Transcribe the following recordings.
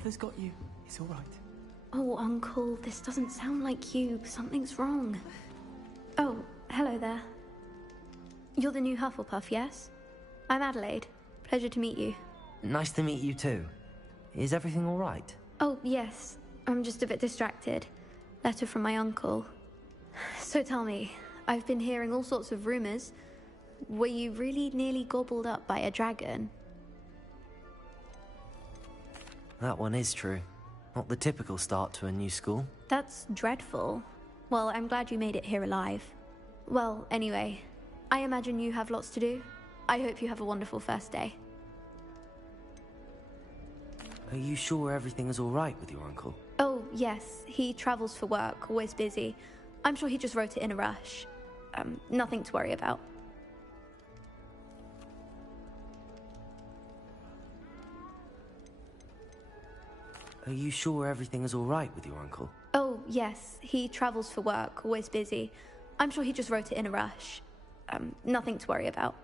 Arthur's got you. It's all right. Oh, Uncle, this doesn't sound like you. Something's wrong. Oh, hello there. You're the new Hufflepuff, yes? I'm Adelaide. Pleasure to meet you. Nice to meet you too. Is everything all right? Oh, yes. I'm just a bit distracted. Letter from my uncle. So tell me, I've been hearing all sorts of rumors. Were you really nearly gobbled up by a dragon? That one is true. Not the typical start to a new school. That's dreadful. Well, I'm glad you made it here alive. Well, anyway, I imagine you have lots to do. I hope you have a wonderful first day. Are you sure everything is all right with your uncle? Oh, yes. He travels for work, always busy. I'm sure he just wrote it in a rush. Nothing to worry about. Are you sure everything is all right with your uncle? Oh, yes. He travels for work, always busy. I'm sure he just wrote it in a rush. Nothing to worry about.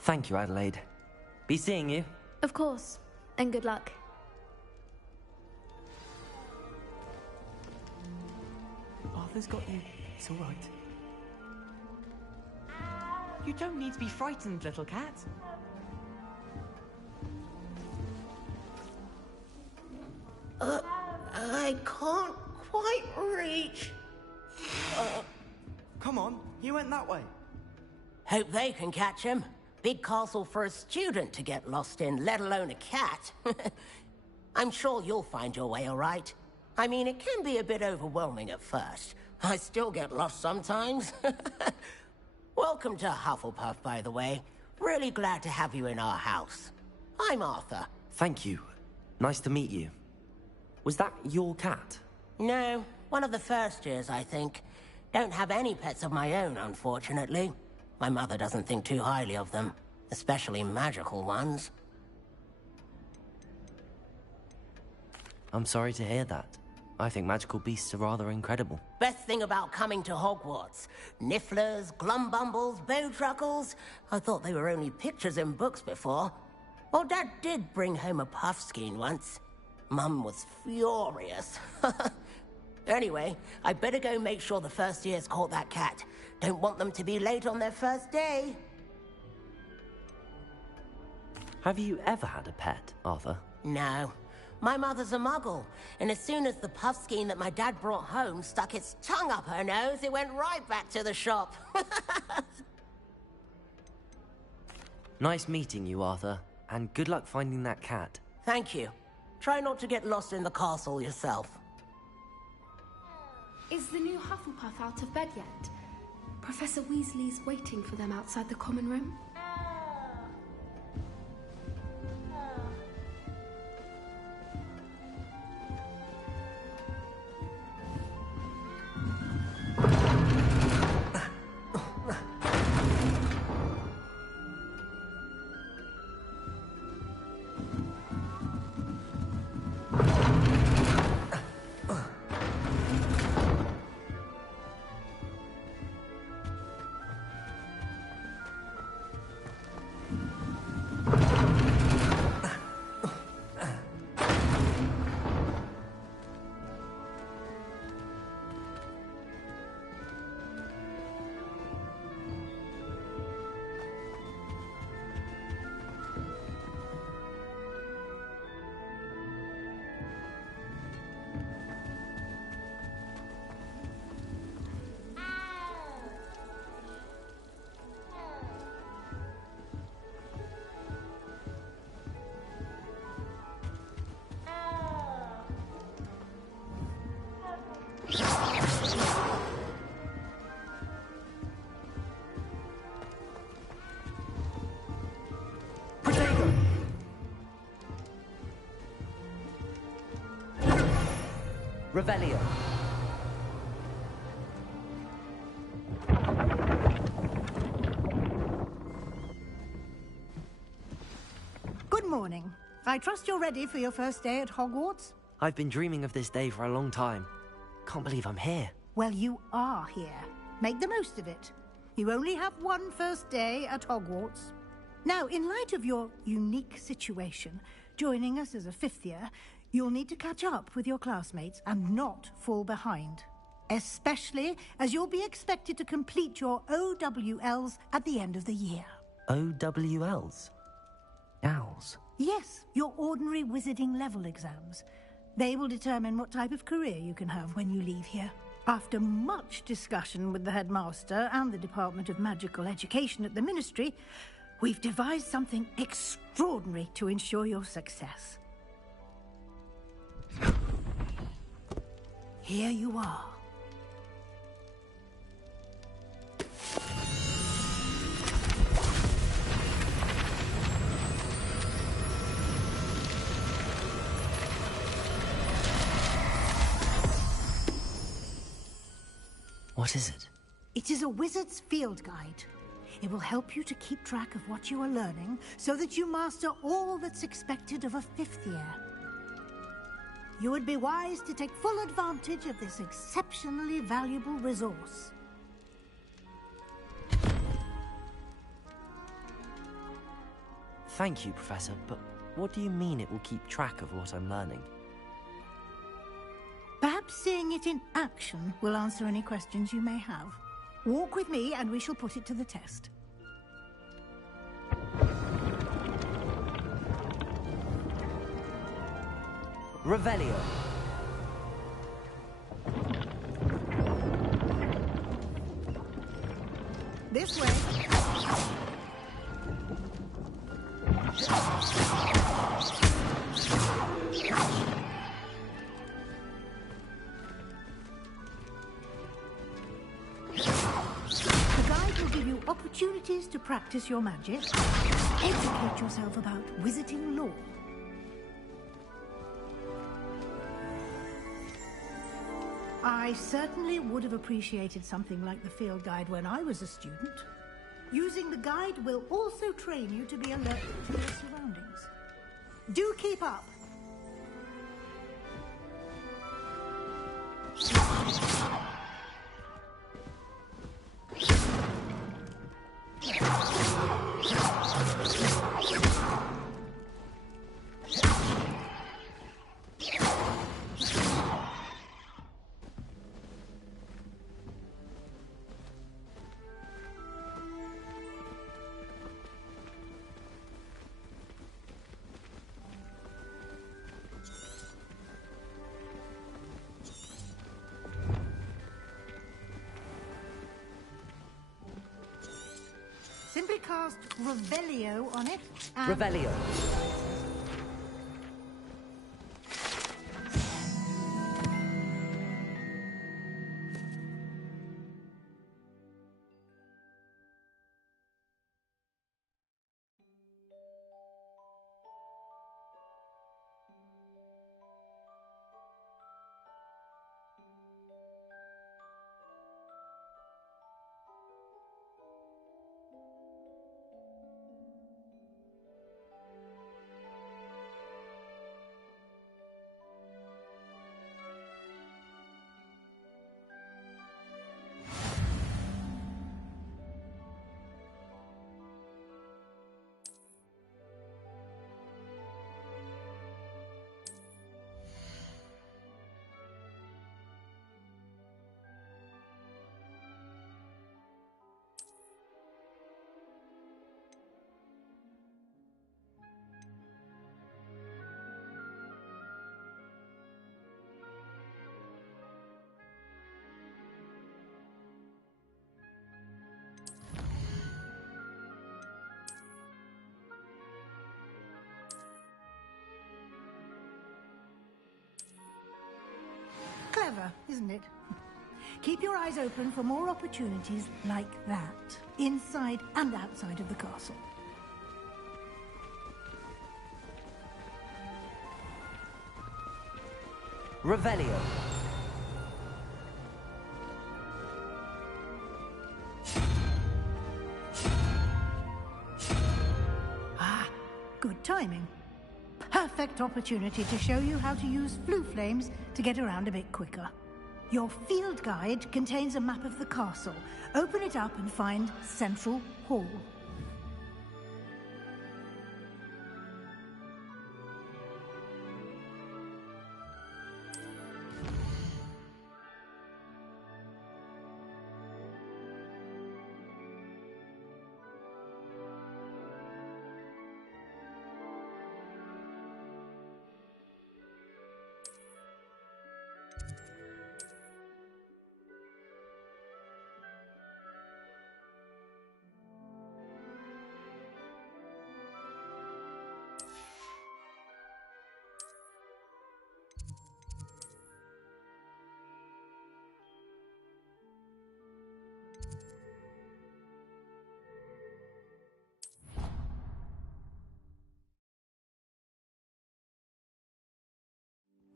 Thank you, Adelaide. Be seeing you. Of course. And good luck. Arthur's got you. It's all right. You don't need to be frightened, little cat. I can't quite reach. Come on, you went that way. Hope they can catch him. Big castle for a student to get lost in, let alone a cat. I'm sure you'll find your way all right. I mean, it can be a bit overwhelming at first. I still get lost sometimes. Welcome to Hufflepuff, by the way. Really glad to have you in our house. I'm Arthur. Thank you. Nice to meet you. Was that your cat? No, one of the first years, I think. Don't have any pets of my own, unfortunately. My mother doesn't think too highly of them, especially magical ones. I'm sorry to hear that. I think magical beasts are rather incredible. Best thing about coming to Hogwarts. Nifflers, glumbumbles, bowtruckles. I thought they were only pictures in books before. Well, Dad did bring home a puffskein once. Mum was furious. Anyway, I better go make sure the first years caught that cat. Don't want them to be late on their first day. Have you ever had a pet, Arthur? No. My mother's a muggle, and as soon as the puffskein that my dad brought home stuck its tongue up her nose, it went right back to the shop. Nice meeting you, Arthur, and good luck finding that cat. Thank you. Try not to get lost in the castle yourself. Is the new Hufflepuff out of bed yet? Professor Weasley's waiting for them outside the common room. Revelio. Good morning. I trust you're ready for your first day at Hogwarts? I've been dreaming of this day for a long time. Can't believe I'm here. Well, you are here. Make the most of it. You only have one first day at Hogwarts. Now, in light of your unique situation, joining us as a fifth year, you'll need to catch up with your classmates and not fall behind. Especially as you'll be expected to complete your OWLs at the end of the year. OWLs? Owls? Yes, your ordinary wizarding level exams. They will determine what type of career you can have when you leave here. After much discussion with the headmaster and the Department of Magical Education at the Ministry, we've devised something extraordinary to ensure your success. Here you are. What is it? It is a wizard's field guide. It will help you to keep track of what you are learning so that you master all that's expected of a fifth year. You would be wise to take full advantage of this exceptionally valuable resource. Thank you, Professor, but what do you mean it will keep track of what I'm learning? Perhaps seeing it in action will answer any questions you may have. Walk with me and we shall put it to the test. Revelio. This way. The guide will give you opportunities to practice your magic, educate yourself about wizarding lore. I certainly would have appreciated something like the field guide when I was a student. Using the guide will also train you to be alert to your surroundings. Do keep up! Simply cast Revelio on it and... Revelio. Clever, isn't it? Keep your eyes open for more opportunities like that, inside and outside of the castle. Revelio. Ah, good timing. Perfect opportunity to show you how to use flue flames to get around a bit quicker. Your field guide contains a map of the castle. Open it up and find Central Hall.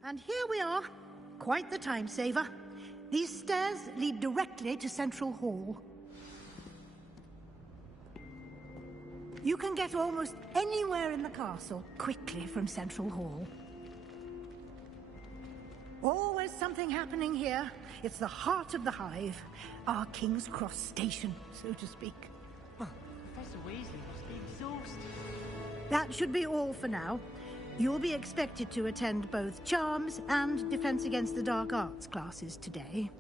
And here we are. Quite the time saver. These stairs lead directly to Central Hall. You can get almost anywhere in the castle quickly from Central Hall. Always something happening here. It's the heart of the Hive. Our King's Cross station, so to speak. Professor Weasley must be exhausted. That should be all for now. You'll be expected to attend both Charms and Defense Against the Dark Arts classes today.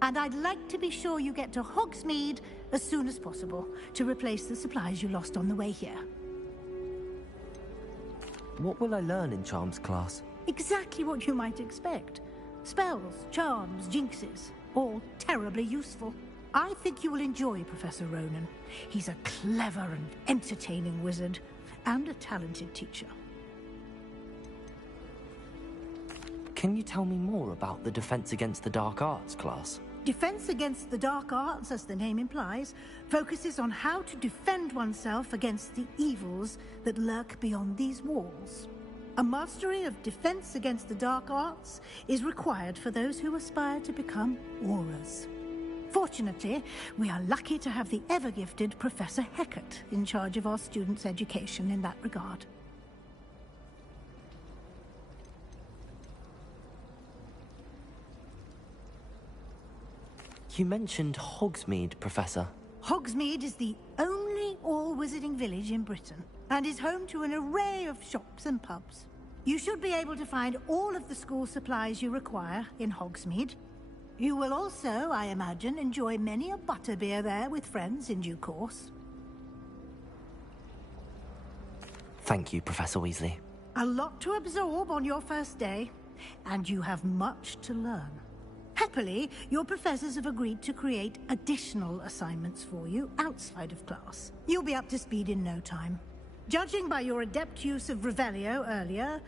And I'd like to be sure you get to Hogsmead as soon as possible to replace the supplies you lost on the way here. What will I learn in Charms class? Exactly what you might expect. Spells, charms, jinxes, all terribly useful. I think you will enjoy Professor Ronan. He's a clever and entertaining wizard, and a talented teacher. Can you tell me more about the Defense Against the Dark Arts class? Defense Against the Dark Arts, as the name implies, focuses on how to defend oneself against the evils that lurk beyond these walls. A mastery of Defense Against the Dark Arts is required for those who aspire to become Aurors. Fortunately, we are lucky to have the ever-gifted Professor Hecat in charge of our students' education in that regard. You mentioned Hogsmead, Professor. Hogsmead is the only all-wizarding village in Britain, and is home to an array of shops and pubs. You should be able to find all of the school supplies you require in Hogsmead. You will also, I imagine, enjoy many a butterbeer there with friends in due course. Thank you, Professor Weasley. A lot to absorb on your first day, and you have much to learn. Happily, your professors have agreed to create additional assignments for you outside of class. You'll be up to speed in no time. Judging by your adept use of Revelio earlier,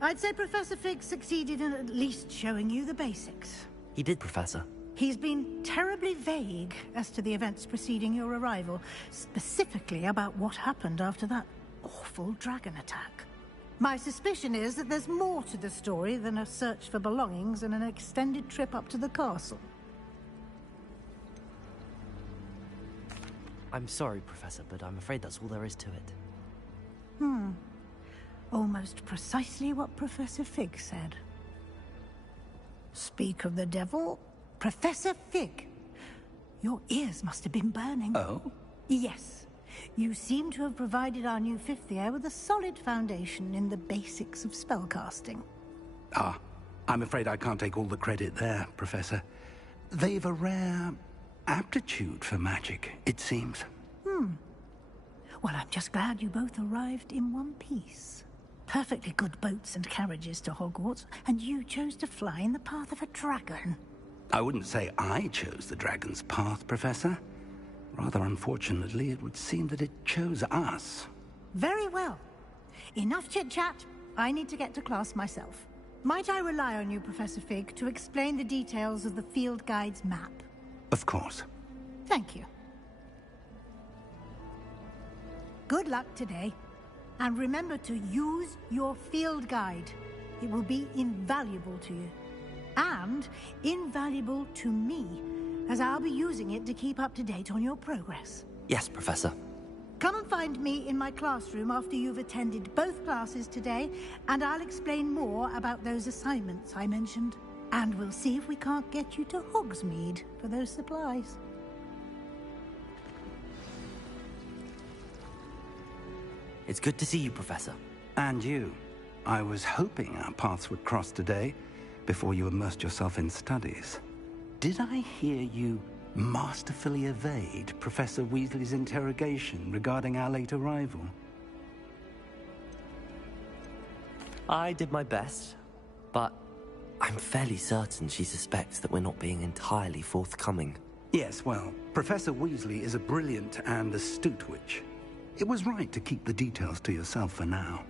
I'd say Professor Fig succeeded in at least showing you the basics. He did, Professor. He's been terribly vague as to the events preceding your arrival, specifically about what happened after that awful dragon attack. My suspicion is that there's more to the story than a search for belongings and an extended trip up to the castle. I'm sorry, Professor, but I'm afraid that's all there is to it. Almost precisely what Professor Fig said. Speak of the devil, Professor Fig. Your ears must have been burning. Oh? Yes. You seem to have provided our new fifth year with a solid foundation in the basics of spellcasting. Ah, I'm afraid I can't take all the credit there, Professor. They've a rare aptitude for magic, it seems. Well, I'm just glad you both arrived in one piece. Perfectly good boats and carriages to Hogwarts, and you chose to fly in the path of a dragon. I wouldn't say I chose the dragon's path, Professor. Rather unfortunately, it would seem that it chose us. Very well. Enough chit-chat. I need to get to class myself. Might I rely on you, Professor Fig, to explain the details of the field guide's map? Of course. Thank you. Good luck today. And remember to use your field guide. It will be invaluable to you. And invaluable to me, as I'll be using it to keep up to date on your progress. Yes, Professor. Come and find me in my classroom after you've attended both classes today, and I'll explain more about those assignments I mentioned. And we'll see if we can't get you to Hogsmead for those supplies. It's good to see you, Professor. And you. I was hoping our paths would cross today, before you immersed yourself in studies. Did I hear you masterfully evade Professor Weasley's interrogation regarding our late arrival? I did my best, but I'm fairly certain she suspects that we're not being entirely forthcoming. Yes, well, Professor Weasley is a brilliant and astute witch. It was right to keep the details to yourself for now.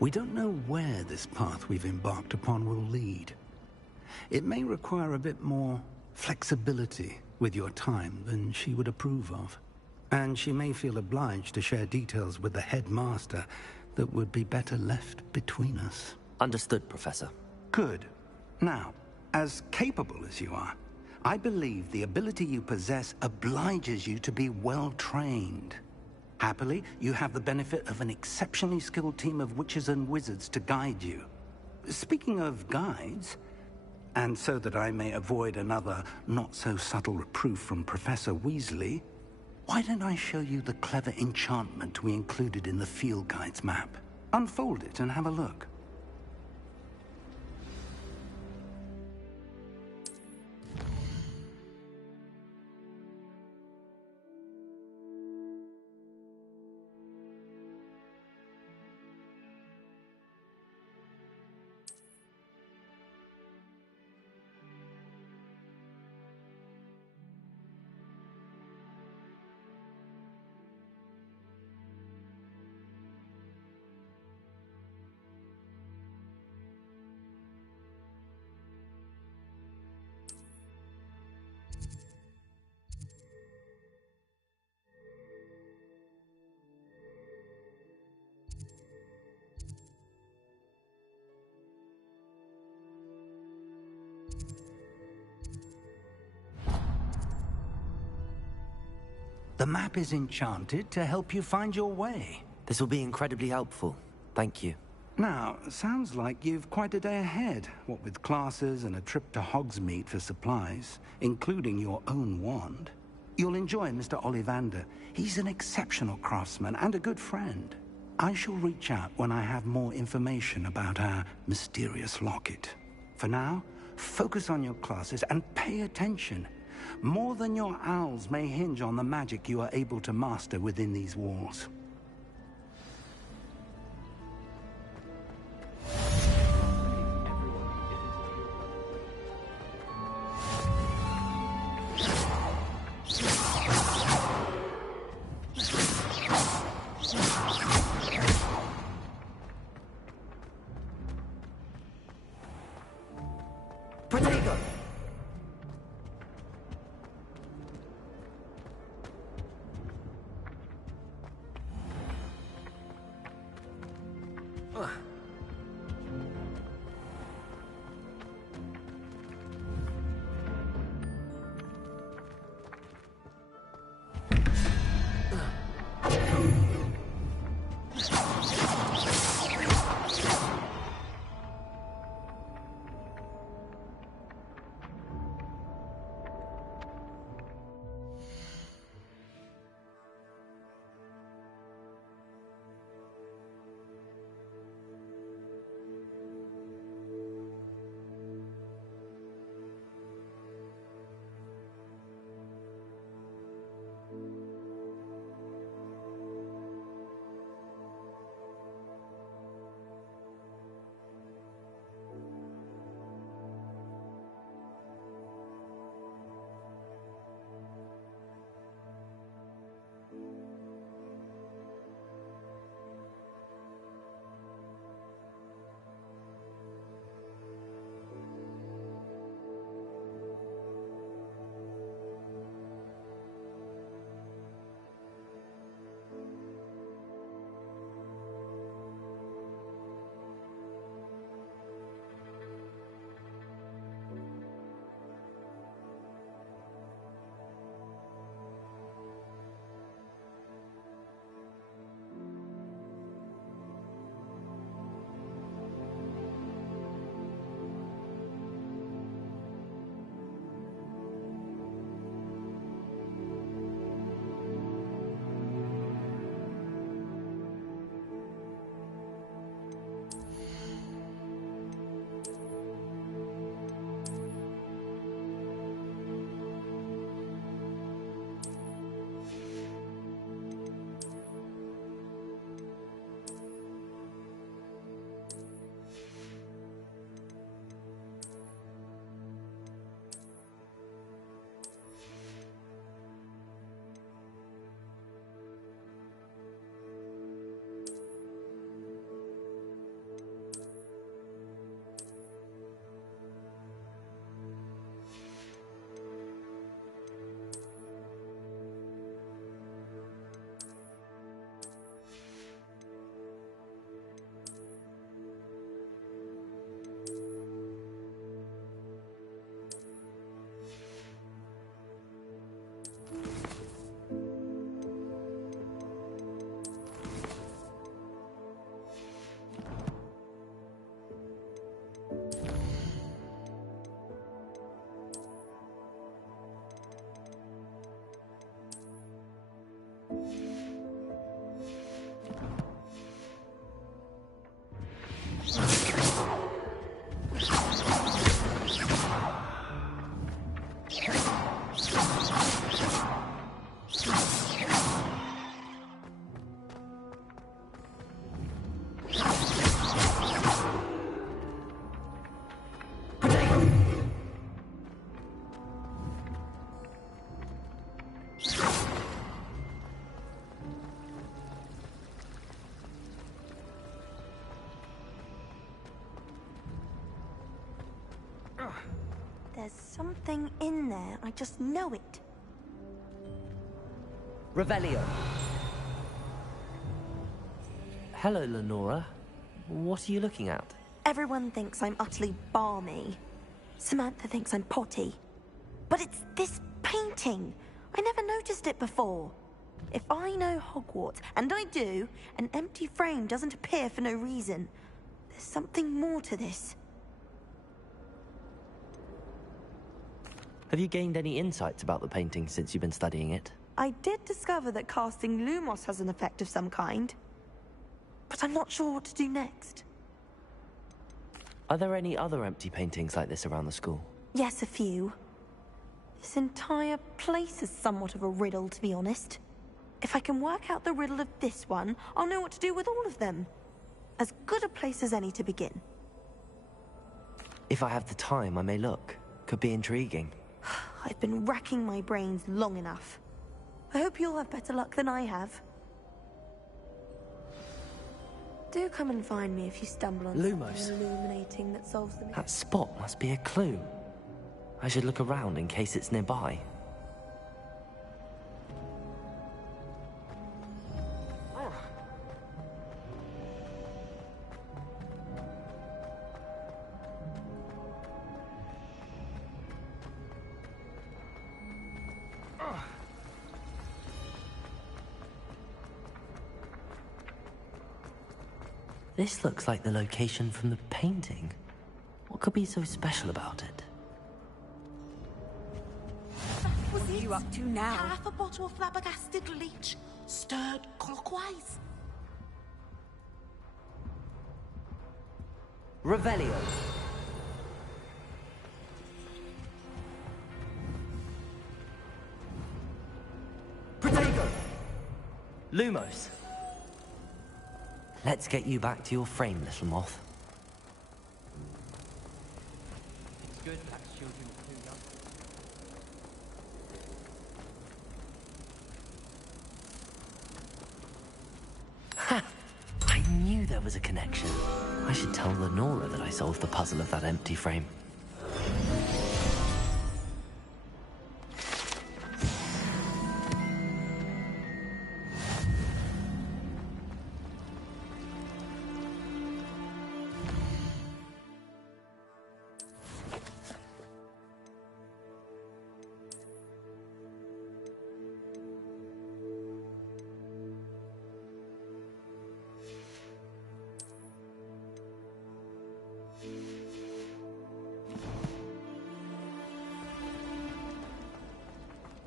We don't know where this path we've embarked upon will lead. It may require a bit more flexibility with your time than she would approve of. And she may feel obliged to share details with the headmaster that would be better left between us. Understood, Professor. Good. Now, as capable as you are, I believe the ability you possess obliges you to be well trained. Happily, you have the benefit of an exceptionally skilled team of witches and wizards to guide you. Speaking of guides, and so that I may avoid another not-so-subtle reproof from Professor Weasley, why don't I show you the clever enchantment we included in the field guide's map? Unfold it and have a look. The map is enchanted to help you find your way. This will be incredibly helpful. Thank you. Now, sounds like you've quite a day ahead, what with classes and a trip to Hogsmead for supplies, including your own wand. You'll enjoy Mr. Ollivander. He's an exceptional craftsman and a good friend. I shall reach out when I have more information about our mysterious locket. For now, focus on your classes and pay attention. More than your owls may hinge on the magic you are able to master within these walls. Protego! There's something in there. I just know it. Revelio. Hello, Lenora. What are you looking at? Everyone thinks I'm utterly balmy. Samantha thinks I'm potty. But it's this painting. I never noticed it before. If I know Hogwarts, and I do, an empty frame doesn't appear for no reason. There's something more to this. Have you gained any insights about the painting since you've been studying it? I did discover that casting Lumos has an effect of some kind. But I'm not sure what to do next. Are there any other empty paintings like this around the school? Yes, a few. This entire place is somewhat of a riddle, to be honest. If I can work out the riddle of this one, I'll know what to do with all of them. As good a place as any to begin. If I have the time, I may look. Could be intriguing. I've been racking my brains long enough. I hope you'll have better luck than I have. Do come and find me if you stumble on Lumos. something illuminating that solves the mystery. That spot must be a clue. I should look around in case it's nearby. This looks like the location from the painting. What could be so special about it? What are you up to now? Half a bottle of flabbergasted leech, stirred clockwise. Revelio. Protego. Lumos. Let's get you back to your frame, little moth. It's good to catch children too young. Ha! I knew there was a connection. I should tell Lenora that I solved the puzzle of that empty frame.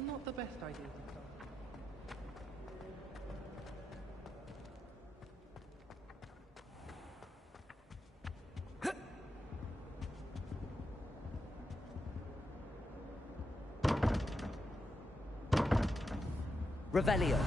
Not the best idea to start. Revelio.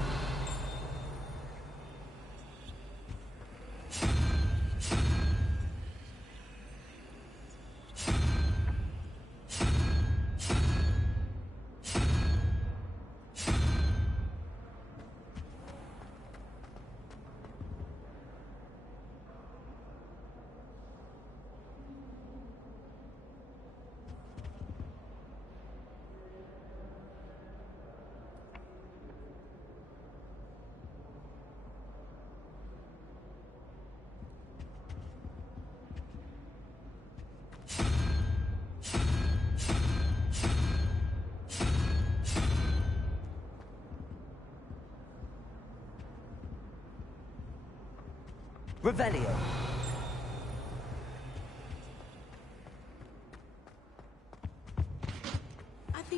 Revelio.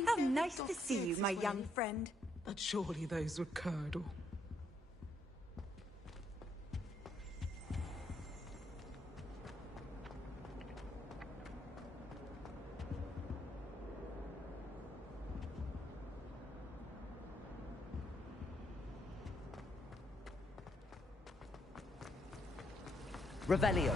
How nice to see you, my young friend. But surely those were curdle. Revelio.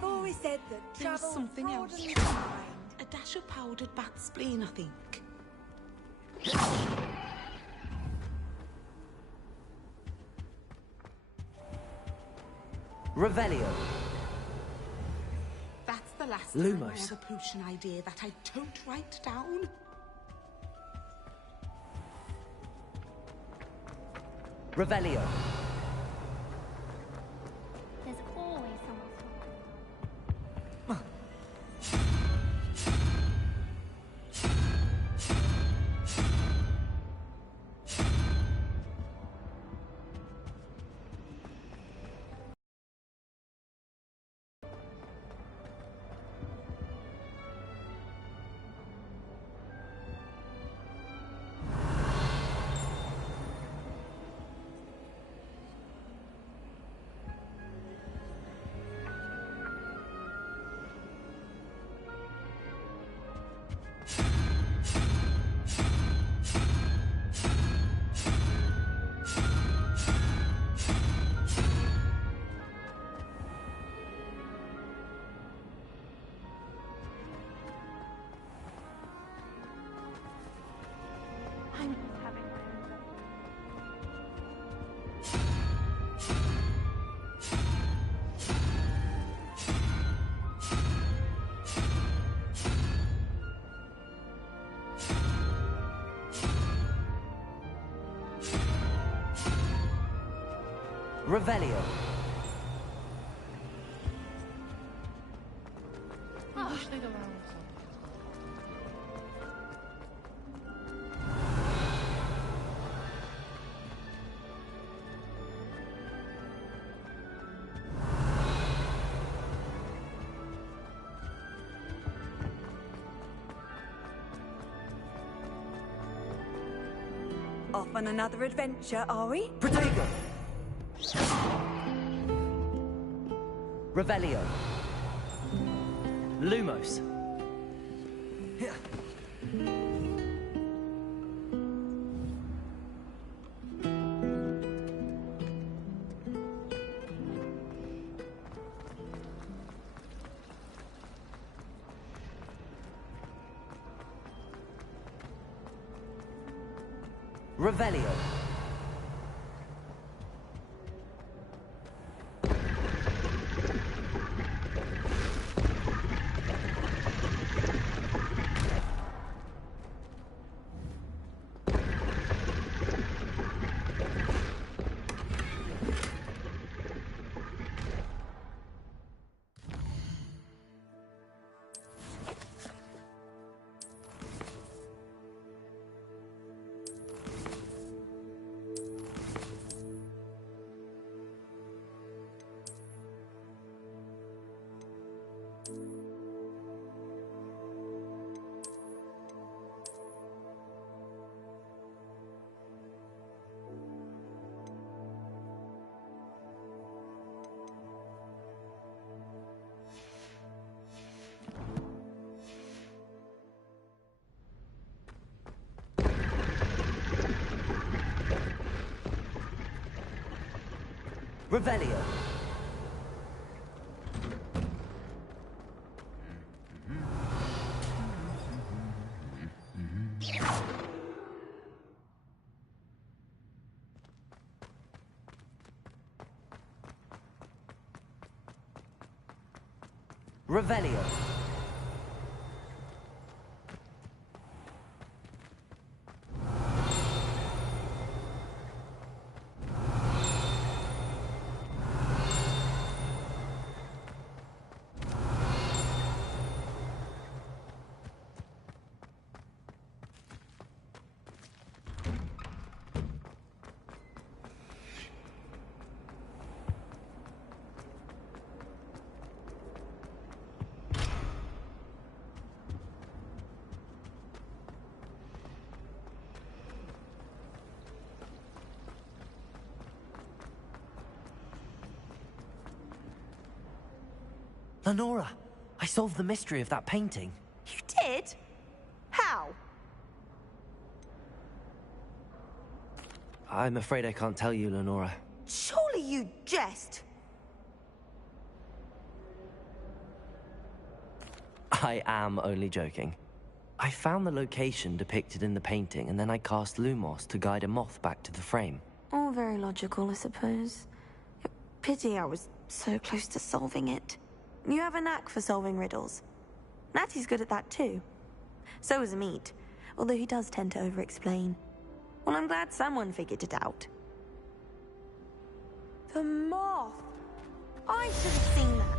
I've always said that There was travel something else. broadens the mind. A dash of powdered bat spleen, I think. Revelio. That's the last time I Lumos. have a potion idea that I don't write down. Revelio. There's always someone. I'm just having my own day. Revelio. I wish they'd allow us. Off on another adventure, are we? Protego. Revelio. Lumos. Revelio. Revelio. Revelio. Lenora, I solved the mystery of that painting. You did? How? I'm afraid I can't tell you, Lenora. Surely you jest. I am only joking. I found the location depicted in the painting, and then I cast Lumos to guide a moth back to the frame. All very logical, I suppose. Pity I was so close to solving it. You have a knack for solving riddles. Natty's good at that too. So is Meat, although he does tend to over-explain. Well, I'm glad someone figured it out. The moth! I should have seen that.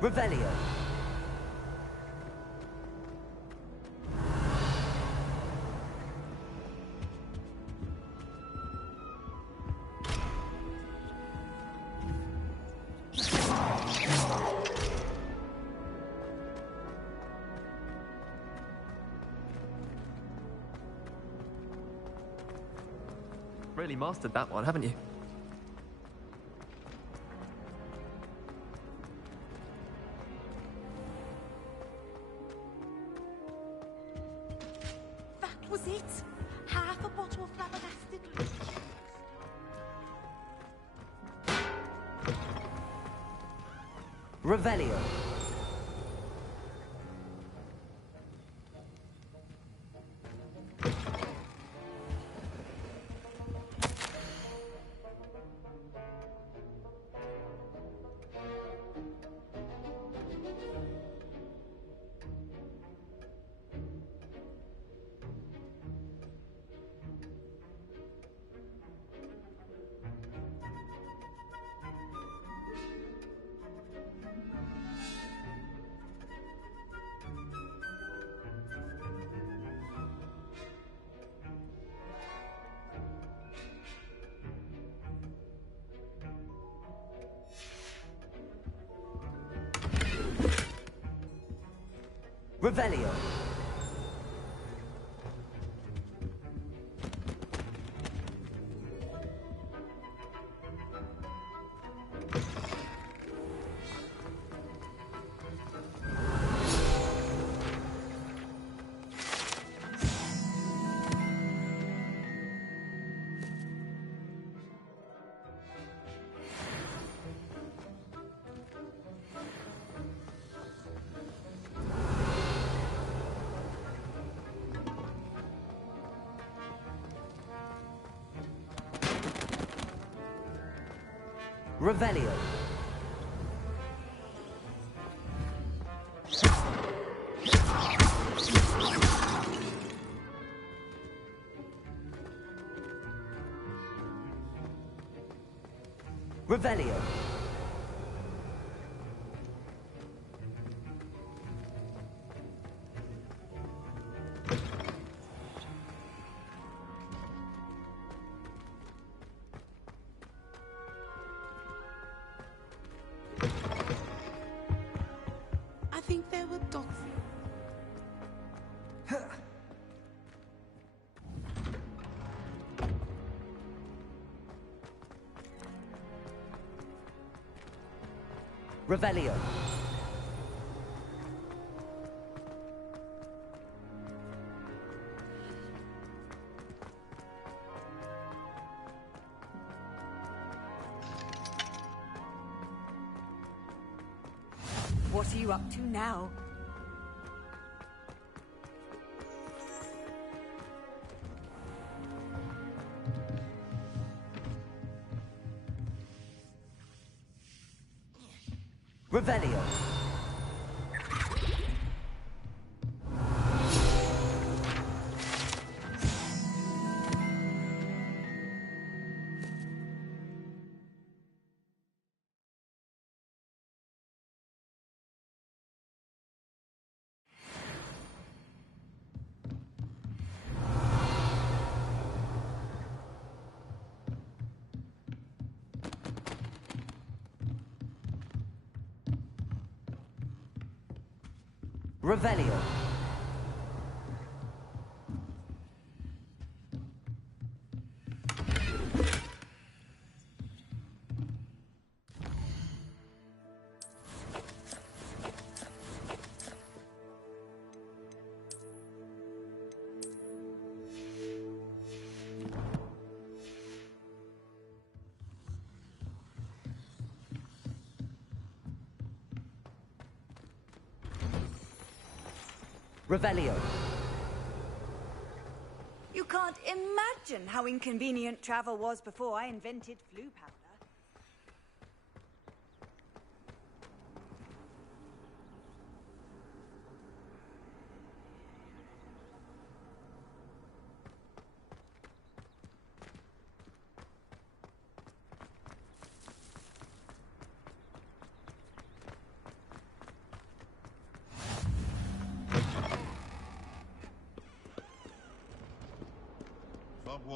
Revelio. Really mastered that one, haven't you? That was it. Half a bottle of flabbergasted leech. Revelio. Revelio. Revelio. Revelio. I think there were dogs. Revelio. What are you up to now? Revelio. Revelio. Revelio. You can't imagine how inconvenient travel was before I invented flu powder.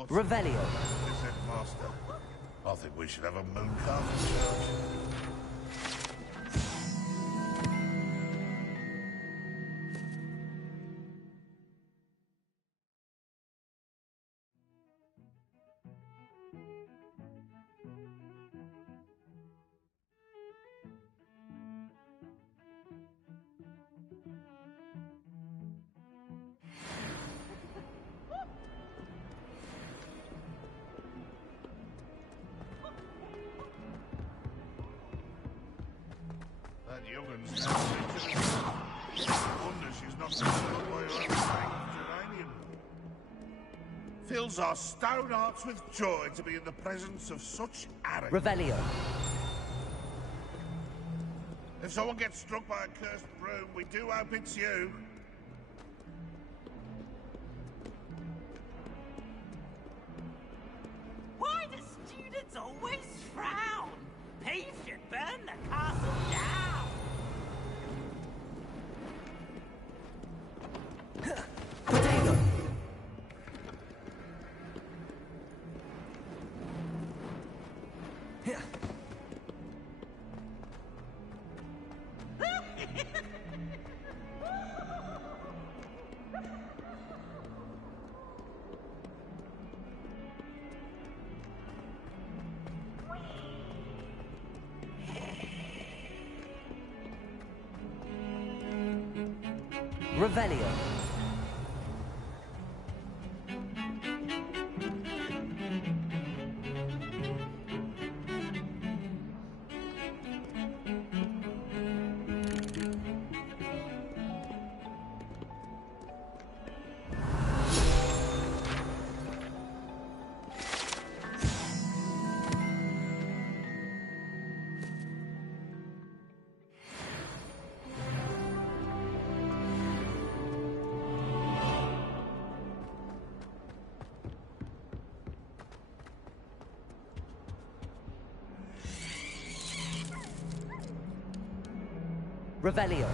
Revelio. Master. I think we should have a moon carving church. That young'un's wonder she's not destroyed by her own geranium. Fills our stone hearts with joy to be in the presence of such arrogance. Revelio. If someone gets struck by a cursed broom, we do hope it's you. Why do students always frown? Peace should burn the castle down. Potato. Revelio. Revelio.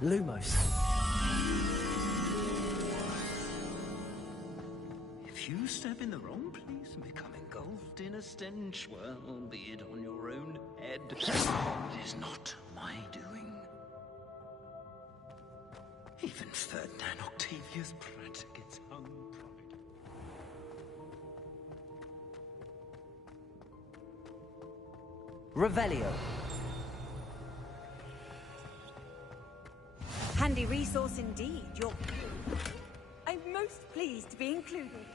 Lumos. If you step in the wrong place and become engulfed in a stench, well, be it on your own head. It is not my doing. Even Ferdinand Octavius Pratt gets hung from it. Revelio. Handy resource indeed, you're... I'm most pleased to be included.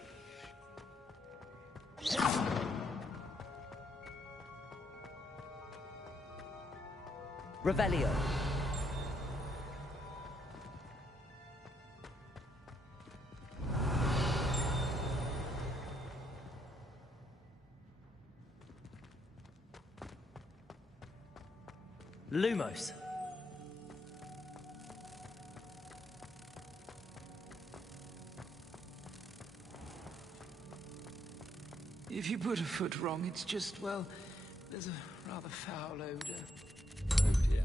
Revelio. Lumos. If you put a foot wrong, it's just, well, there's a rather foul odor. Oh dear.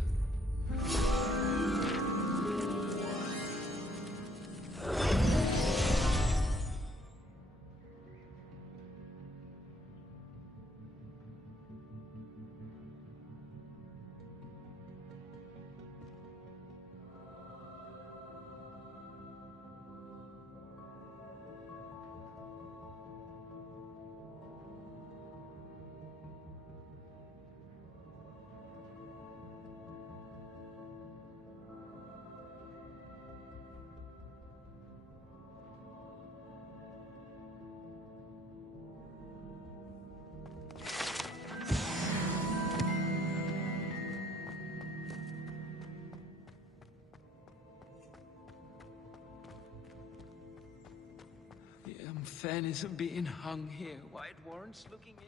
unfairness of being hung here, why it warrants looking into.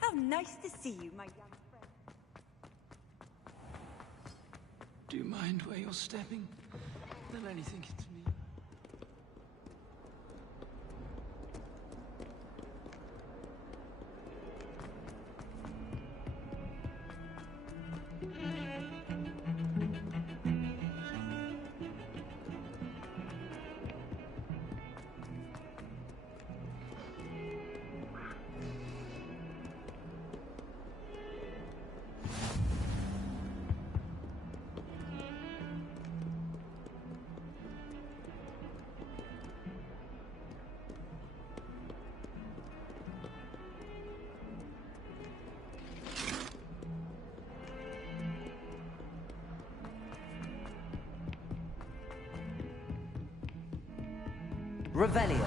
How nice to see you, my young friend. Do you mind where you're stepping? They'll only think it's me. Revelio.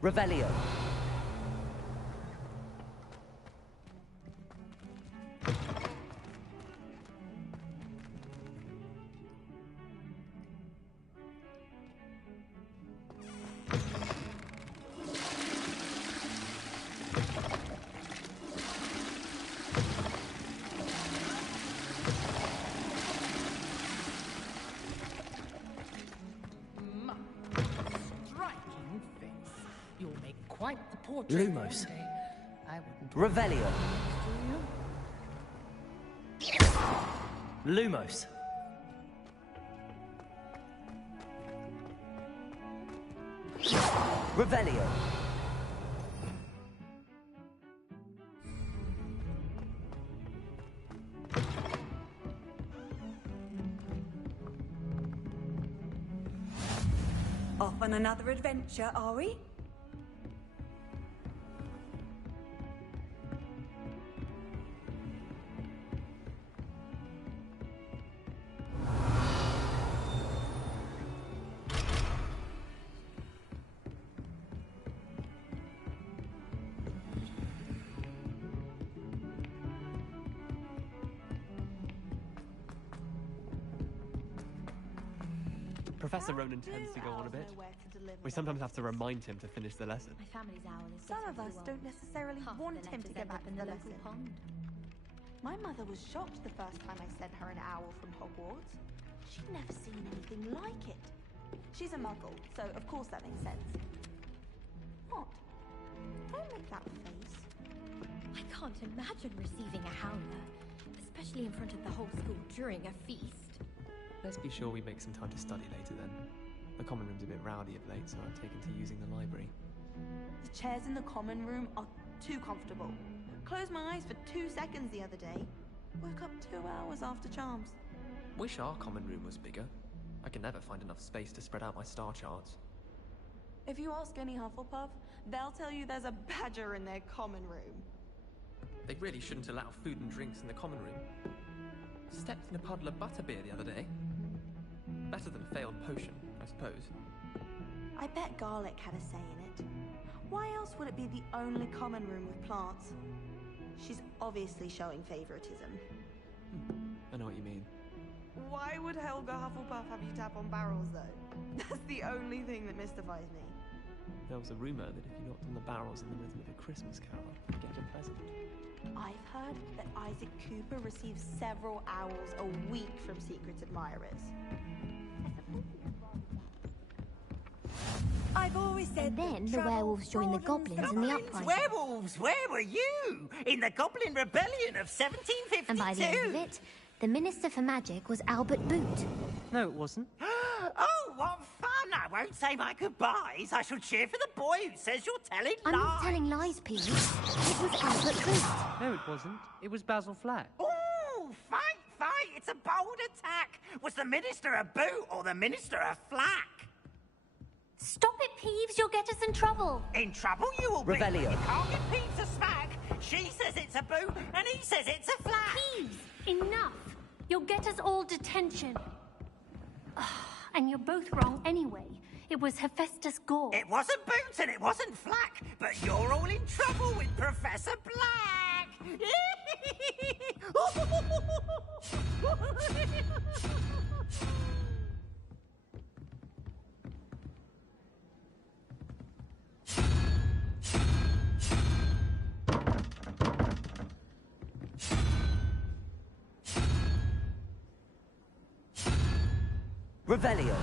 Revelio. Quite the portrait. Lumos. I wouldn't. Revelio. Lumos. Revelio. Off on another adventure, are we? Professor Ronan tends to go on a bit. We sometimes have to remind him to finish the lesson. My family's owl is Some of us don't necessarily want him to get back to the lesson. My mother was shocked the first time I sent her an owl from Hogwarts. She'd never seen anything like it. She's a muggle, so of course that makes sense. What? Don't make that face. I can't imagine receiving a howler, especially in front of the whole school during a feast. Let's be sure we make some time to study later then. The common room's a bit rowdy of late, so I've taken to using the library. The chairs in the common room are too comfortable. Closed my eyes for 2 seconds the other day. Woke up 2 hours after charms. Wish our common room was bigger. I can never find enough space to spread out my star charts. If you ask any Hufflepuff, they'll tell you there's a badger in their common room. They really shouldn't allow food and drinks in the common room. Stepped in a puddle of butterbeer the other day. Better than a failed potion, I suppose. I bet garlic had a say in it. Why else would it be the only common room with plants? She's obviously showing favoritism. I know what you mean. Why would Helga Hufflepuff have you tap on barrels, though? That's the only thing that mystifies me. There was a rumour that if you knocked on the barrels in the rhythm of a Christmas carol, you'd get a present. I've heard that Isaac Cooper receives several owls a week from secret admirers. I've always said. And then the werewolves joined the goblins in the uprising. Werewolves, where were you? In the Goblin Rebellion of 1752. And by the end of it, the Minister for Magic was Albert Boot. No, it wasn't. Oh, what fun! I won't say my goodbyes. I shall cheer for the boy who says you're telling lies. I'm not telling lies, Pete. It was Albert Priest. No, it wasn't. It was Basil Flack. Ooh, fight! It's a bold attack. Was the minister a boot or the minister a flack? Stop it, Peeves. You'll get us in trouble. In trouble you will Revelio. be. You can't get Peeves a smack. She says it's a boot and he says it's a flack. Peeves, enough. You'll get us all detention. And you're both wrong anyway. It was Hephaestus Gore. It wasn't Boots and it wasn't Flack, but you're all in trouble with Professor Black. Revelio.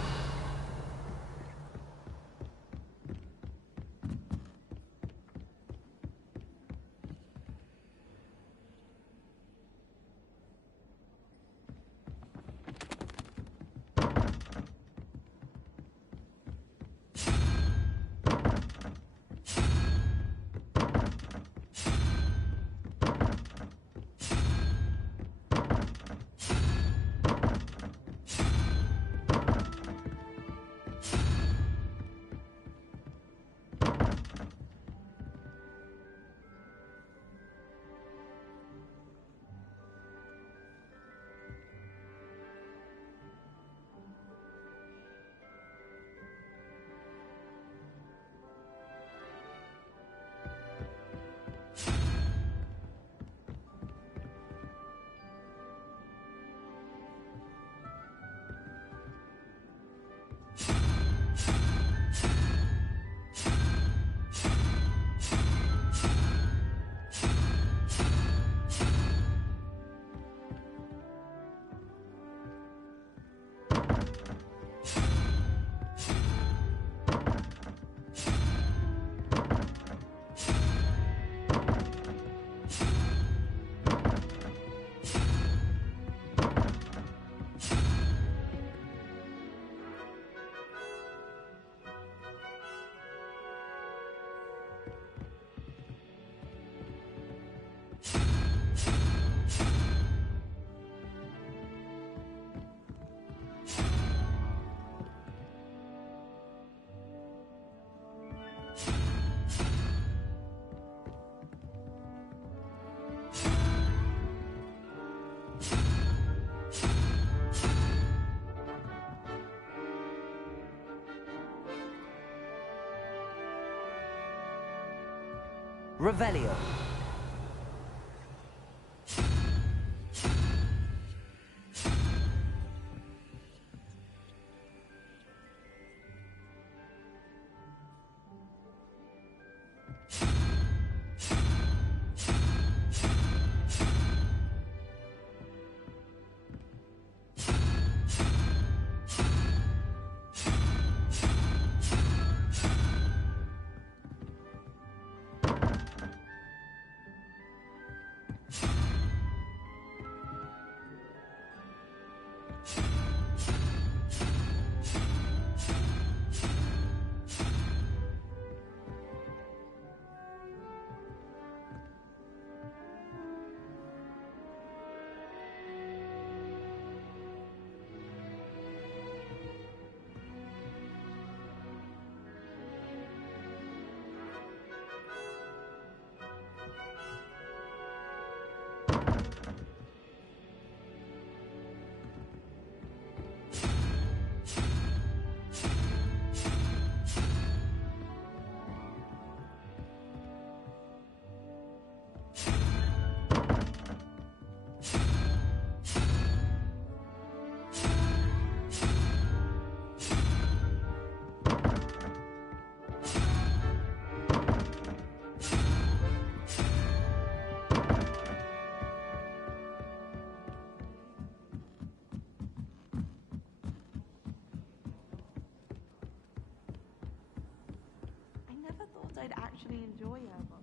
Revelio. I'd actually enjoy her, but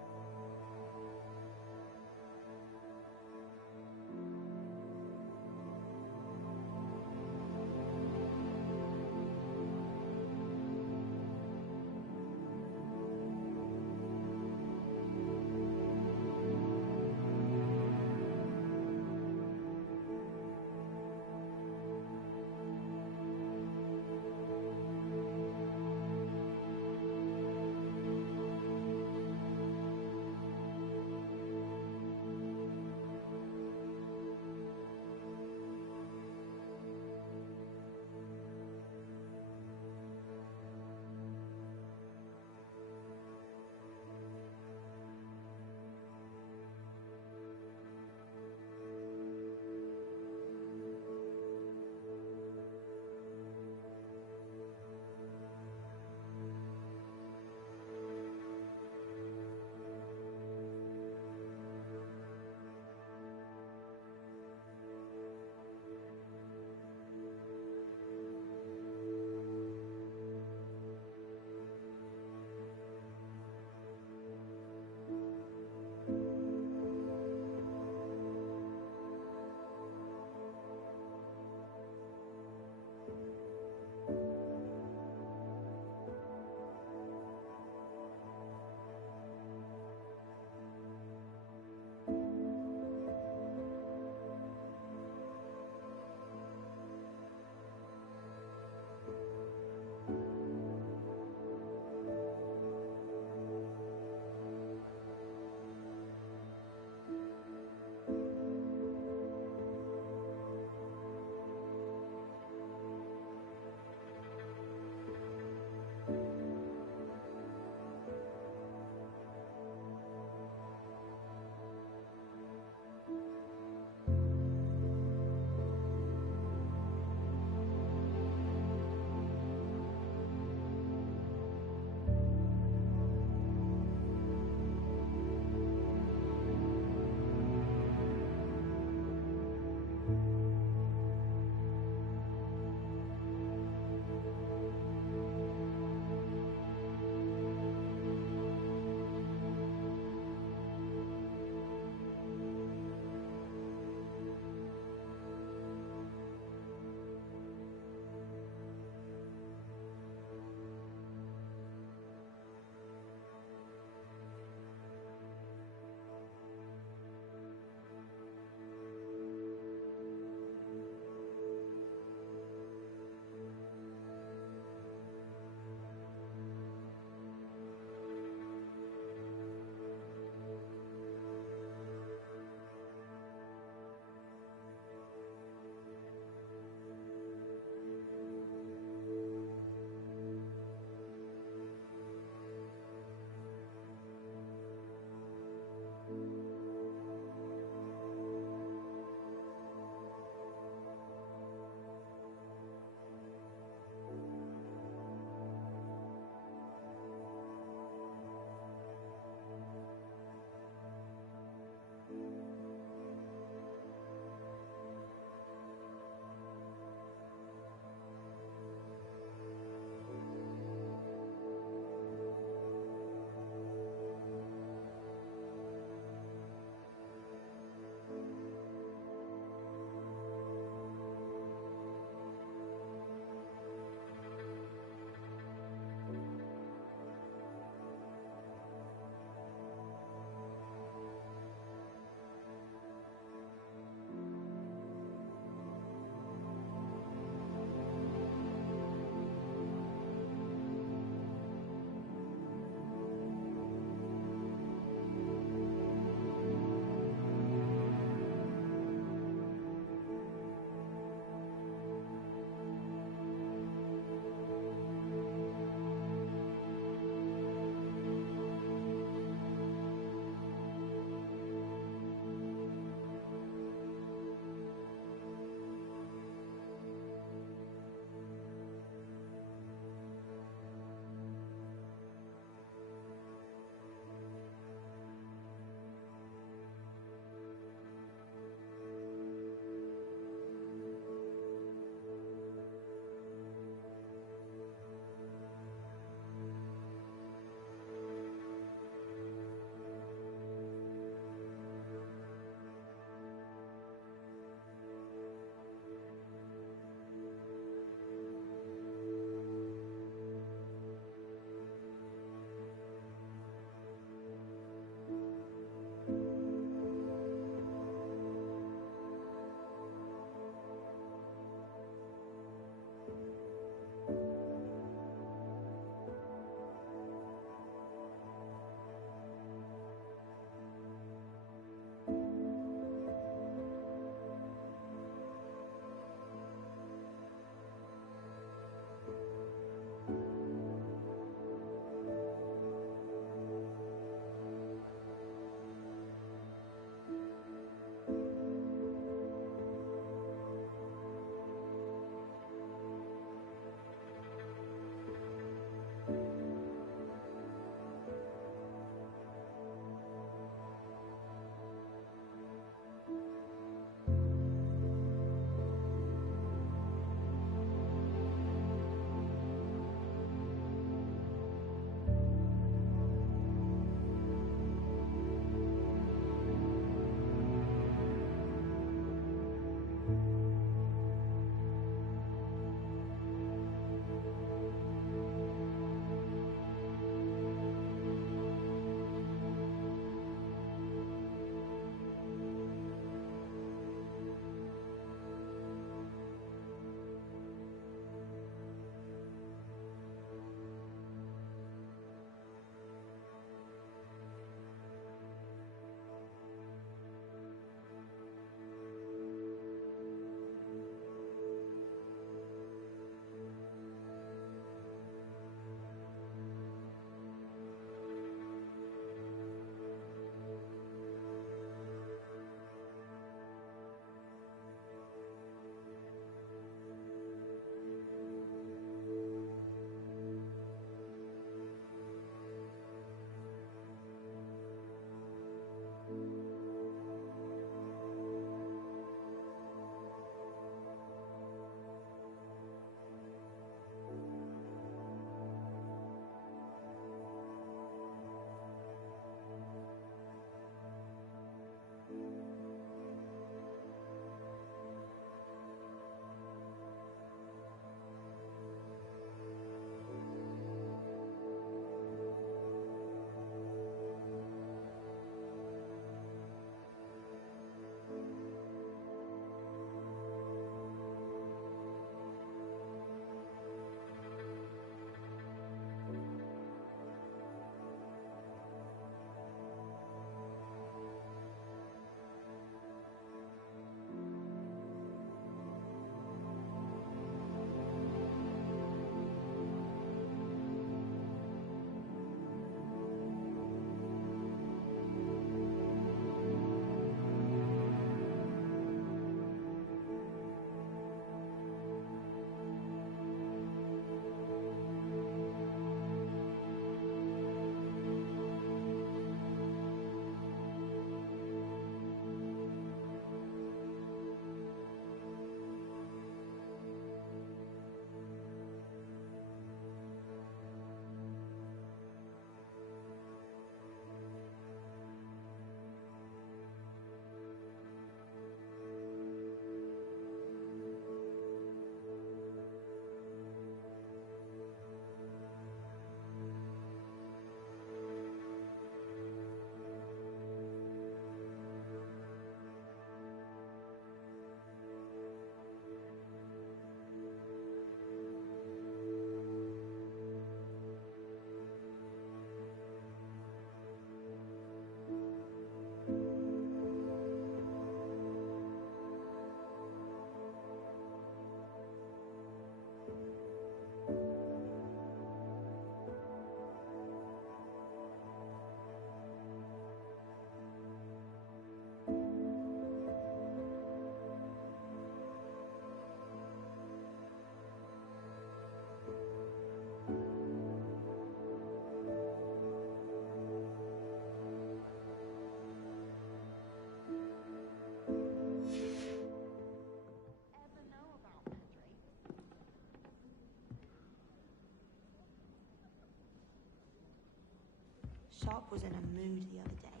Sharp was in a mood the other day.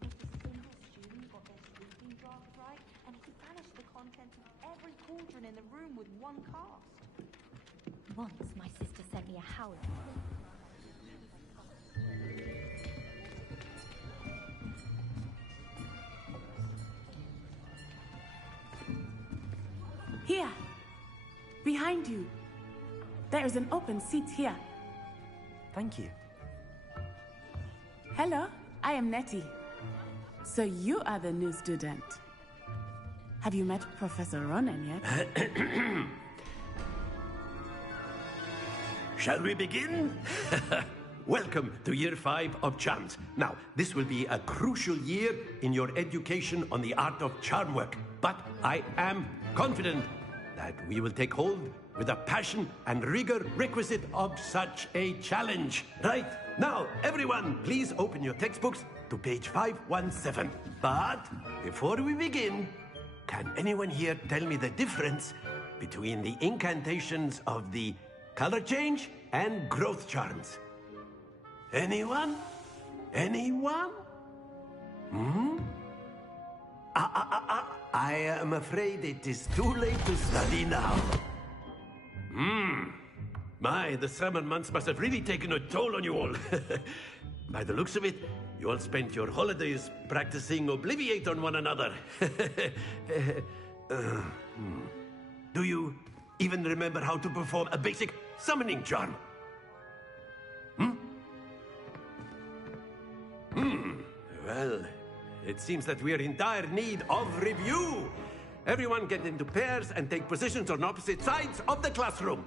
It was a single student got their sleeping draft right, and he vanished the contents of every cauldron in the room with one cast. Once my sister sent me a howler. Here. Behind you. There is an open seat here. Thank you. Hello, I am Nettie. So you are the new student. Have you met Professor Ronan yet? Shall we begin? Welcome to Year 5 of Charms. Now, this will be a crucial year in your education on the art of charm work. But I am confident that we will take hold with the passion and rigor requisite of such a challenge. Right, now, everyone, please open your textbooks to page 517. But before we begin, can anyone here tell me the difference between the incantations of the color change and growth charms? Anyone? Anyone? I am afraid it is too late to study now. My, the summer months must have really taken a toll on you all. By the looks of it, you all spent your holidays practicing Obliviate on one another. Do you even remember how to perform a basic summoning charm? Well, it seems that we are in dire need of review. Everyone get into pairs and take positions on opposite sides of the classroom.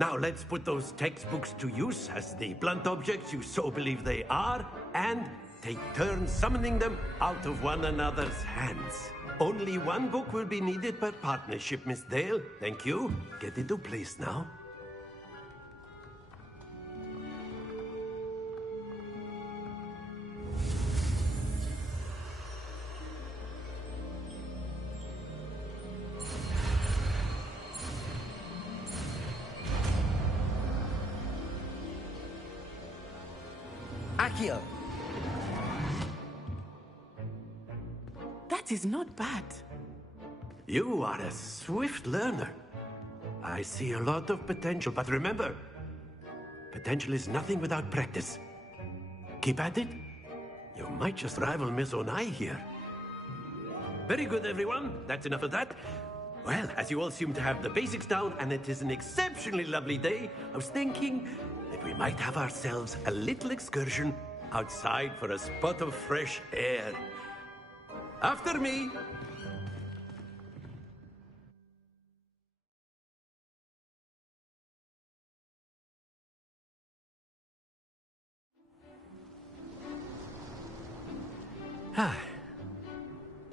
Now let's put those textbooks to use as the blunt objects you so believe they are, and take turns summoning them out of one another's hands. Only one book will be needed per partnership, Miss Dale. Thank you. Get into place now. Accio. That is not bad. You are a swift learner. I see a lot of potential, but remember, potential is nothing without practice. Keep at it. You might just rival Miss Onai here. Very good, everyone. That's enough of that. Well, as you all seem to have the basics down, and it is an exceptionally lovely day, I was thinking that we might have ourselves a little excursion outside for a spot of fresh air. After me.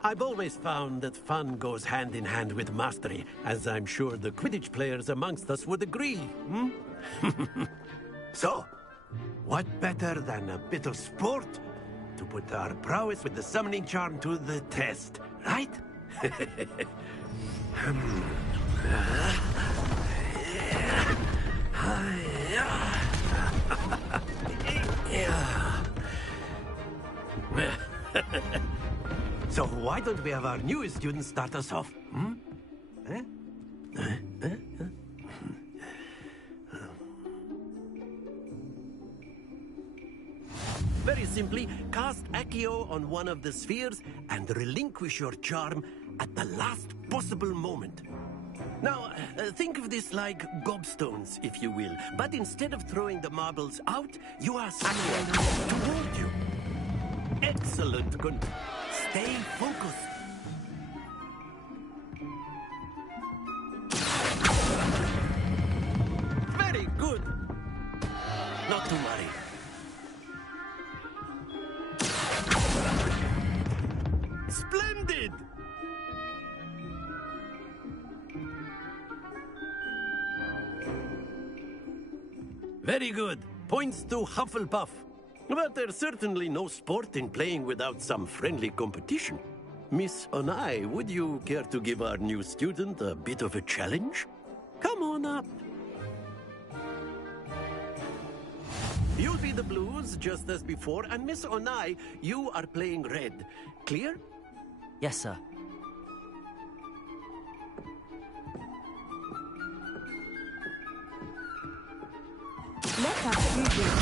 I've always found that fun goes hand in hand with mastery, as I'm sure the Quidditch players amongst us would agree. So, what better than a bit of sport to put our prowess with the summoning charm to the test, right? So why don't we have our newest student start us off? Very simply, cast Accio on one of the spheres and relinquish your charm at the last possible moment. Now, think of this like gobstones, if you will. But instead of throwing the marbles out, you ask Accio to hold you. Excellent. Stay focused. Very good. Not to worry. Splendid! Very good. Points to Hufflepuff. But there's certainly no sport in playing without some friendly competition. Miss Onai, would you care to give our new student a bit of a challenge? Come on up. You'll be the blues, just as before, and Miss Onai, you are playing red. Clear? Yes, sir. Let us see this.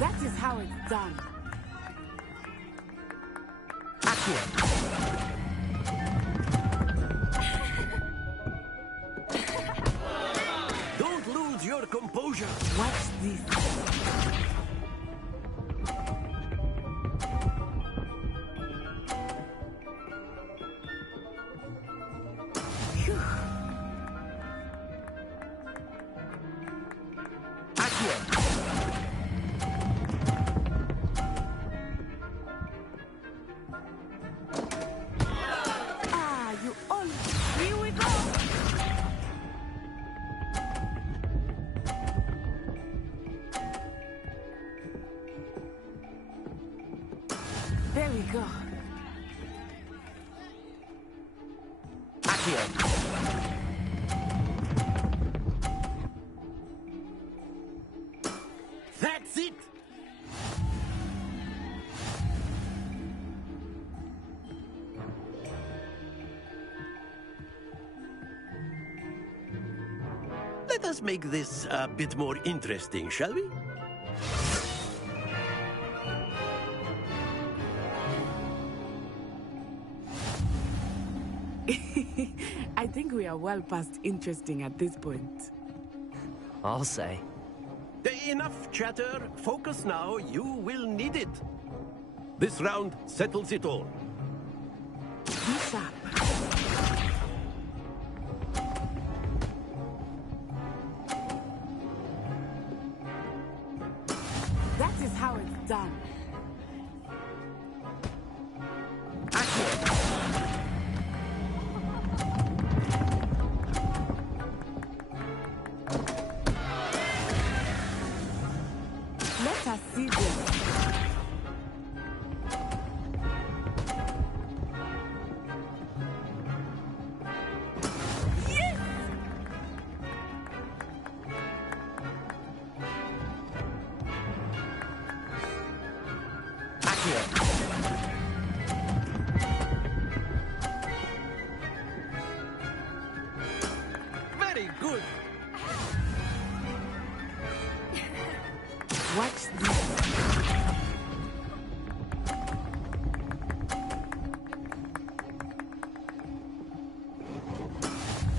That is how it's done. Don't lose your composure. Watch this. There we go. That's it! Let us make this a bit more interesting, shall we? I think we are well past interesting at this point. I'll say. Enough chatter. Focus now. You will need it. This round settles it all. Be sharp. That is how it's done. Let us see this. Yes! Very good. Watch this.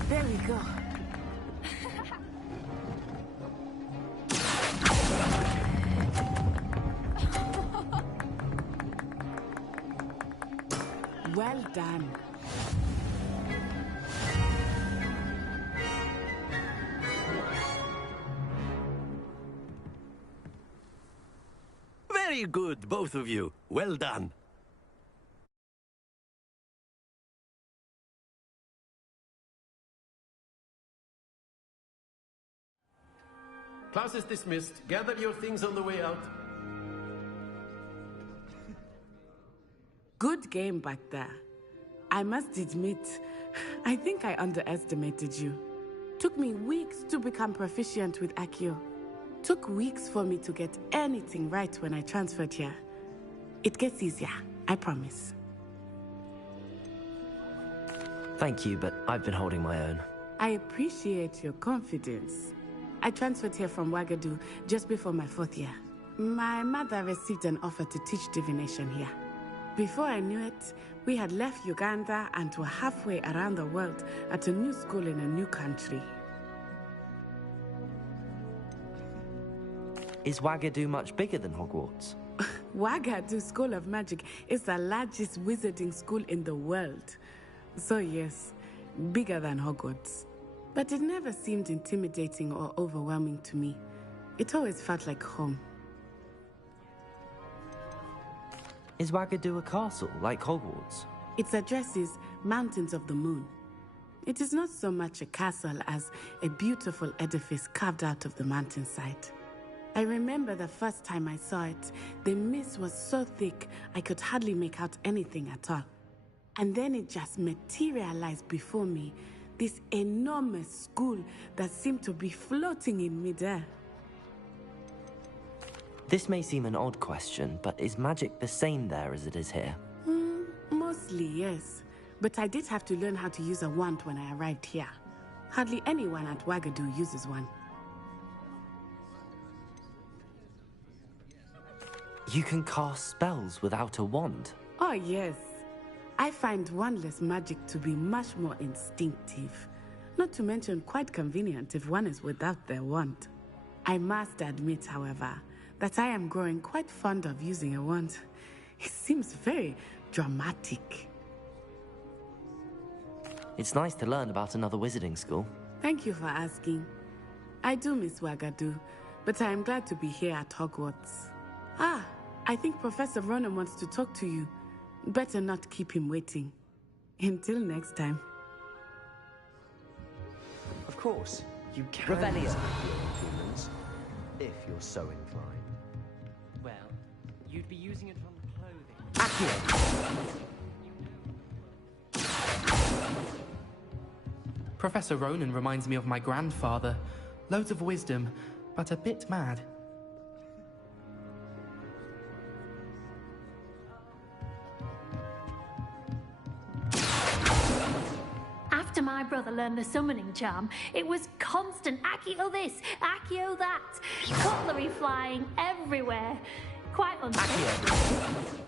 There we go. Well done. Very good, both of you. Well done. Class is dismissed. Gather your things on the way out. Good game back there. I must admit, I think I underestimated you. Took me weeks to become proficient with Accio. Took weeks for me to get anything right when I transferred here. It gets easier, I promise. Thank you, but I've been holding my own. I appreciate your confidence. I transferred here from Wagadu just before my 4th year. My mother received an offer to teach divination here. Before I knew it, we had left Uganda and were halfway around the world at a new school in a new country. Is Wagadu much bigger than Hogwarts? Wagadu School of Magic is the largest wizarding school in the world. So yes, bigger than Hogwarts. But it never seemed intimidating or overwhelming to me. It always felt like home. Is Wagadu a castle, like Hogwarts? Its address is Mountains of the Moon. It is not so much a castle as a beautiful edifice carved out of the mountainside. I remember the first time I saw it, the mist was so thick I could hardly make out anything at all. And then it just materialized before me. This enormous school that seemed to be floating in midair. This may seem an odd question, but is magic the same there as it is here? Mostly, yes. But I did have to learn how to use a wand when I arrived here. Hardly anyone at Wagadu uses one. You can cast spells without a wand? Oh, yes. I find wandless magic to be much more instinctive. Not to mention quite convenient if one is without their wand. I must admit, however, that I am growing quite fond of using a wand. It seems very dramatic. It's nice to learn about another wizarding school. Thank you for asking. I do miss Wagadu, but I am glad to be here at Hogwarts. Ah, I think Professor Ronan wants to talk to you. Better not keep him waiting. Until next time. Of course, you can Revelio. use humans, if you're so inclined. Well, you'd be using it on clothing. Professor Ronan reminds me of my grandfather. Loads of wisdom, but a bit mad. After my brother learned the summoning charm, it was constant Accio this, Accio that, cutlery flying everywhere. Quite unsafe.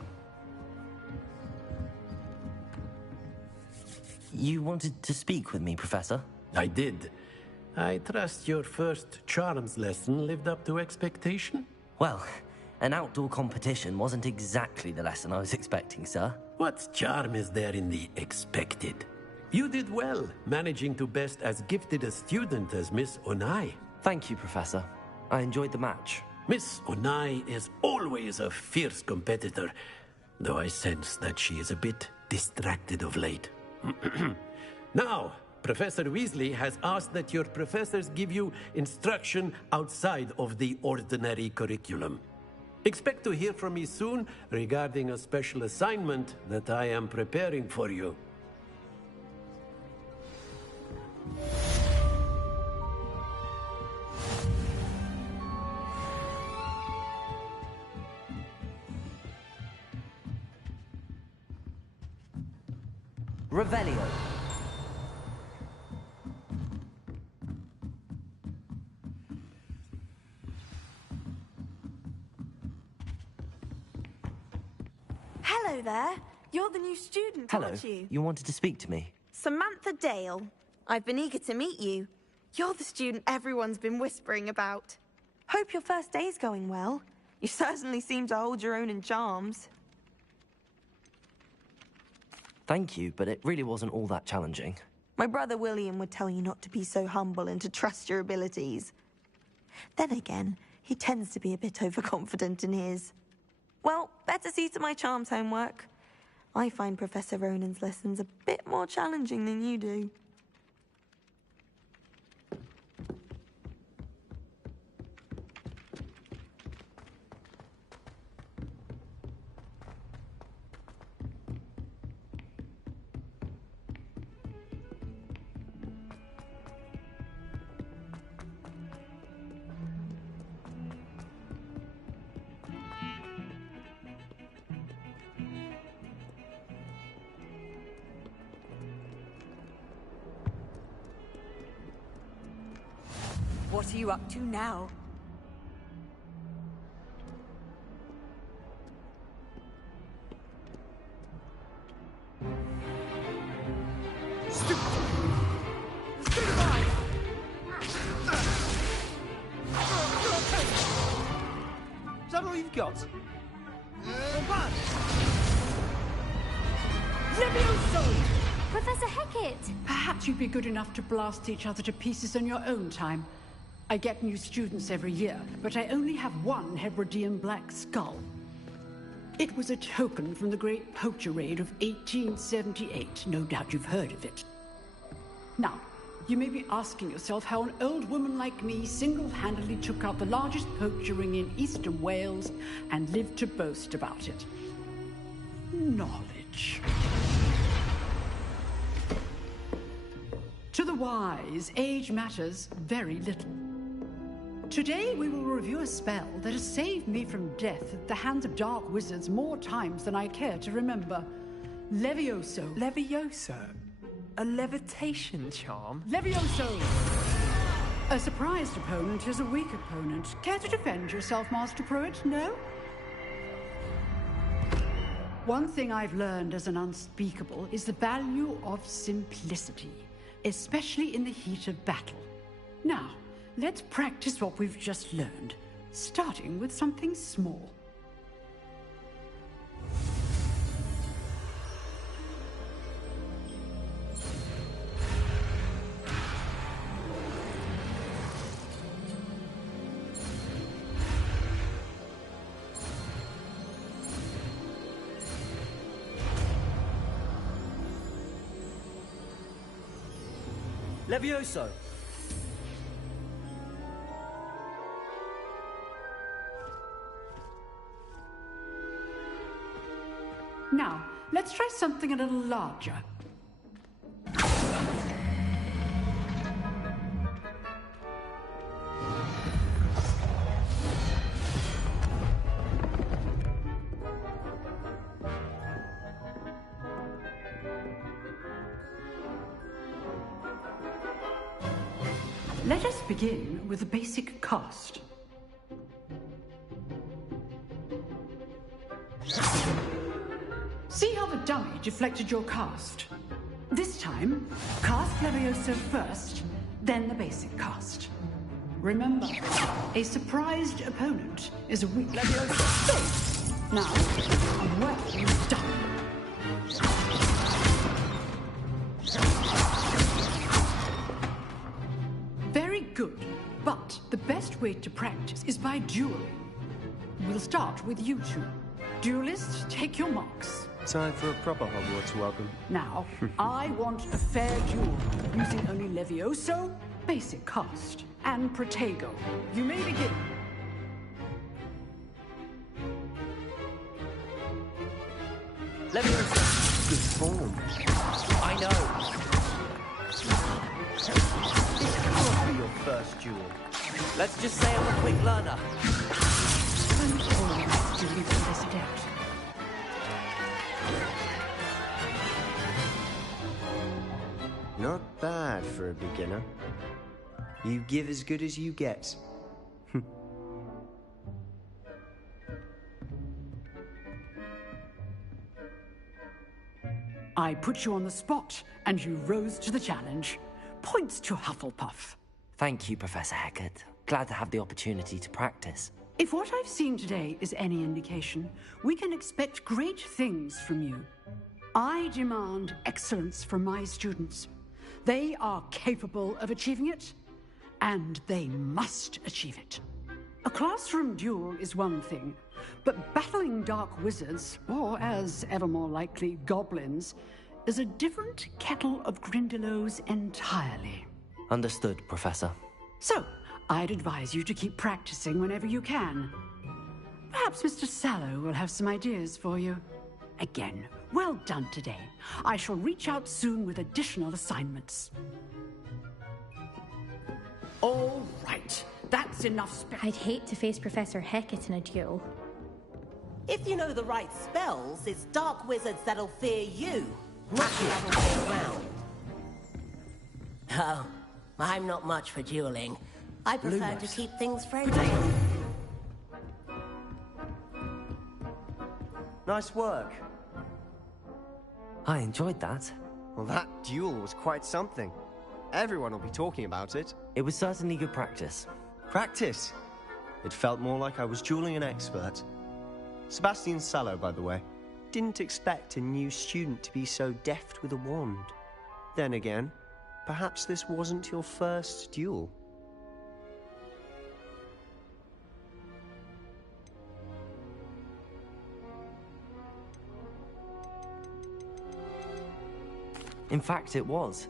You wanted to speak with me, Professor? I did. I trust your first charms lesson lived up to expectation? Well, an outdoor competition wasn't exactly the lesson I was expecting, sir. What charm is there in the expected? You did well, managing to best as gifted a student as Miss Onai. Thank you, Professor. I enjoyed the match. Miss Onai is always a fierce competitor, though I sense that she is a bit distracted of late. Now, Professor Weasley has asked that your professors give you instruction outside of the ordinary curriculum. Expect to hear from me soon regarding a special assignment that I am preparing for you. Revelio. Hello there. You're the new student, Hello. aren't you? You wanted to speak to me? Samantha Dale. I've been eager to meet you. You're the student everyone's been whispering about. Hope your first day's going well. You certainly seem to hold your own in charms. Thank you, but it really wasn't all that challenging. My brother William would tell you not to be so humble and to trust your abilities. Then again, he tends to be a bit overconfident in his. Well, better see to my charms homework. I find Professor Ronan's lessons a bit more challenging than you do. What are you up to now? Is that all you've got? Professor Hecat! Perhaps you'd be good enough to blast each other to pieces in your own time. I get new students every year, but I only have one Hebridean black skull. It was a token from the Great Poacher Raid of 1878. No doubt you've heard of it. Now, you may be asking yourself how an old woman like me single-handedly took out the largest poacher ring in eastern Wales and lived to boast about it. Knowledge. wise, age matters very little. Today we will review a spell that has saved me from death at the hands of dark wizards more times than I care to remember. Levioso. Levioso? A levitation charm? Levioso! A surprised opponent is a weak opponent. Care to defend yourself, Master Pruitt? No? One thing I've learned as an unspeakable is the value of simplicity, especially in the heat of battle. Now, let's practice what we've just learned, starting with something small. Levioso! Now, let's try something a little larger. Let us begin with the basic cast. See how the dummy deflected your cast? This time, cast Levioso first, then the basic cast. Remember, a surprised opponent is a weak Levioso. Now, well done. Very good, but the best way to practice is by dueling. We'll start with you two. Duelists, take your marks. Time for a proper Hogwarts welcome. Now, I want a fair duel, using only Levioso, basic cast, and Protego. You may begin. Levioso! Good form. I know. This can't be your first duel. Let's just say I'm a quick learner. I'm always dueling for this adept. Not bad for a beginner. You give as good as you get. I put you on the spot, and you rose to the challenge. Points to Hufflepuff. Thank you, Professor Hecat. Glad to have the opportunity to practice. If what I've seen today is any indication, we can expect great things from you. I demand excellence from my students. They are capable of achieving it, and they must achieve it. A classroom duel is one thing, but battling dark wizards, or as ever more likely, goblins, is a different kettle of Grindylows entirely. Understood, Professor. So, I'd advise you to keep practicing whenever you can. Perhaps Mr. Sallow will have some ideas for you. Again, well done today. I shall reach out soon with additional assignments. All right, that's enough I'd hate to face Professor Hecat in a duel. If you know the right spells, it's dark wizards that'll fear you, not the other way around. Oh, I'm not much for dueling. I prefer to keep things friendly. Nice work. I enjoyed that. Well, that duel was quite something. Everyone will be talking about it. It was certainly good practice. Practice? It felt more like I was dueling an expert. Sebastian Sallow, by the way. Didn't expect a new student to be so deft with a wand. Then again, perhaps this wasn't your first duel. In fact, it was.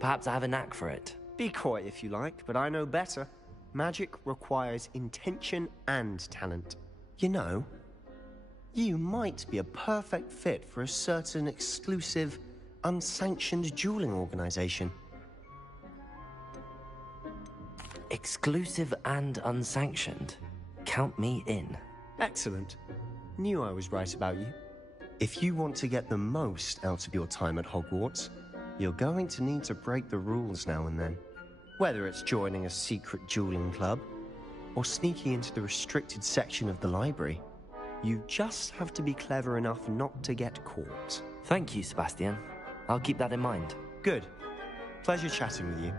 Perhaps I have a knack for it. Be coy if you like, but I know better. Magic requires intention and talent. You know, you might be a perfect fit for a certain exclusive, unsanctioned dueling organization. Exclusive and unsanctioned. Count me in. Excellent. Knew I was right about you. If you want to get the most out of your time at Hogwarts, you're going to need to break the rules now and then. Whether it's joining a secret dueling club, or sneaking into the restricted section of the library, you just have to be clever enough not to get caught. Thank you, Sebastian. I'll keep that in mind. Good. Pleasure chatting with you.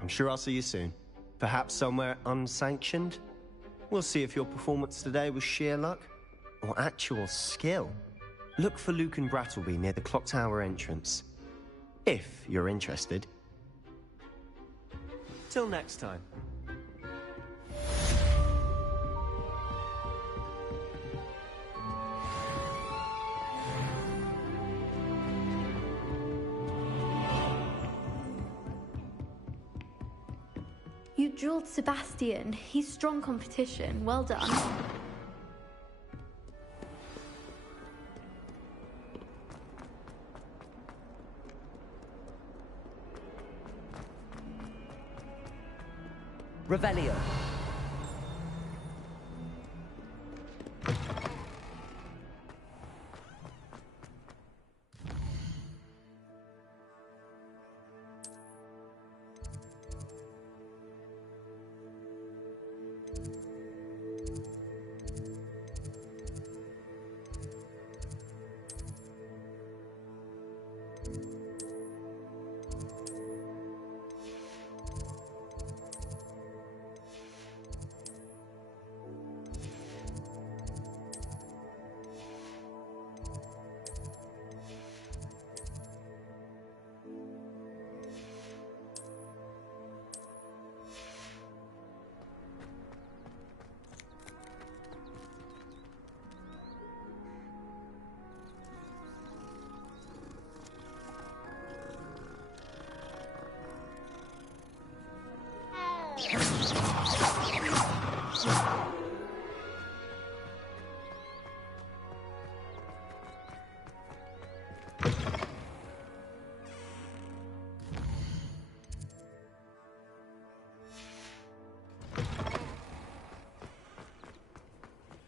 I'm sure I'll see you soon. Perhaps somewhere unsanctioned? We'll see if your performance today was sheer luck or actual skill. Look for Luke and Brattleby near the clock tower entrance, if you're interested. Till next time. You drilled Sebastian. He's strong competition. Well done. Revelio.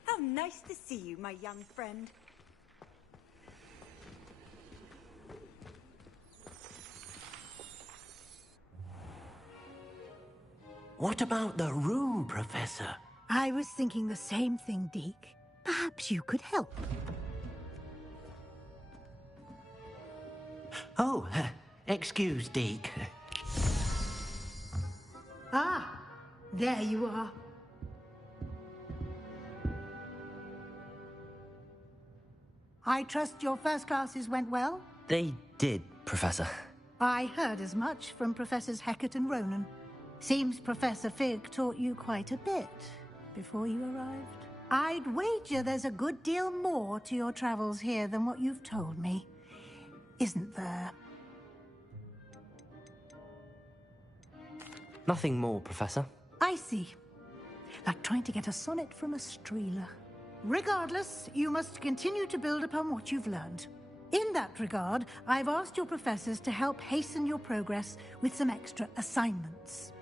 How nice to see you, my young friend. What about the room, Professor? I was thinking the same thing, Deke. Perhaps you could help. Oh, excuse, Deke. Ah, there you are. I trust your first classes went well? They did, Professor. I heard as much from Professors Hecat and Ronan. Seems Professor Fig taught you quite a bit before you arrived. I'd wager there's a good deal more to your travels here than what you've told me. Isn't there? Nothing more, Professor. I see. Like trying to get a sonnet from a streeler. Regardless, you must continue to build upon what you've learned. In that regard, I've asked your professors to help hasten your progress with some extra assignments.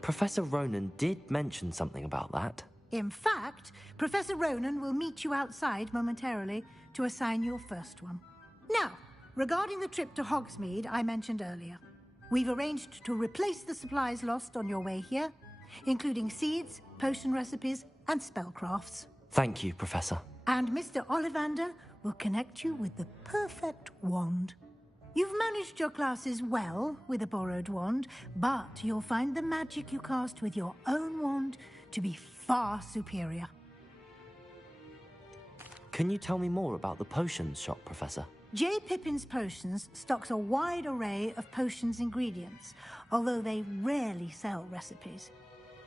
Professor Ronan did mention something about that. In fact, Professor Ronan will meet you outside momentarily to assign your first one. Now, regarding the trip to Hogsmead I mentioned earlier, we've arranged to replace the supplies lost on your way here, including seeds, potion recipes, and spellcrafts. Thank you, Professor. And Mr. Ollivander will connect you with the perfect wand. You've managed your classes well with a borrowed wand, but you'll find the magic you cast with your own wand to be far superior. Can you tell me more about the potions shop, Professor? J. Pippin's Potions stocks a wide array of potions ingredients, although they rarely sell recipes.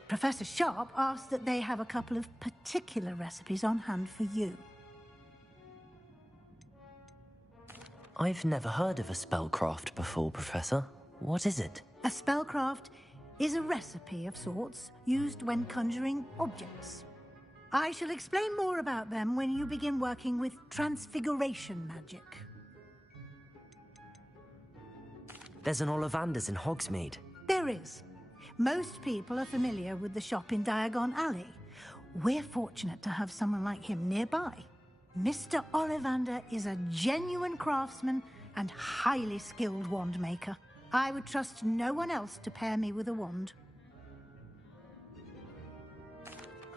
Professor Sharp asked that they have a couple of particular recipes on hand for you. I've never heard of a spellcraft before, Professor. What is it? A spellcraft is a recipe of sorts used when conjuring objects. I shall explain more about them when you begin working with transfiguration magic. There's an Ollivander's in Hogsmead. There is. Most people are familiar with the shop in Diagon Alley. We're fortunate to have someone like him nearby. Mr. Ollivander is a genuine craftsman and highly skilled wand maker. I would trust no one else to pair me with a wand.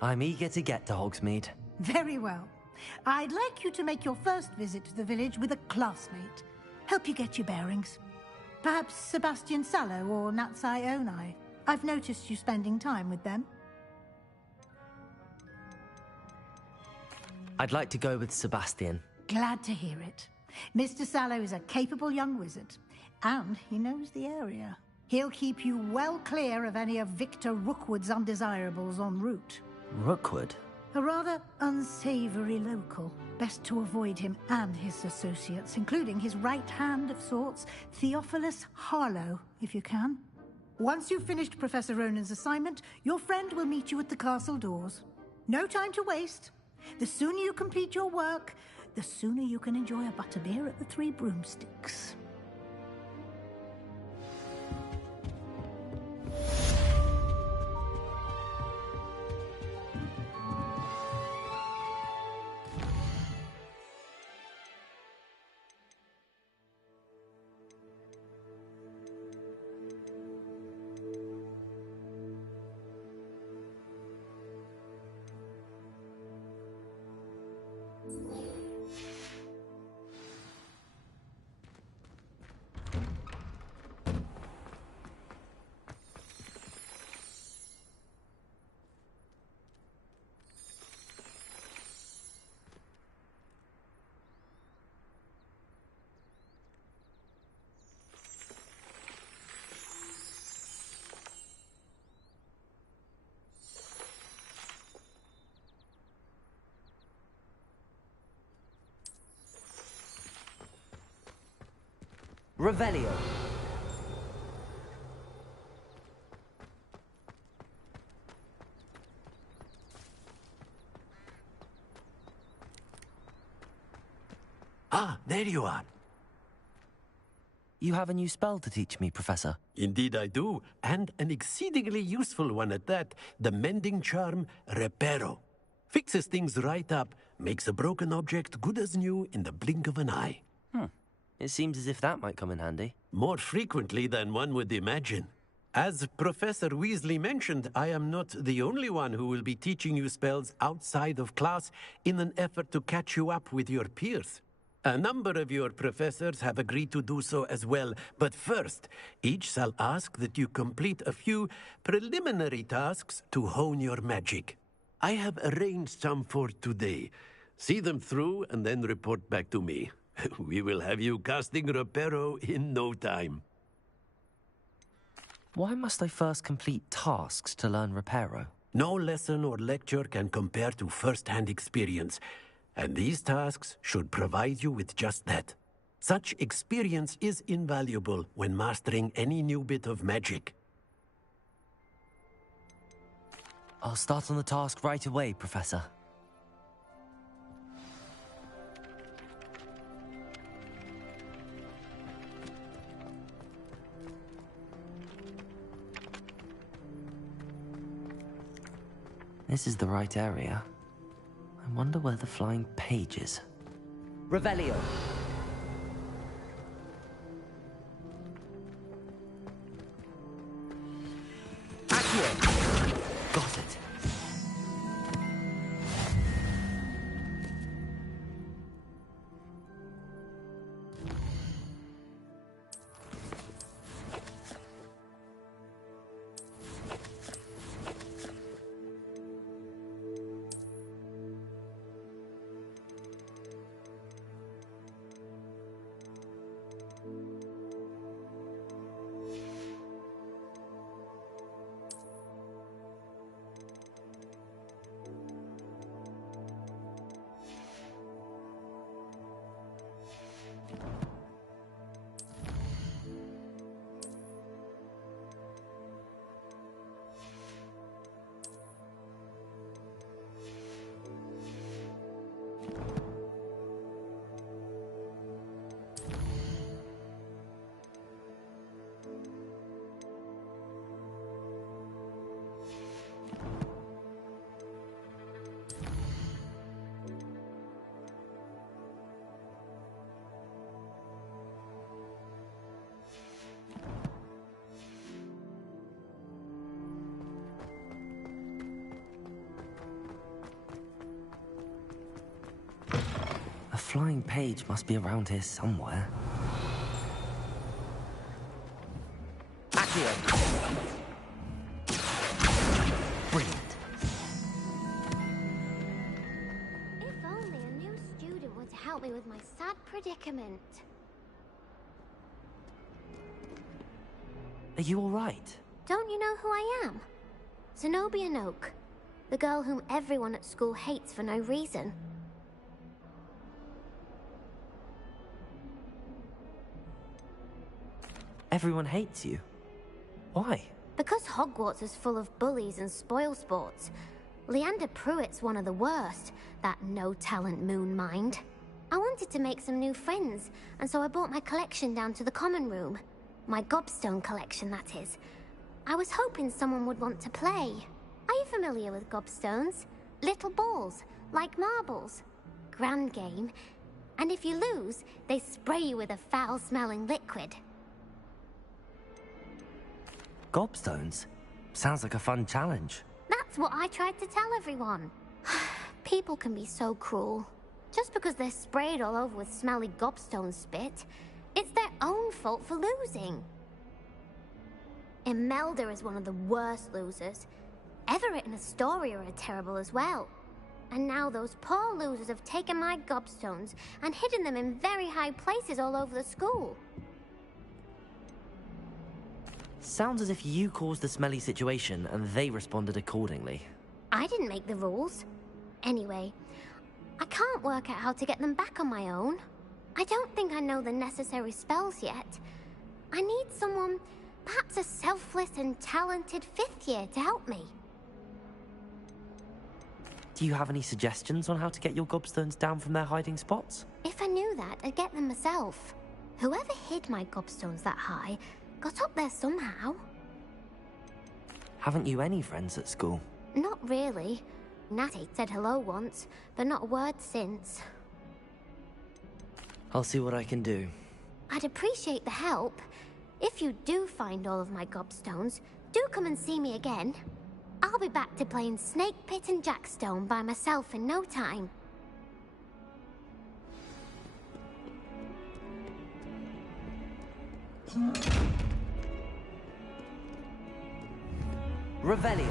I'm eager to get to Hogsmead. Very well. I'd like you to make your first visit to the village with a classmate. Help you get your bearings. Perhaps Sebastian Sallow or Natsai Onai. I've noticed you spending time with them. I'd like to go with Sebastian. Glad to hear it. Mr. Sallow is a capable young wizard, and he knows the area. He'll keep you well clear of any of Victor Rookwood's undesirables en route. Rookwood? A rather unsavory local. Best to avoid him and his associates, including his right hand of sorts, Theophilus Harlow, if you can. Once you've finished Professor Ronan's assignment, your friend will meet you at the castle doors. No time to waste. The sooner you complete your work, the sooner you can enjoy a butterbeer at the Three Broomsticks. Revelio. Ah, there you are. You have a new spell to teach me, Professor. Indeed I do, and an exceedingly useful one at that. The mending charm, Reparo. Fixes things right up, makes a broken object good as new in the blink of an eye. It seems as if that might come in handy. More frequently than one would imagine. As Professor Weasley mentioned, I am not the only one who will be teaching you spells outside of class in an effort to catch you up with your peers. A number of your professors have agreed to do so as well, but first, each shall ask that you complete a few preliminary tasks to hone your magic. I have arranged some for today. See them through and then report back to me. We will have you casting Reparo in no time. Why must I first complete tasks to learn Reparo? No lesson or lecture can compare to first-hand experience, and these tasks should provide you with just that. Such experience is invaluable when mastering any new bit of magic. I'll start on the task right away, Professor. This is the right area. I wonder where the flying page is. Revelio. Accio. Got it. flying page must be around here somewhere. Accio! Brilliant. If only a new student would help me with my sad predicament. Are you all right? Don't you know who I am? Zenobia Noak, the girl whom everyone at school hates for no reason. Everyone hates you. Why? Because Hogwarts is full of bullies and spoilsports. Leander Pruitt's one of the worst, that no-talent moon mind. I wanted to make some new friends, and so I brought my collection down to the common room. My gobstone collection, that is. I was hoping someone would want to play. Are you familiar with gobstones? Little balls, like marbles. Grand game. And if you lose, they spray you with a foul-smelling liquid. Gobstones? Sounds like a fun challenge. That's what I tried to tell everyone. People can be so cruel. Just because they're sprayed all over with smelly gobstone spit, it's their own fault for losing. Imelda is one of the worst losers. Everett and Astoria are terrible as well. And now those poor losers have taken my gobstones and hidden them in very high places all over the school. Sounds as if you caused the smelly situation and they responded accordingly. I didn't make the rules. Anyway, I can't work out how to get them back on my own. I don't think I know the necessary spells yet. I need someone, perhaps a selfless and talented fifth year to help me. Do you have any suggestions on how to get your gobstones down from their hiding spots? If I knew that, I'd get them myself. Whoever hid my gobstones that high got up there somehow. Haven't you any friends at school? Not really. Natty said hello once, but not a word since. I'll see what I can do. I'd appreciate the help. If you do find all of my gobstones, do come and see me again. I'll be back to playing Snake Pit and Jackstone by myself in no time. Revelio.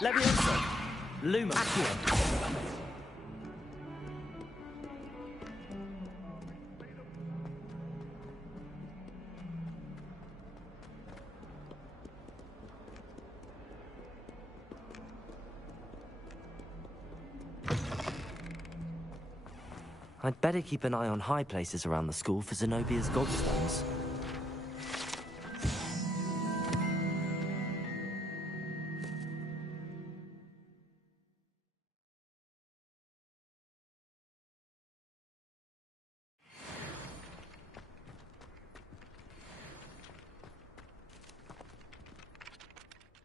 Levioso. Luma. Accio. I'd better keep an eye on high places around the school for Zenobia's gobstones.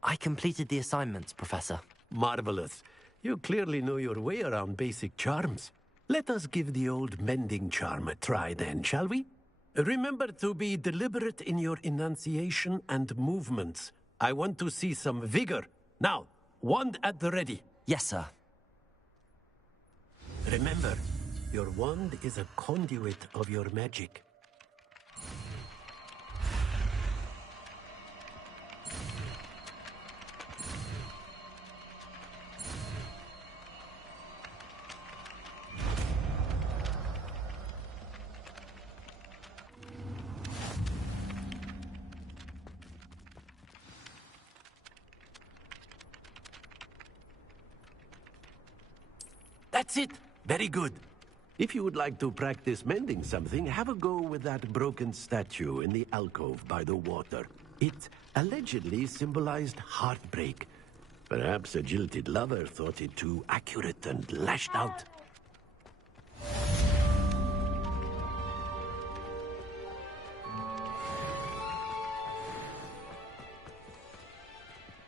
I completed the assignments, Professor. Marvelous. You clearly know your way around basic charms. Let us give the old mending charm a try then, shall we? Remember to be deliberate in your enunciation and movements. I want to see some vigor. Now, wand at the ready. Yes, sir. Remember, your wand is a conduit of your magic. That's it. Very good. If you would like to practice mending something, have a go with that broken statue in the alcove by the water. It allegedly symbolized heartbreak. Perhaps a jilted lover thought it too accurate and lashed out.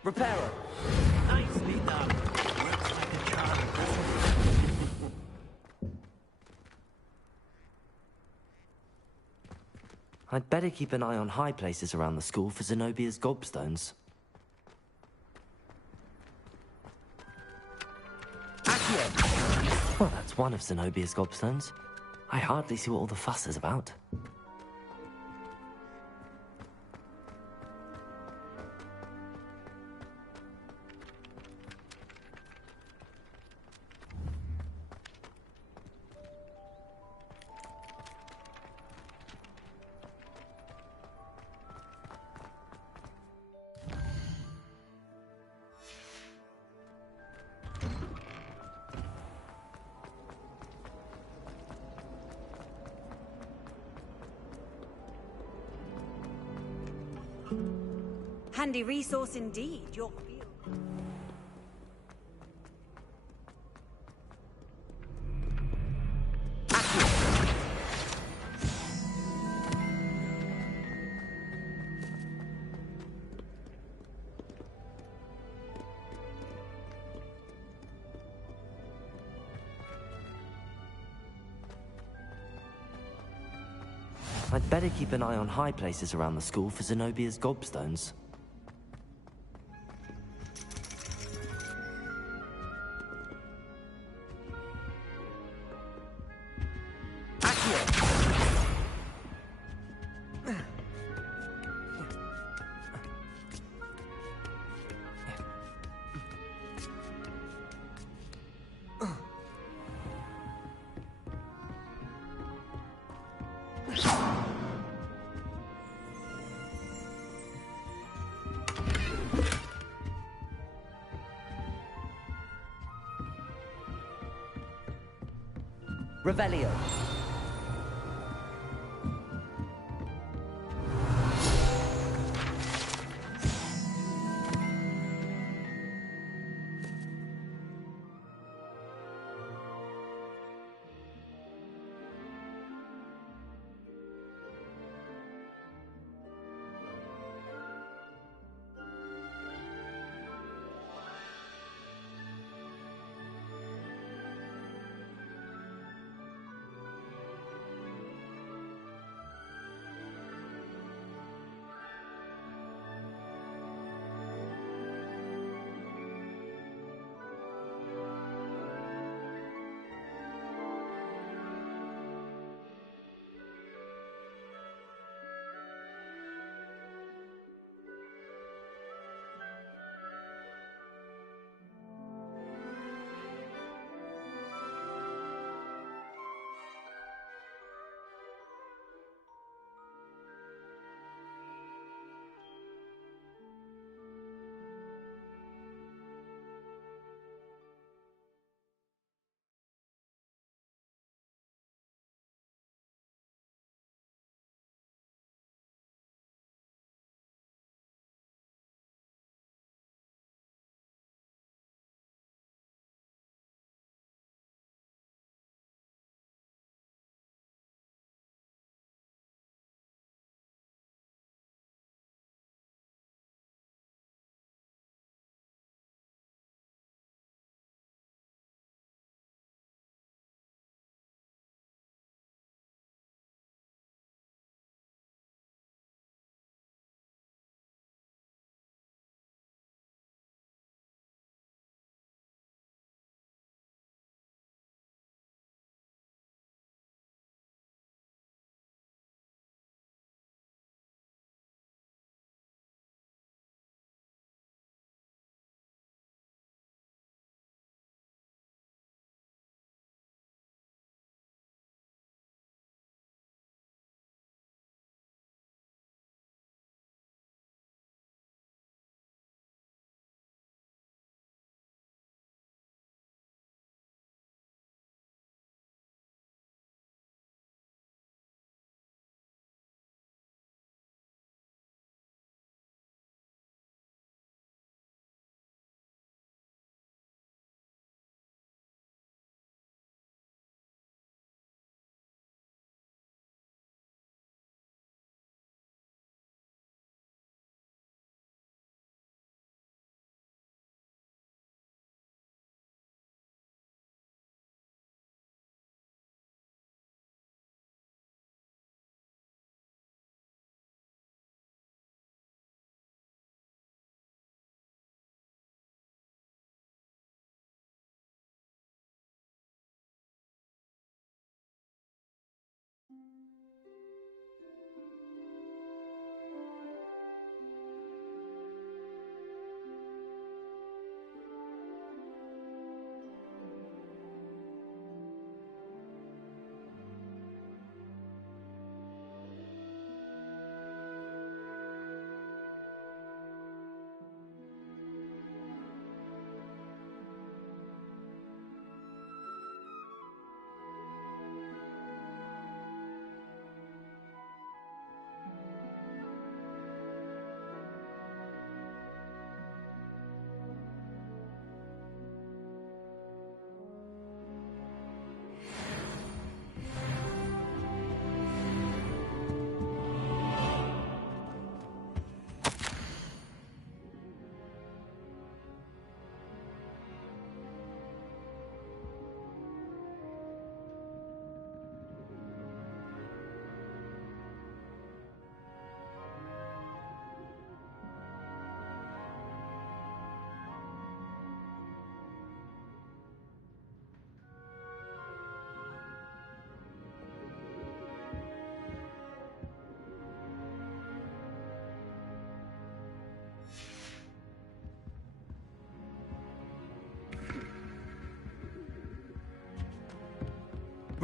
Reparo. Nicely done. Works like a charm. I'd better keep an eye on high places around the school for Zenobia's gobstones. Well, that's one of Zenobia's gobstones. I hardly see what all the fuss is about. Handy resource indeed, your field. I'd better keep an eye on high places around the school for Zenobia's gobstones. Revelio.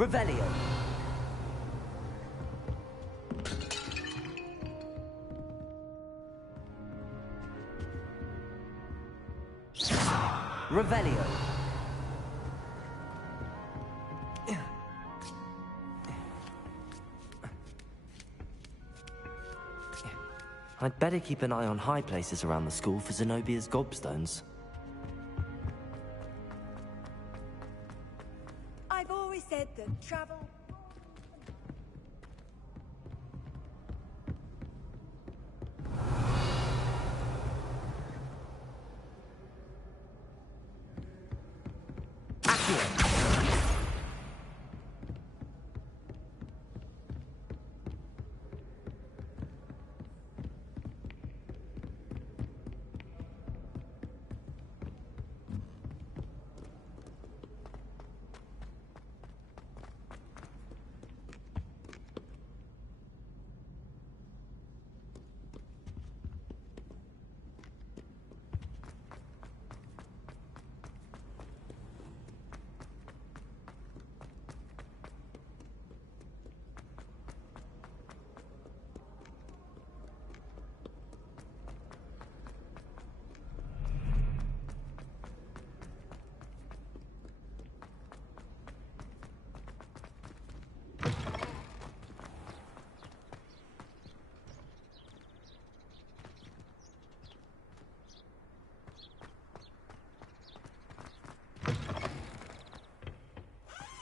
Revelio. Revelio. I'd better keep an eye on high places around the school for Zenobia's gobstones. I've always said that travel...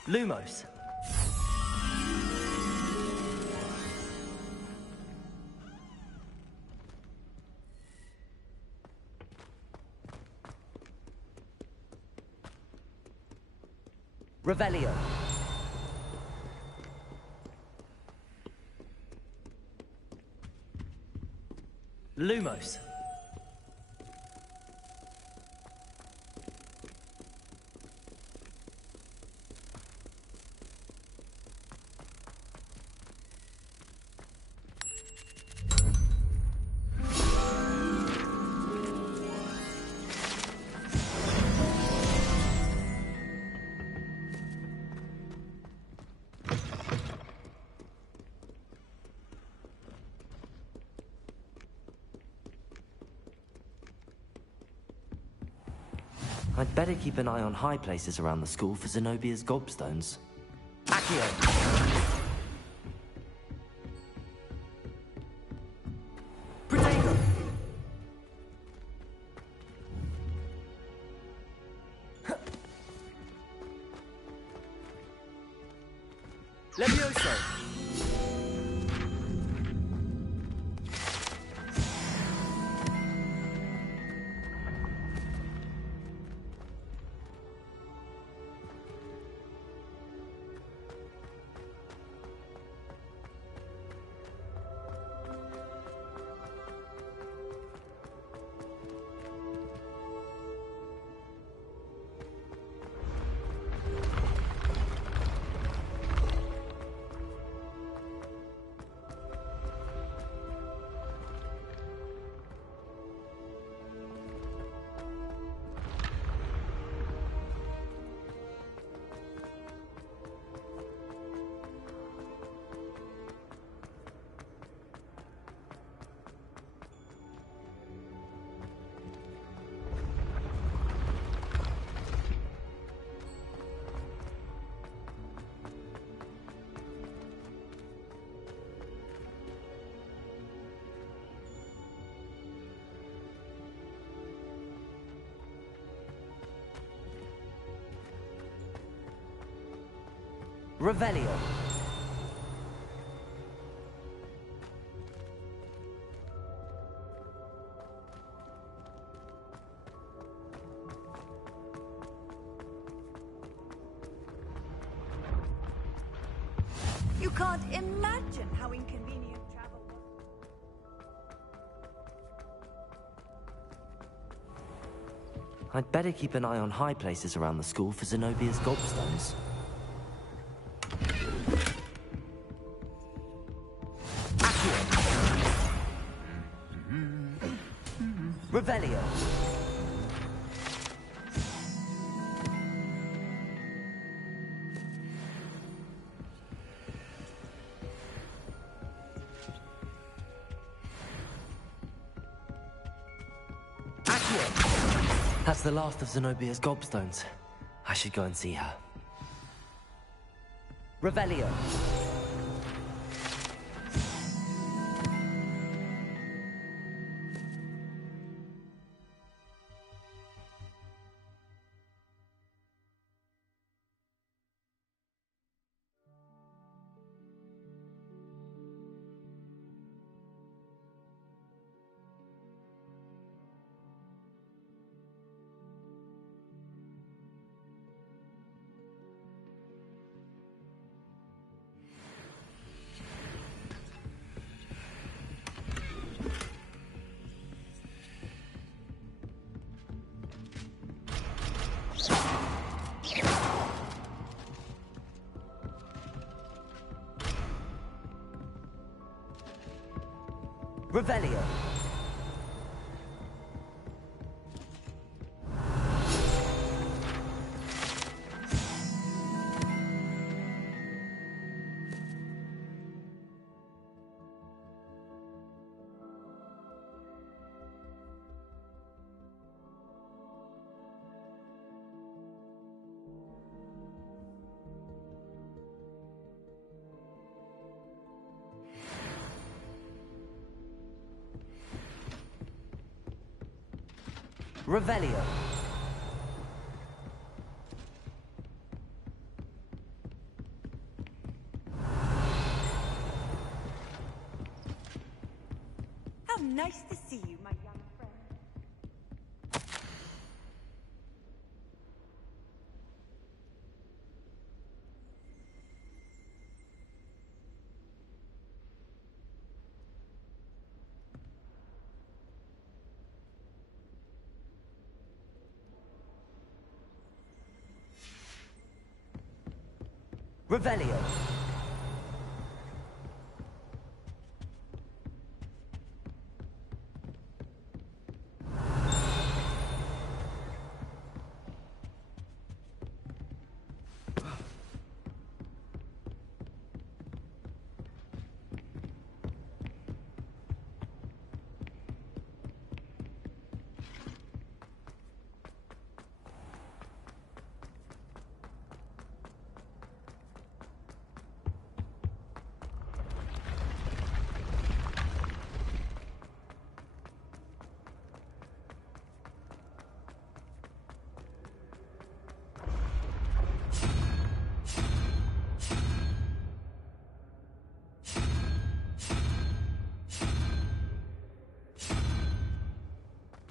Lumos. Revelio. Lumos. I'd better keep an eye on high places around the school for Zenobia's gobstones. Accio! Protego! Levioso! Revelio. You can't imagine how inconvenient travel was. I'd better keep an eye on high places around the school for Zenobia's gobstones. Revelio. That's the last of Zenobia's gobstones. I should go and see her. Revelio. Revelio. Revelio. How nice to see you, my young friend. Revelio.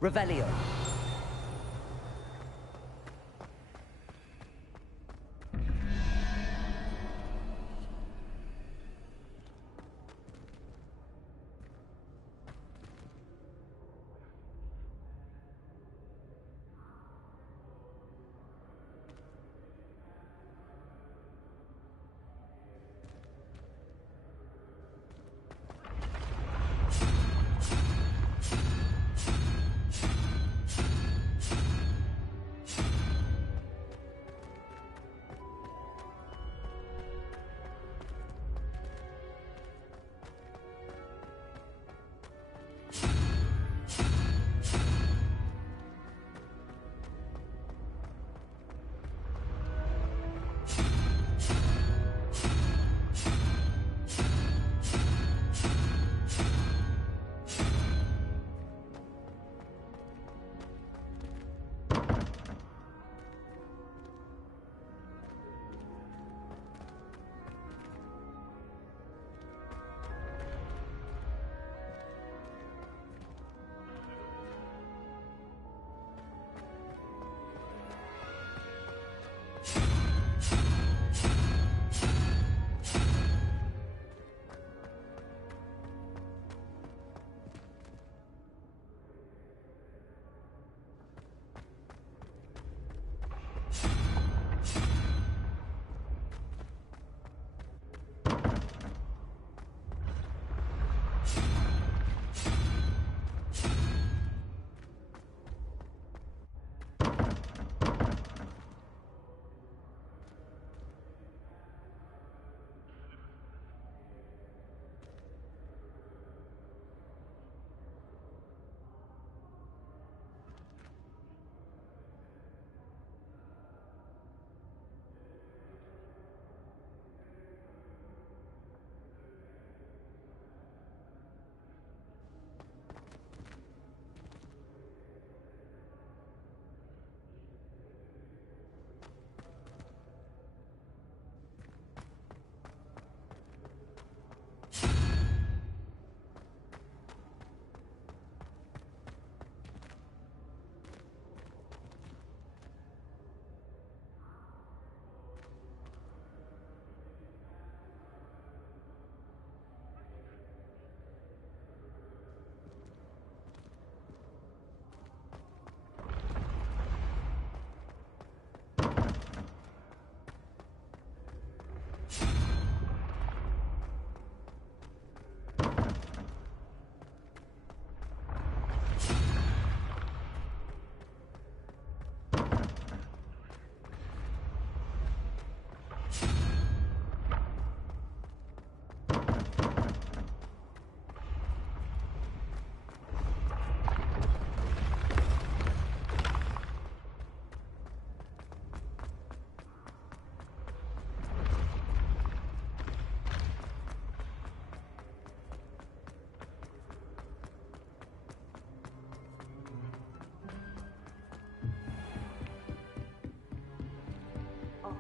Revelio.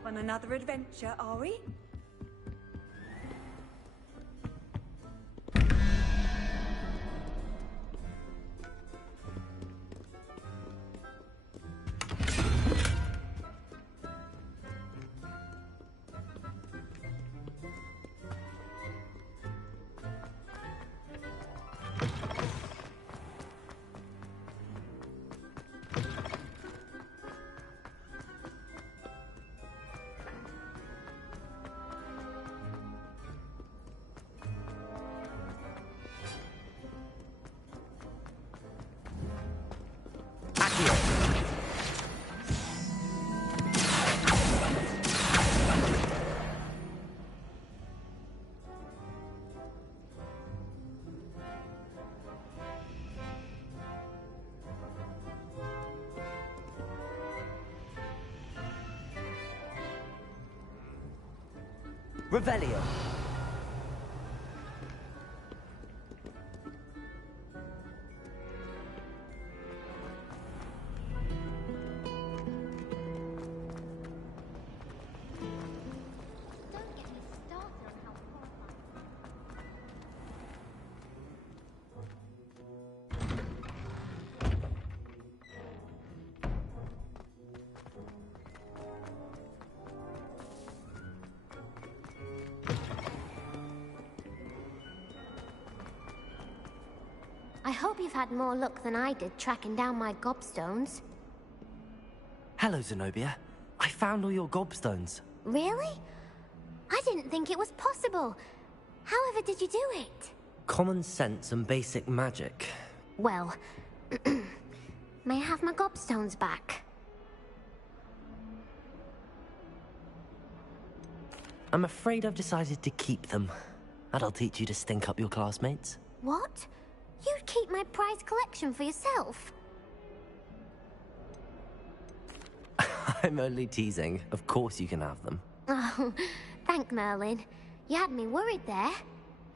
on another adventure, are we? Revelio. I hope you've had more luck than I did tracking down my gobstones. Hello, Zenobia. I found all your gobstones. Really? I didn't think it was possible. However did you do it? Common sense and basic magic. Well, may I have my gobstones back? I'm afraid I've decided to keep them. That'll teach you to stink up your classmates. What? You'd keep my prized collection for yourself? I'm only teasing. Of course you can have them. Oh, thank Merlin. You had me worried there.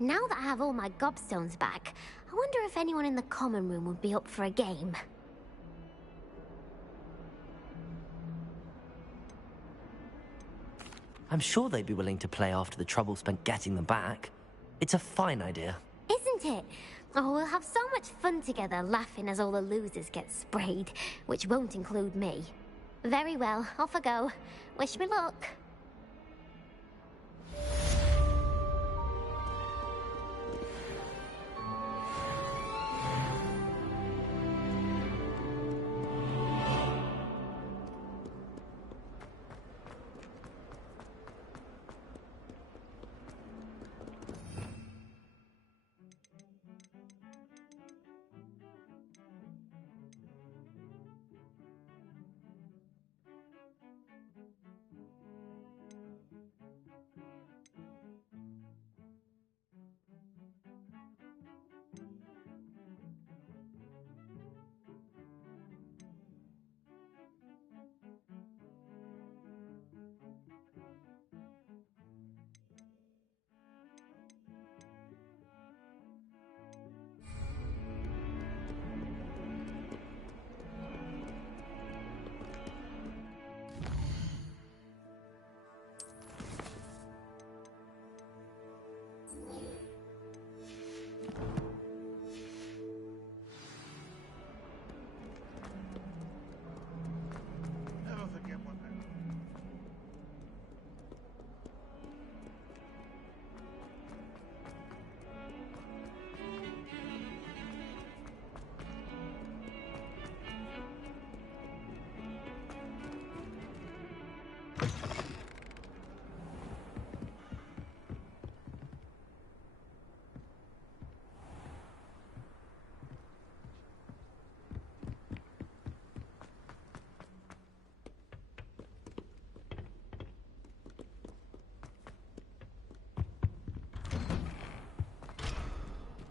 Now that I have all my gobstones back, I wonder if anyone in the common room would be up for a game. I'm sure they'd be willing to play after the trouble spent getting them back. It's a fine idea. Isn't it? Oh, we'll have so much fun together, laughing as all the losers get sprayed, which won't include me. Very well, off I go. Wish me luck.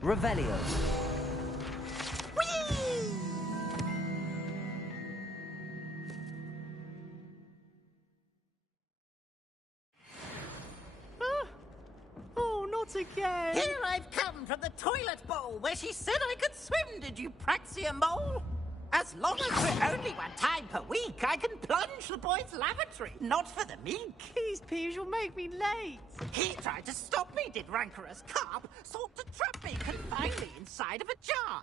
Revelio. Oh, not again! Here I've come from the toilet bowl where she said I could swim, did you praxia mole? As long as we're only one time per week, I can plunge the boys' lavatory. Not for the meek. These peas will make me late. He tried to stop me, did rancorous carp. Sought to trap me, confine me inside of a jar.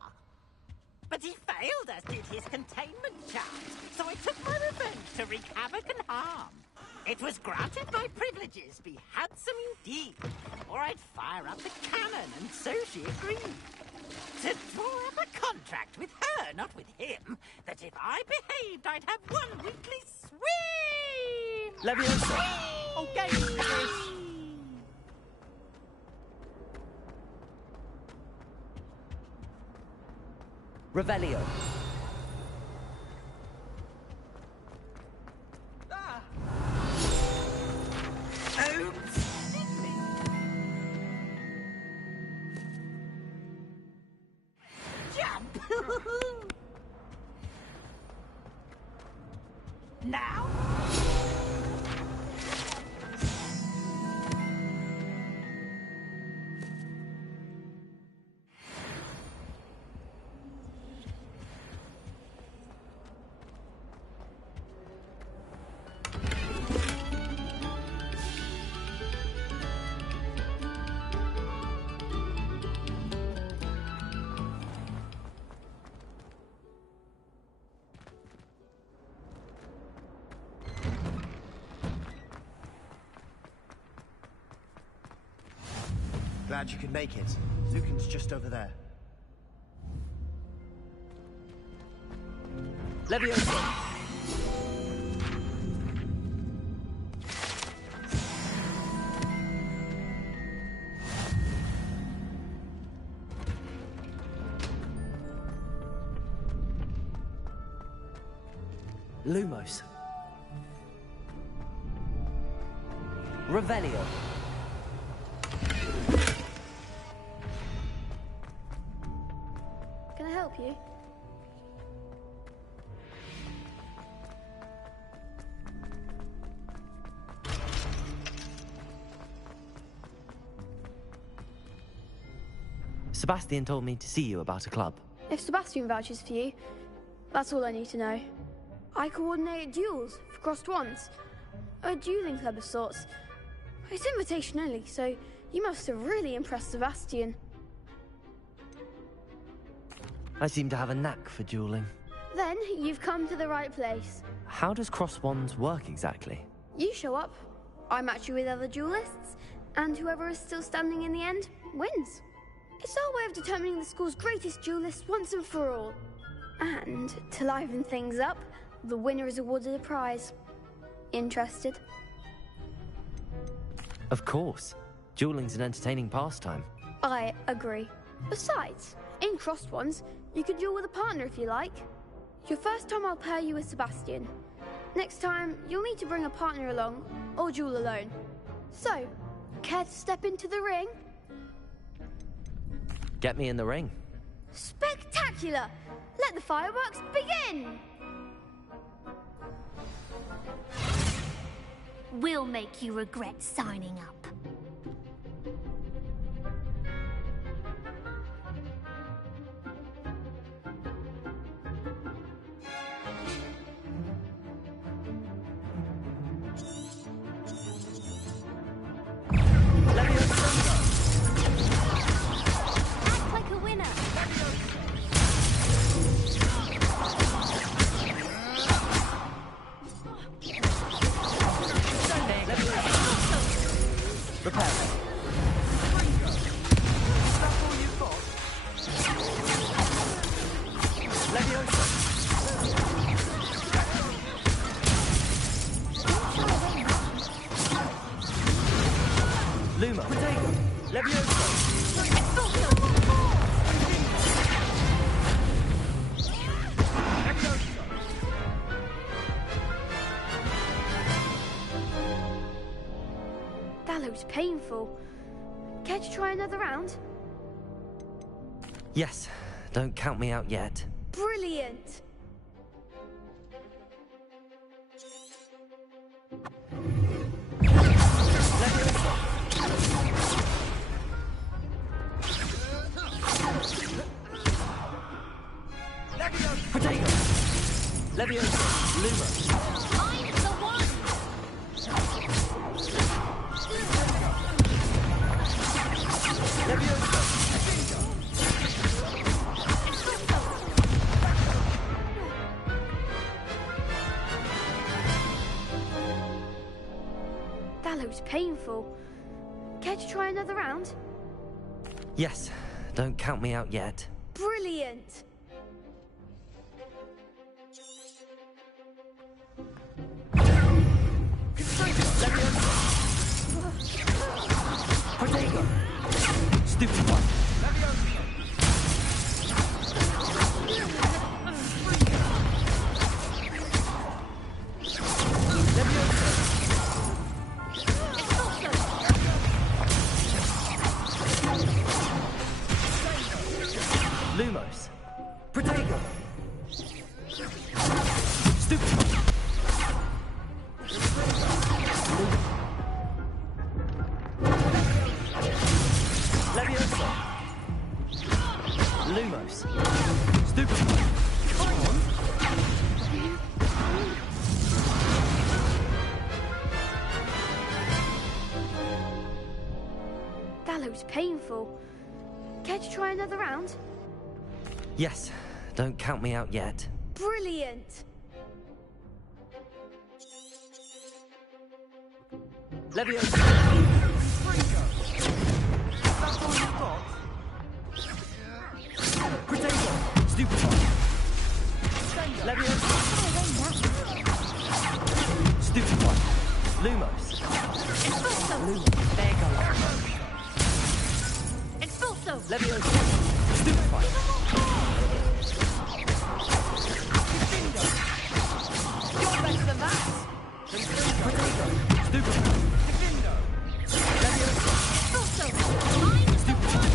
But he failed, as did his containment charms. So I took my revenge to wreak havoc and harm. It was granted my privileges be handsome indeed, or I'd fire up the cannon, and so she agreed. To draw up a contract with her, not with him, that if I behaved, I'd have one weekly swim! Leviosa! Okay, Revelio. Jump! Now? Glad you could make it. Zukin's just over there. Leviosa! Lumos. Revelio. Can I help you? Sebastian told me to see you about a club. If Sebastian vouches for you, that's all I need to know. I coordinate duels for crossed wands. A dueling club of sorts. It's invitation only, so you must have really impressed Sebastian. I seem to have a knack for dueling. Then you've come to the right place. How does cross wands work exactly? You show up, I match you with other duelists, and whoever is still standing in the end wins. It's our way of determining the school's greatest duelist once and for all. And to liven things up, the winner is awarded a prize. Interested? Of course. Dueling's an entertaining pastime. I agree. Besides, in crossed wands, you could duel with a partner if you like. Your first time I'll pair you with Sebastian. Next time, you'll need to bring a partner along, or duel alone. So, care to step into the ring? Get me in the ring. Spectacular! Let the fireworks begin! We'll make you regret signing up. Act like a winner. Prepare. That's all you've got? Leviosa. Luma. Protego. Leviosa. That looks painful. Care to try another round? Yes. Don't count me out yet. Brilliant! Protego! Leviosa! Lumos! I'm the one! That looks painful. Care to try another round? Yes, don't count me out yet. Brilliant! Protego! Stupid one! Lumos! Protego! Stupid one! Leviosa! Lumos! Stupid one! Come on! That looks painful. Care to try another round? Yes, don't count me out yet. Brilliant! Leviosa! Protego! Stupid one! Leviosa! Stupid one! Lumos! Expulso! Leviosa! Stupid one! You're better than that! Protego! Stupid one! Leviosa! Expulso! I'm the one!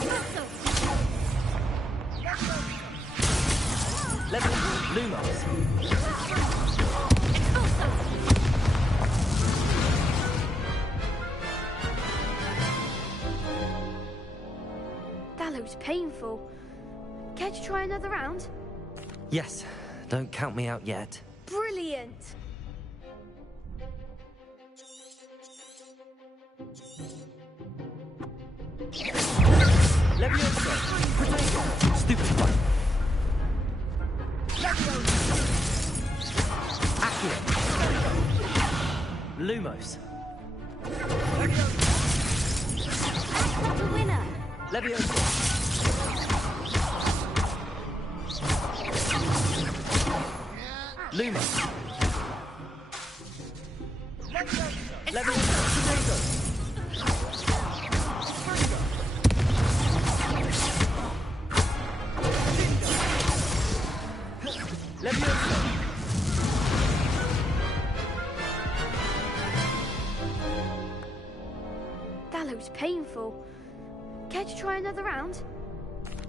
Expulso! Leviosa! Lumos! Expulso! That looks painful. Care to try another round? Yes, don't count me out yet. Brilliant! Leviosa! Protego! Stupid one! Accio! Lumos! That's a winner! Leviosa! Lumos! Leviosa! Protego! Leviosa! That looks painful. Care to try another round?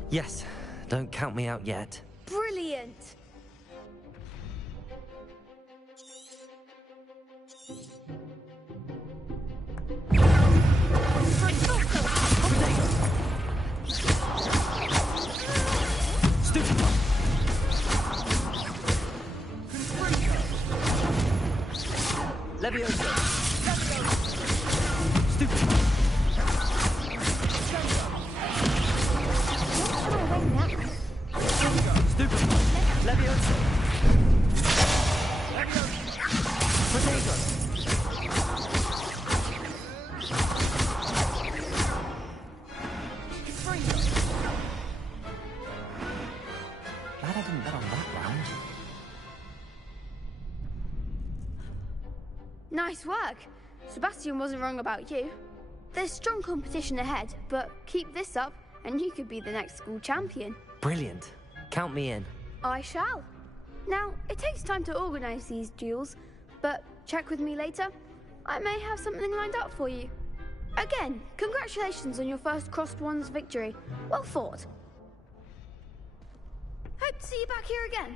Yes, don't count me out yet. Brilliant! Stupid one! Leviosa! Stupid one! Stupid one! Leviosa! Protego! Glad I didn't bet on that round. Nice work! Sebastian wasn't wrong about you. There's strong competition ahead, but keep this up and you could be the next school champion. Brilliant. Count me in. I shall. Now, it takes time to organise these duels, but check with me later. I may have something lined up for you. Again, congratulations on your first Crossed Wands victory. Well fought. Hope to see you back here again.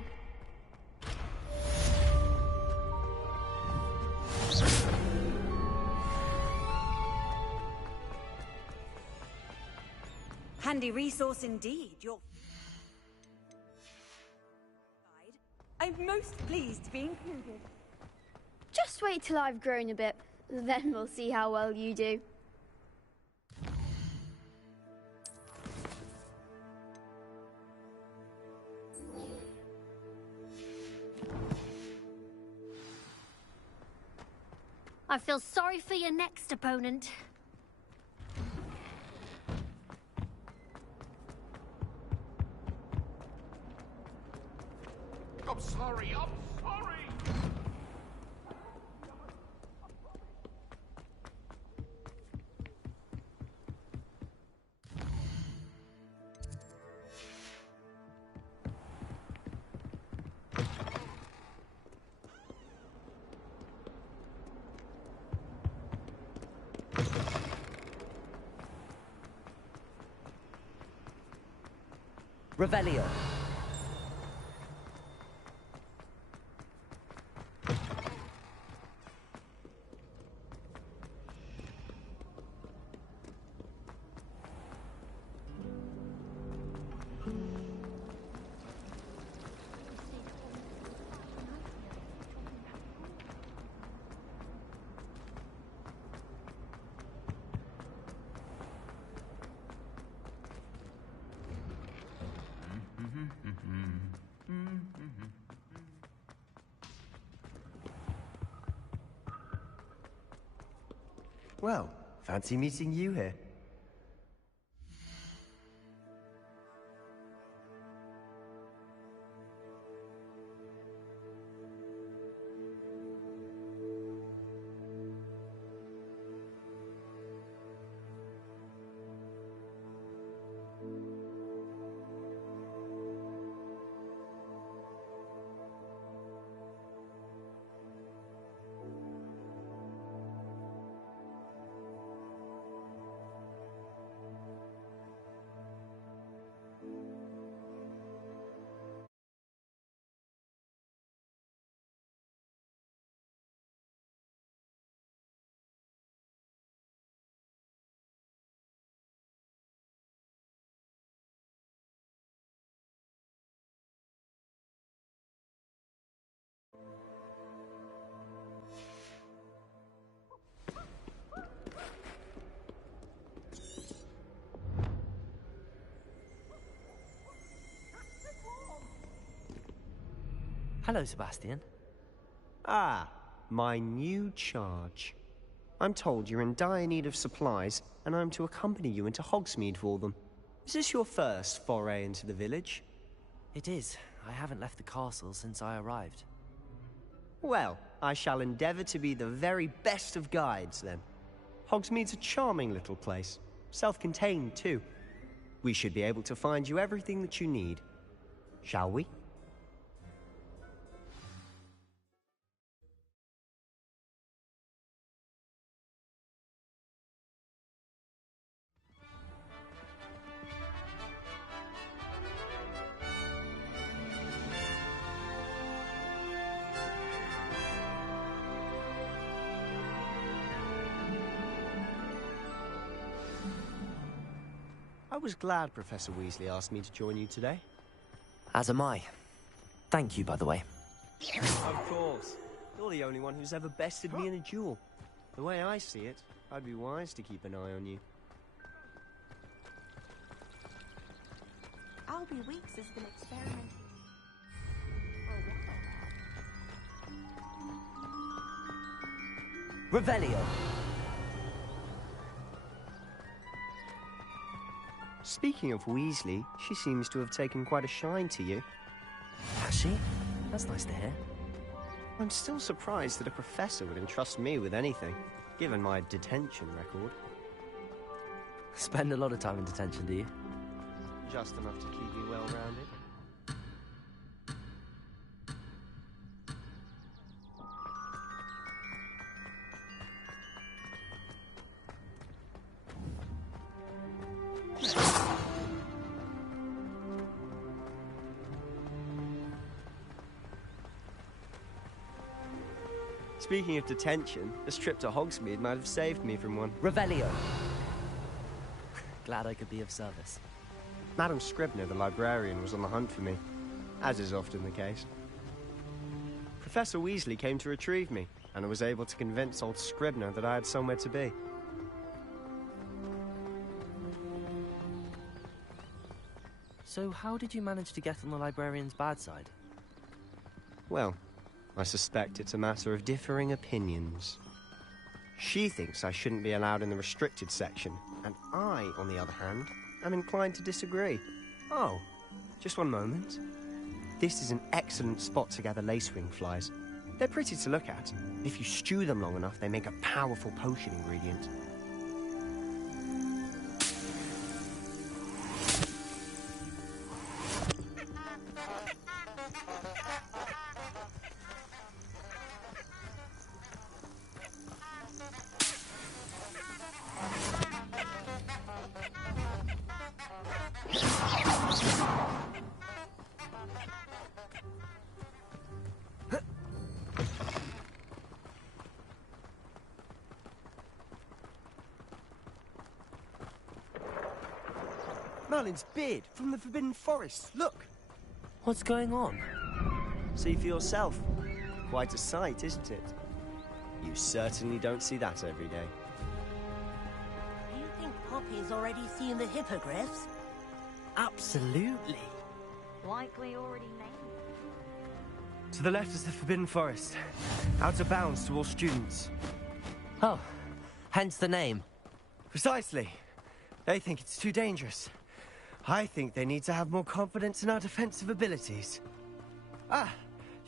Handy resource indeed. I'm most pleased to be included. Just wait till I've grown a bit, then we'll see how well you do. I feel sorry for your next opponent. I'm sorry, I'm sorry! Revelio. Well, fancy meeting you here. Hello, Sebastian. Ah, my new charge. I'm told you're in dire need of supplies, and I'm to accompany you into Hogsmead for them. Is this your first foray into the village? It is. I haven't left the castle since I arrived. Well, I shall endeavor to be the very best of guides, then. Hogsmead's a charming little place. Self-contained, too. We should be able to find you everything that you need. Shall we? I was glad Professor Weasley asked me to join you today. As am I. Thank you, by the way. Of course. You're the only one who's ever bested me in a duel. The way I see it, I'd be wise to keep an eye on you. Albie Weeks has been experimenting for a while now. Revelio. Speaking of Weasley, she seems to have taken quite a shine to you. Has she? That's nice to hear. I'm still surprised that a professor would entrust me with anything, given my detention record. Spend a lot of time in detention, do you? Just enough to keep me well-rounded. Speaking of detention, this trip to Hogsmead might have saved me from one. Revelio. Glad I could be of service. Madam Scribner, the librarian, was on the hunt for me, as is often the case. Professor Weasley came to retrieve me, and I was able to convince old Scribner that I had somewhere to be. So how did you manage to get on the librarian's bad side? Well, I suspect it's a matter of differing opinions. She thinks I shouldn't be allowed in the restricted section, and I, on the other hand, am inclined to disagree. Oh, just one moment. This is an excellent spot to gather lacewing flies. They're pretty to look at. If you stew them long enough, they make a powerful potion ingredient. Merlin's beard from the Forbidden Forest. Look! What's going on? See for yourself. Quite a sight, isn't it? You certainly don't see that every day. Do you think Poppy's already seen the hippogriffs? Absolutely. Likely already named. To the left is the Forbidden Forest. Out of bounds to all students. Oh, hence the name. Precisely. They think it's too dangerous. I think they need to have more confidence in our defensive abilities. Ah,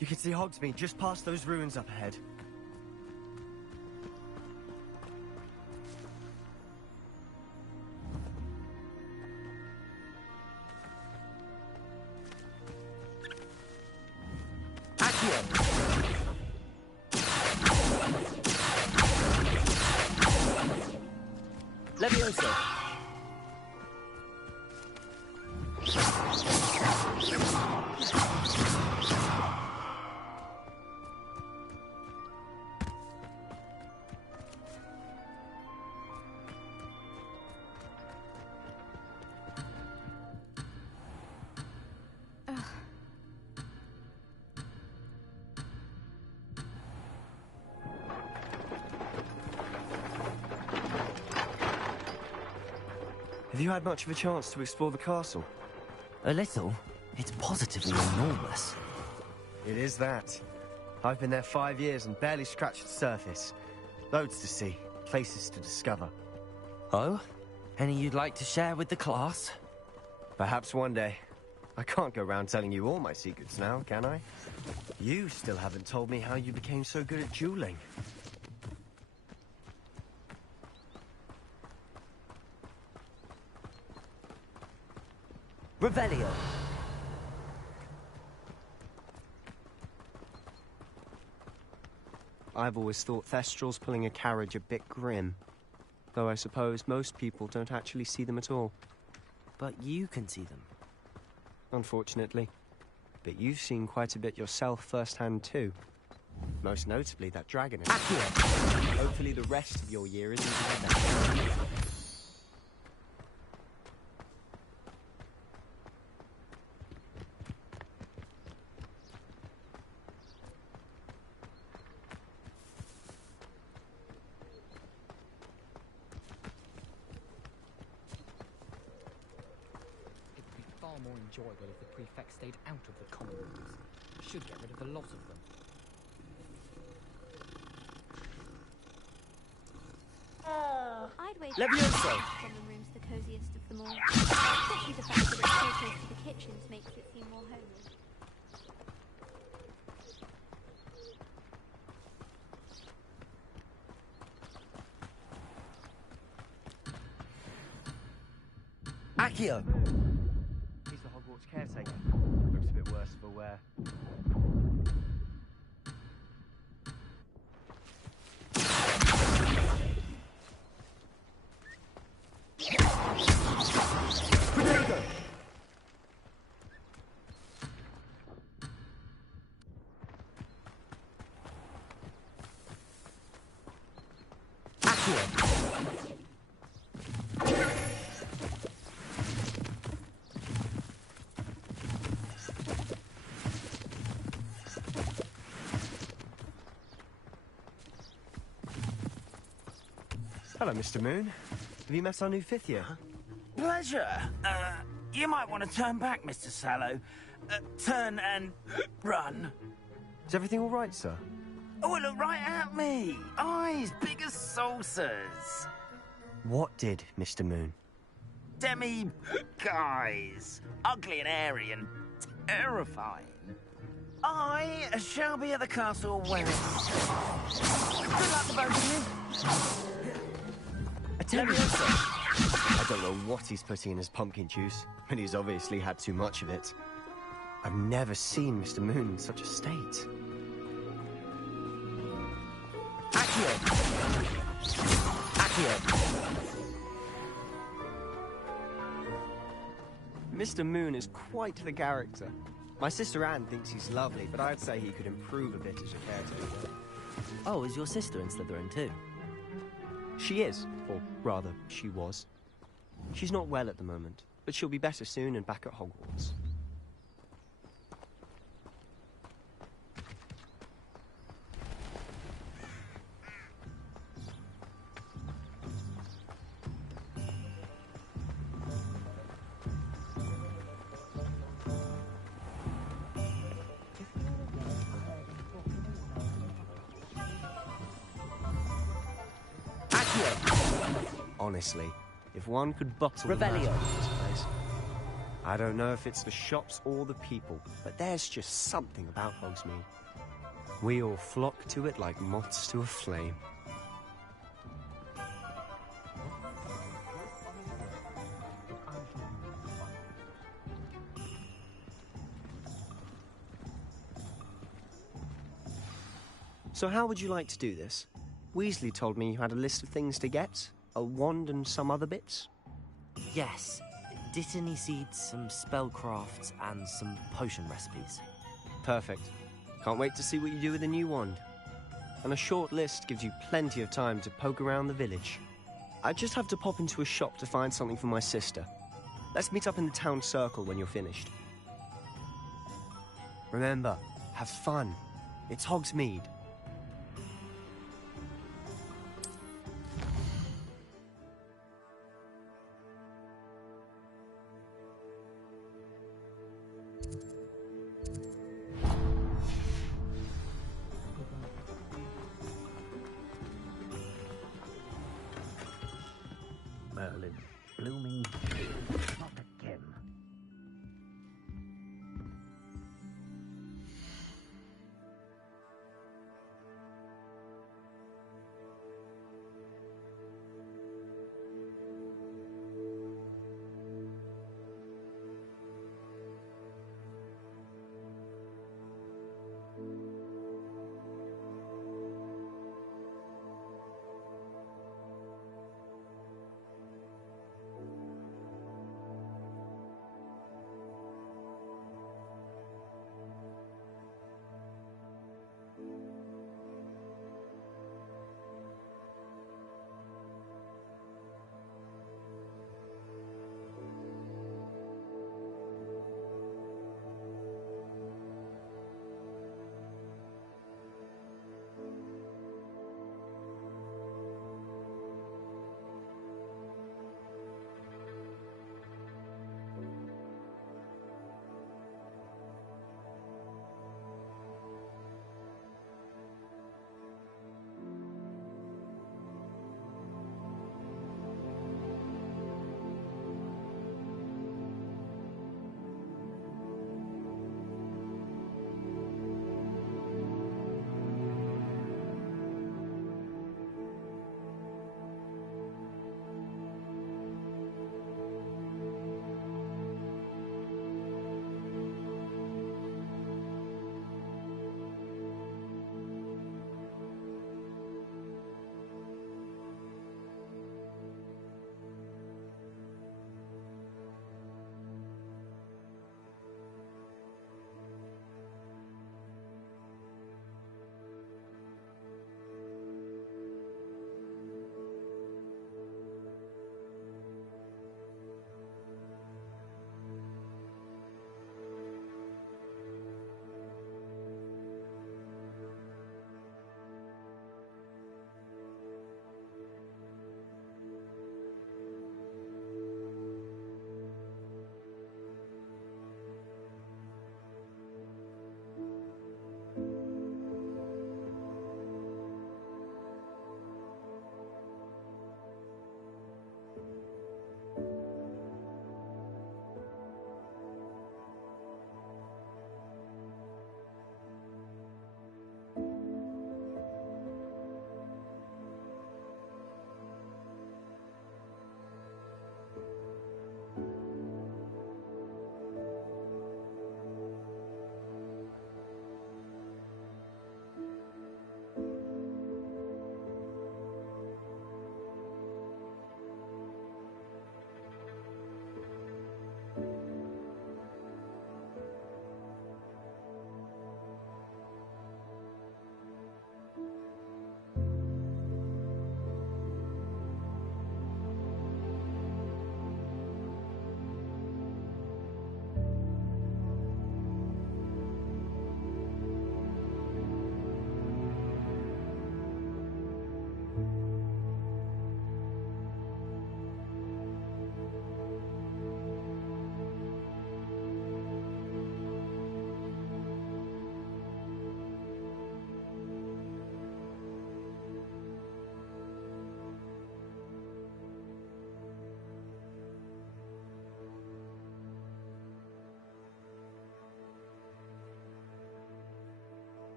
you can see Hogsmead just past those ruins up ahead. Levioso! Have you had much of a chance to explore the castle? A little. It's positively enormous. It is that. I've been there 5 years and barely scratched the surface. Loads to see, places to discover. Oh? Any you'd like to share with the class? Perhaps one day. I can't go around telling you all my secrets now, can I? You still haven't told me how you became so good at dueling. Revelio! I've always thought Thestrals pulling a carriage a bit grim. Though I suppose most people don't actually see them at all. But you can see them. Unfortunately. But you've seen quite a bit yourself firsthand too. Most notably that dragon. Hopefully the rest of your year isn't even better. More enjoyable if the prefect stayed out of the common rooms. Should get rid of a lot of them. I'd wager Levioso! common room's the coziest of them all. Especially the fact that it's so close to the kitchens makes it seem more homely. Accio! He's the Hogwarts caretaker. Looks a bit worse for wear. Hello, Mr. Moon. Have you met our new fifth year? Pleasure. You might want to turn back, Mr. Sallow. Turn and run. Is everything all right, sir? Oh, look right at me. Eyes big as saucers. What did, Mr. Moon? Guys. Ugly and airy and terrifying. I shall be at the castle when it's... Good luck to both of you. I tell you, sir. I don't know what he's putting in his pumpkin juice, but he's obviously had too much of it. I've never seen Mr. Moon in such a state. Accio! Mr. Moon is quite the character. My sister Anne thinks he's lovely, but I'd say he could improve a bit as a caretaker. Oh, is your sister in Slytherin too? She is, or rather, she was. She's not well at the moment, but she'll be better soon and back at Hogwarts. Honestly, if one could bottle the magic in this place. I don't know if it's the shops or the people, but there's just something about Hogsmead. We all flock to it like moths to a flame. So how would you like to do this? Weasley told me you had a list of things to get. A wand and some other bits? Yes. Dittany seeds, some spellcrafts, and some potion recipes. Perfect. Can't wait to see what you do with the new wand. And a short list gives you plenty of time to poke around the village. I just have to pop into a shop to find something for my sister. Let's meet up in the town circle when you're finished. Remember, have fun. It's Hogsmead. Merlin, blooming not again.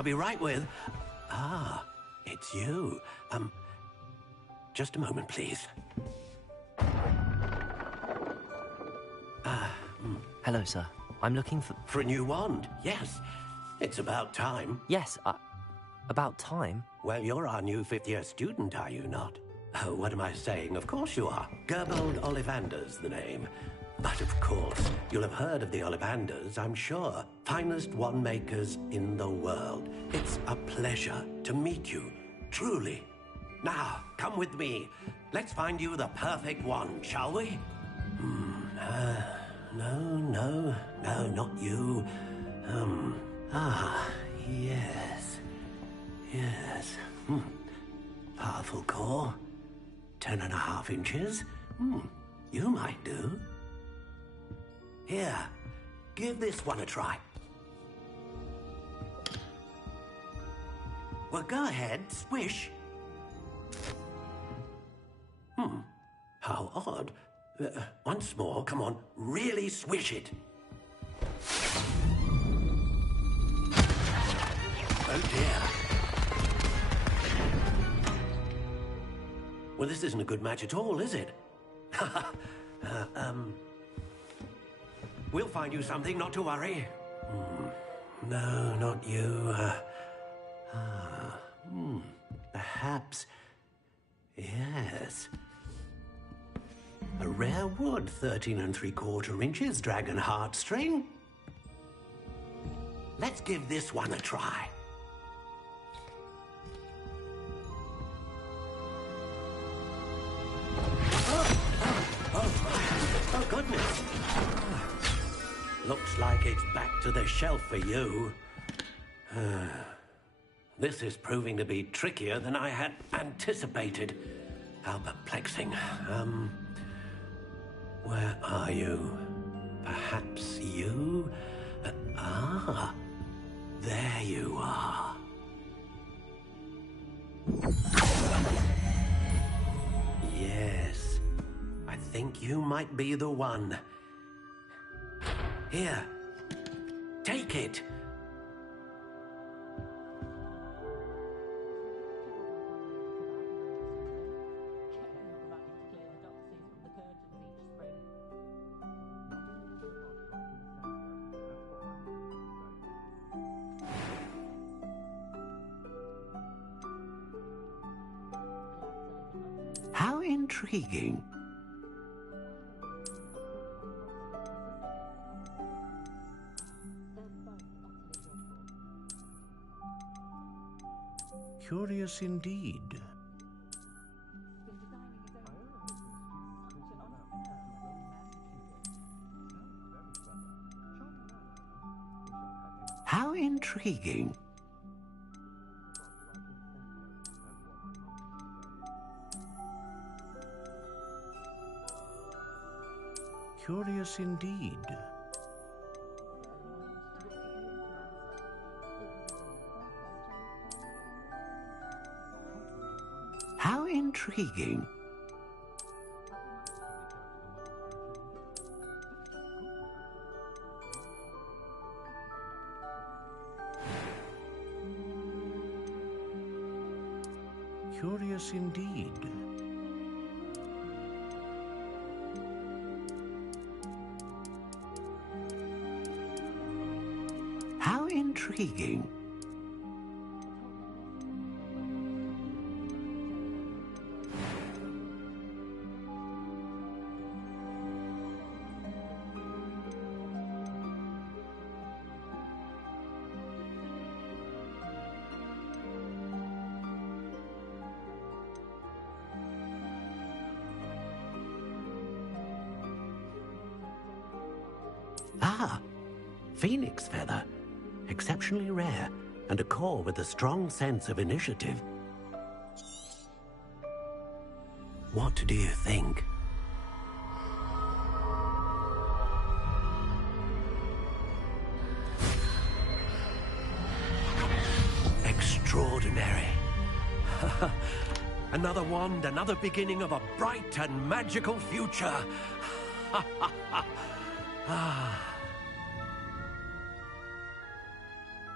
I'll be right with... Ah, it's you. Just a moment, please. Hello, sir. I'm looking for... For a new wand, yes. It's about time. Yes, about time? Well, you're our new fifth-year student, are you not? Oh, what am I saying? Of course you are. Gerbold Ollivander's the name. But of course, you'll have heard of the Ollivanders, I'm sure. Finest wand makers in the world. It's a pleasure to meet you, truly. Now, come with me. Let's find you the perfect wand, shall we? No, not you. Yes. Powerful core. 10.5 inches. You might do. Here, give this one a try. Well, go ahead, swish. How odd. Once more, come on, really swish it. Oh dear. Well, this isn't a good match at all, is it? We'll find you something, not to worry. No, not you. Perhaps... Yes. A rare wood, 13 3/4 inches, dragon heartstring. Let's give this one a try. Oh, goodness. Looks like it's back to the shelf for you. This is proving to be trickier than I had anticipated. How perplexing. Where are you? Perhaps you? There you are. Yes, I think you might be the one. Here, take it. How intriguing. Curious indeed. How intriguing. Curious indeed. How intriguing. Curious indeed. How intriguing. Phoenix feather. Exceptionally rare, and a core with a strong sense of initiative. What do you think? Extraordinary. Another wand, another beginning of a bright and magical future.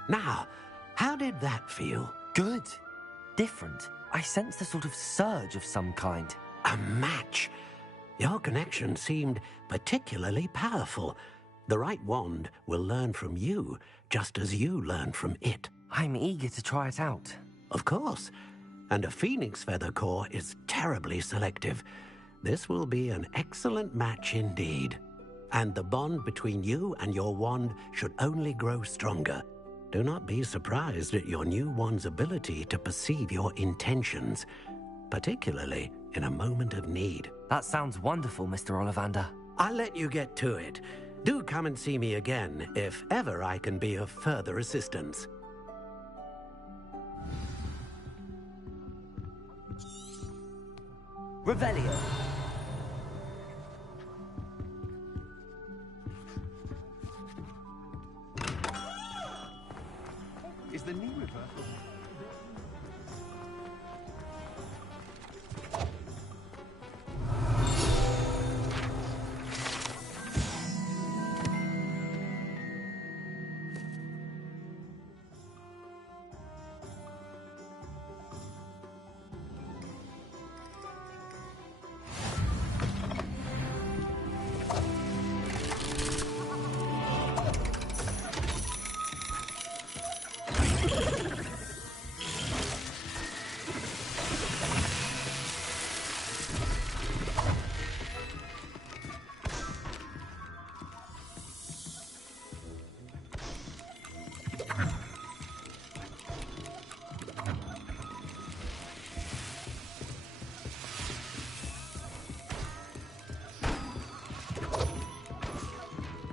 Now, How did that feel? Good. Different. I sensed a sort of surge of some kind. A match. Your connection seemed particularly powerful. The right wand will learn from you, just as you learn from it. I'm eager to try it out. Of course. And a phoenix feather core is terribly selective. This will be an excellent match indeed. And the bond between you and your wand should only grow stronger. Do not be surprised at your new wand's ability to perceive your intentions, particularly in a moment of need. That sounds wonderful, Mr. Ollivander. I'll let you get to it. Do come and see me again if ever I can be of further assistance. Revelio. Is the knee reversal?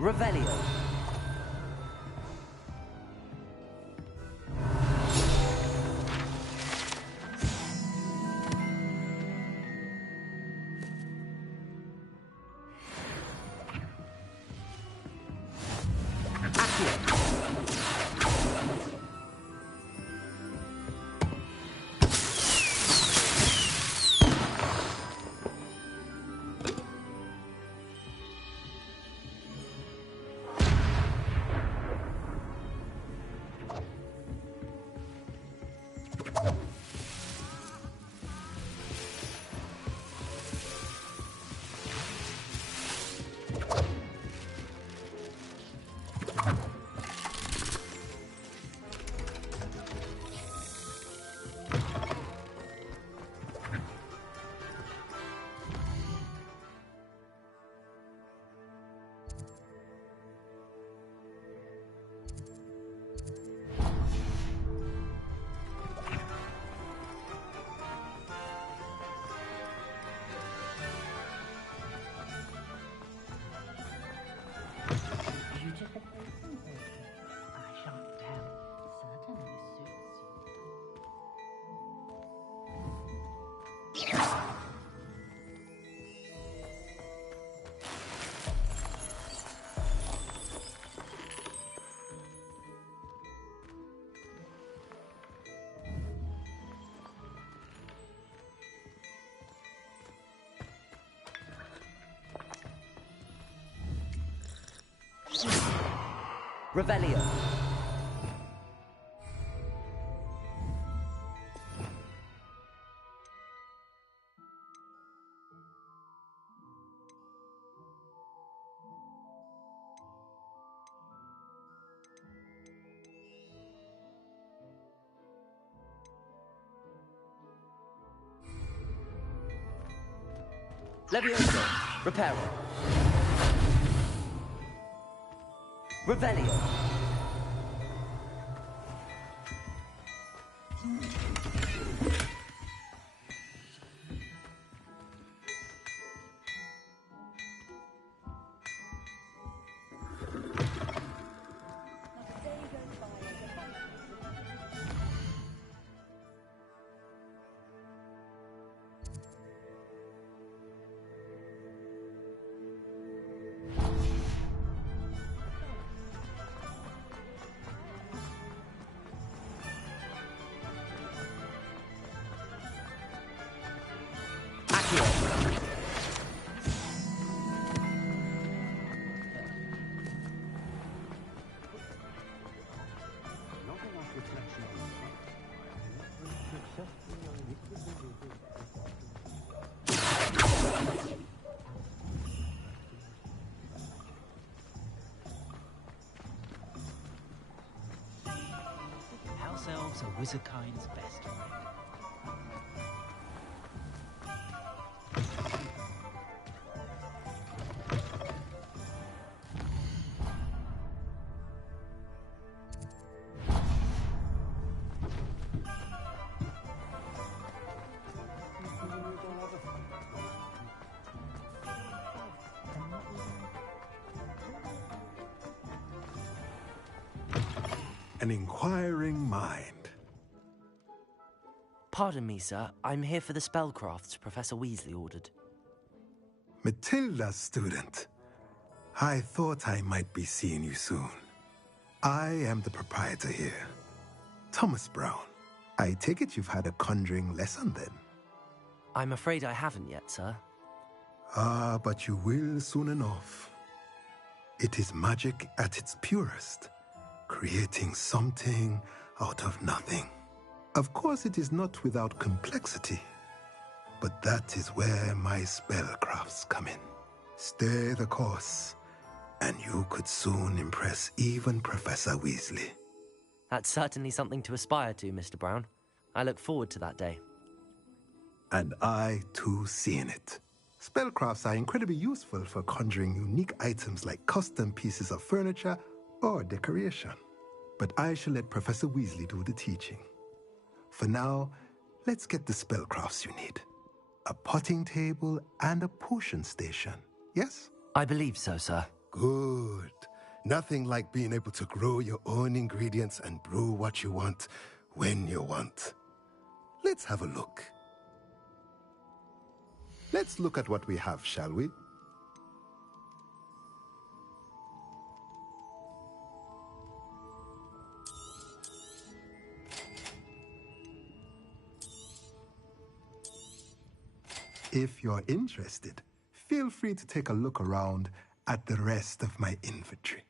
Revelio. Revelio. Levioso. Reparo. Revelio. Not enough reflection. Wizardkind's best friend. An inquiring mind. Pardon me, sir. I'm here for the spellcrafts Professor Weasley ordered. Matilda's student. I thought I might be seeing you soon. I am the proprietor here, Thomas Brown. I take it you've had a conjuring lesson then? I'm afraid I haven't yet, sir. Ah, but you will soon enough. It is magic at its purest, creating something out of nothing. Of course, it is not without complexity, but that is where my spellcrafts come in. Stay the course, and you could soon impress even Professor Weasley. That's certainly something to aspire to, Mr. Brown. I look forward to that day. And I, too, see in it. Spellcrafts are incredibly useful for conjuring unique items like custom pieces of furniture or decoration. But I shall let Professor Weasley do the teaching. For now, let's get the spellcrafts you need. A potting table and a potion station, yes? I believe so, sir. Good. Nothing like being able to grow your own ingredients and brew what you want when you want. Let's have a look. Let's look at what we have, shall we? If you're interested, feel free to take a look around at the rest of my inventory.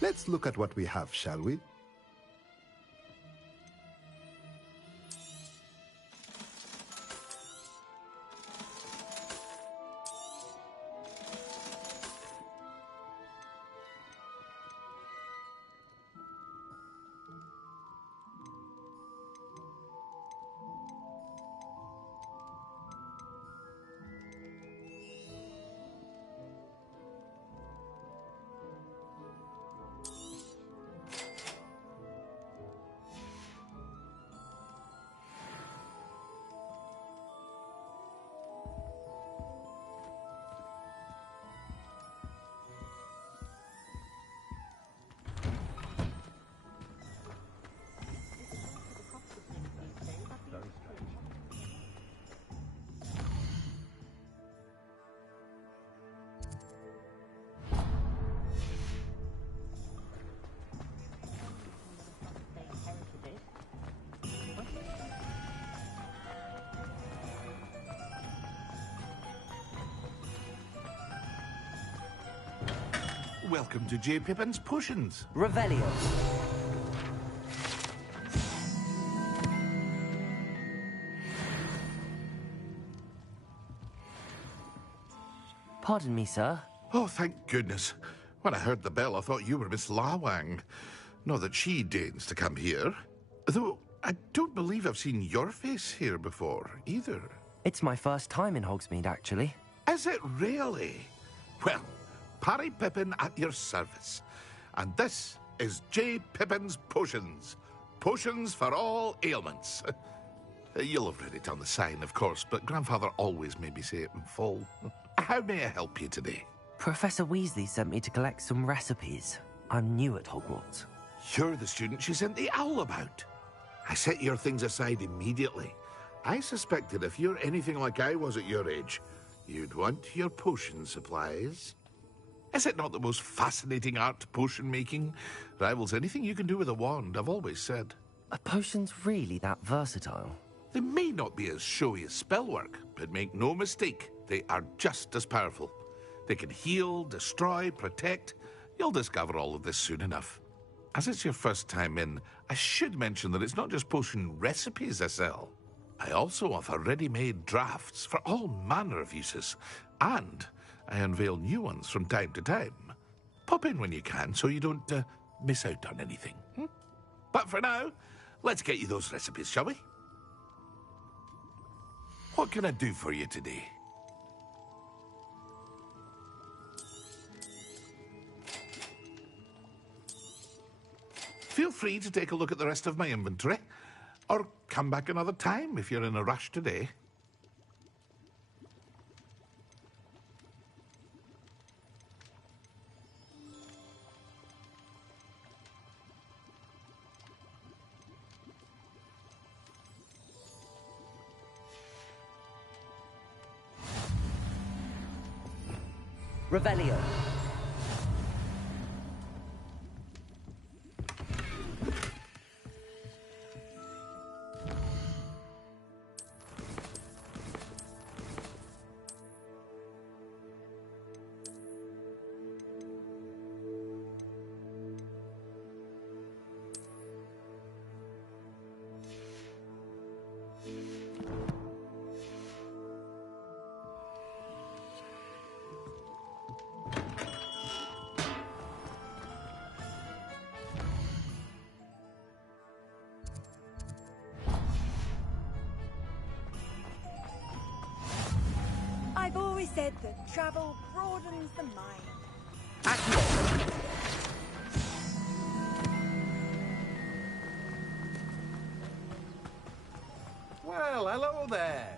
Let's look at what we have, shall we? welcome to J. Pippin's Potions. Revelio. Pardon me, sir. Oh, thank goodness. When I heard the bell, I thought you were Miss Lawang. Not that she deigns to come here. Though, I don't believe I've seen your face here before, either. It's my first time in Hogsmead, actually. Is it really? Well, Parry Pippin at your service. And this is J. Pippin's Potions. Potions for all ailments. You'll have read it on the sign, of course, but Grandfather always made me say it in full. How may I help you today? Professor Weasley sent me to collect some recipes. I'm new at Hogwarts. You're the student she sent the owl about. I set your things aside immediately. I suspected if you're anything like I was at your age, you'd want your potion supplies. Is it not the most fascinating art, potion making? Rivals anything you can do with a wand, I've always said. Are potions really that versatile? They may not be as showy as spellwork, but make no mistake, they are just as powerful. They can heal, destroy, protect. You'll discover all of this soon enough. As it's your first time in, I should mention that it's not just potion recipes I sell. I also offer ready-made drafts for all manner of uses, and I unveil new ones from time to time. Pop in when you can so you don't miss out on anything. But for now, let's get you those recipes, shall we? What can I do for you today? Feel free to take a look at the rest of my inventory, or come back another time if you're in a rush today. Revelio. I've always said that travel broadens the mind. Well, hello there.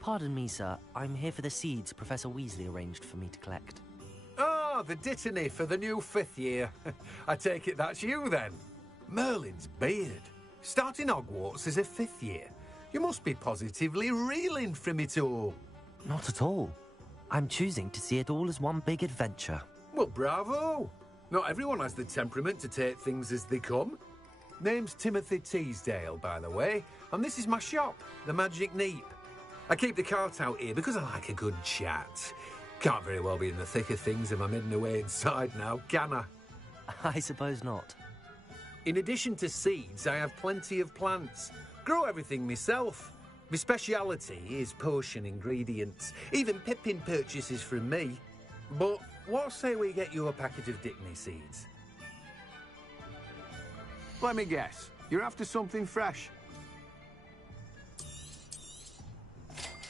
Pardon me, sir. I'm here for the seeds Professor Weasley arranged for me to collect. Oh, the dittany for the new 5th year. I take it that's you, then. Merlin's beard. Starting Hogwarts as a 5th year. You must be positively reeling from it all. Not at all. I'm choosing to see it all as one big adventure. Well, bravo. Not everyone has the temperament to take things as they come. Name's Timothy Teasdale, by the way, and this is my shop, the Magic Neep. I keep the cart out here because I like a good chat. Can't very well be in the thick of things if I'm hidden away inside now, can I? I suppose not. In addition to seeds, I have plenty of plants. Grow everything myself. My speciality is potion ingredients. Even Pippin purchases from me. But what say we get you a packet of Dittany seeds? Let me guess. You're after something fresh.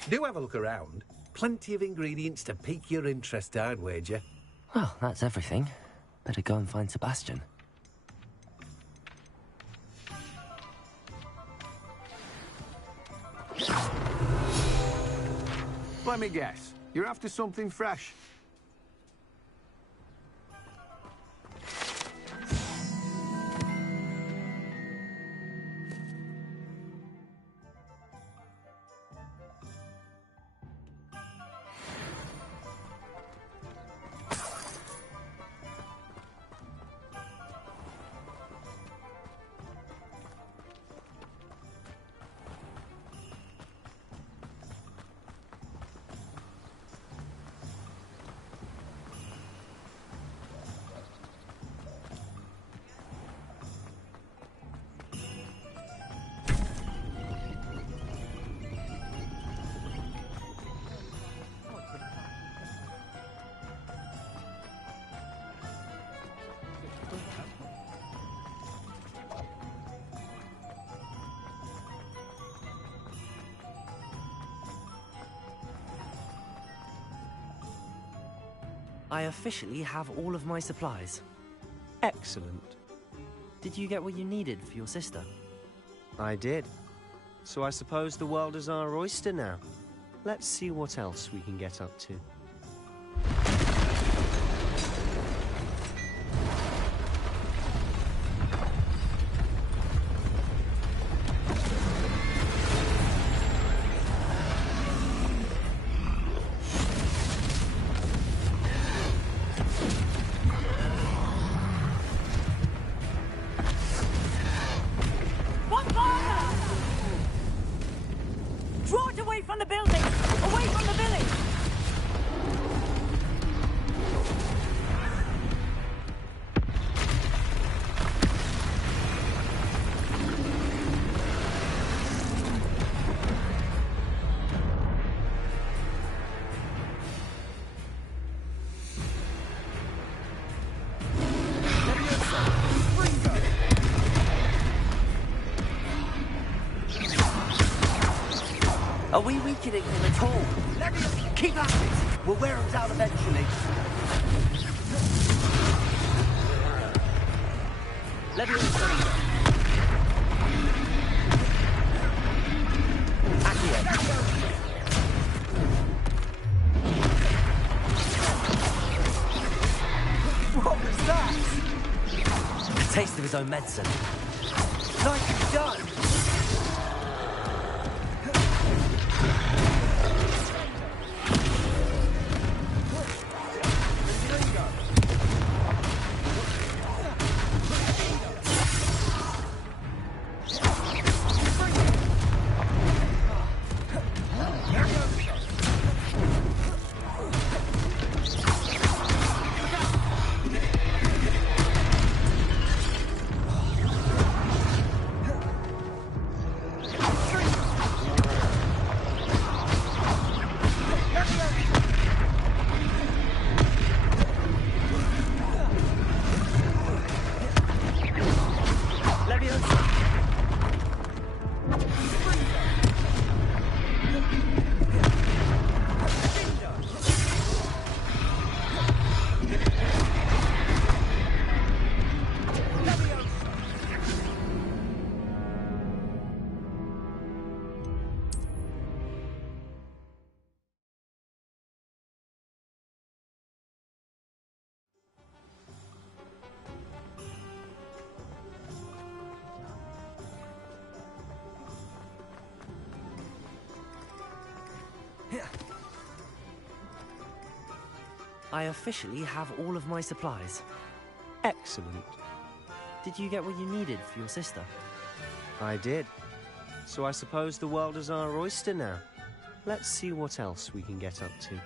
Do have a look around. Plenty of ingredients to pique your interest, I'd wager. Well, that's everything. Better go and find Sebastian. Let me guess. You're after something fresh. I officially have all of my supplies. Excellent. Did you get what you needed for your sister? I did. So I suppose the world is our oyster now. Let's see what else we can get up to. Draw it away from the building! Away from the village! Are we weakening him at all? Keep at it! We'll wear him down eventually. Leviosa! What was that? A taste of his own medicine. Nicely done! I officially have all of my supplies. Excellent. Did you get what you needed for your sister? I did. So I suppose the world is our oyster now. Let's see what else we can get up to.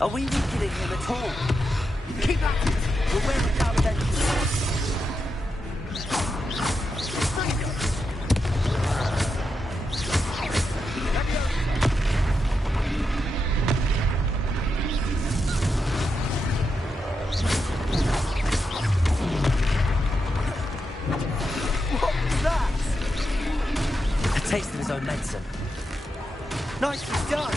Are we weakening him at all? Keep at it! We'll wear him down eventually. What was that? A taste of his own medicine. Nicely done!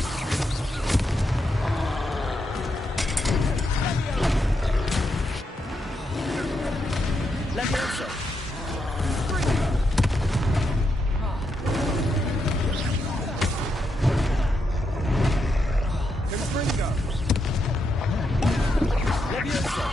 Leviosa! Confringo! Leviosa!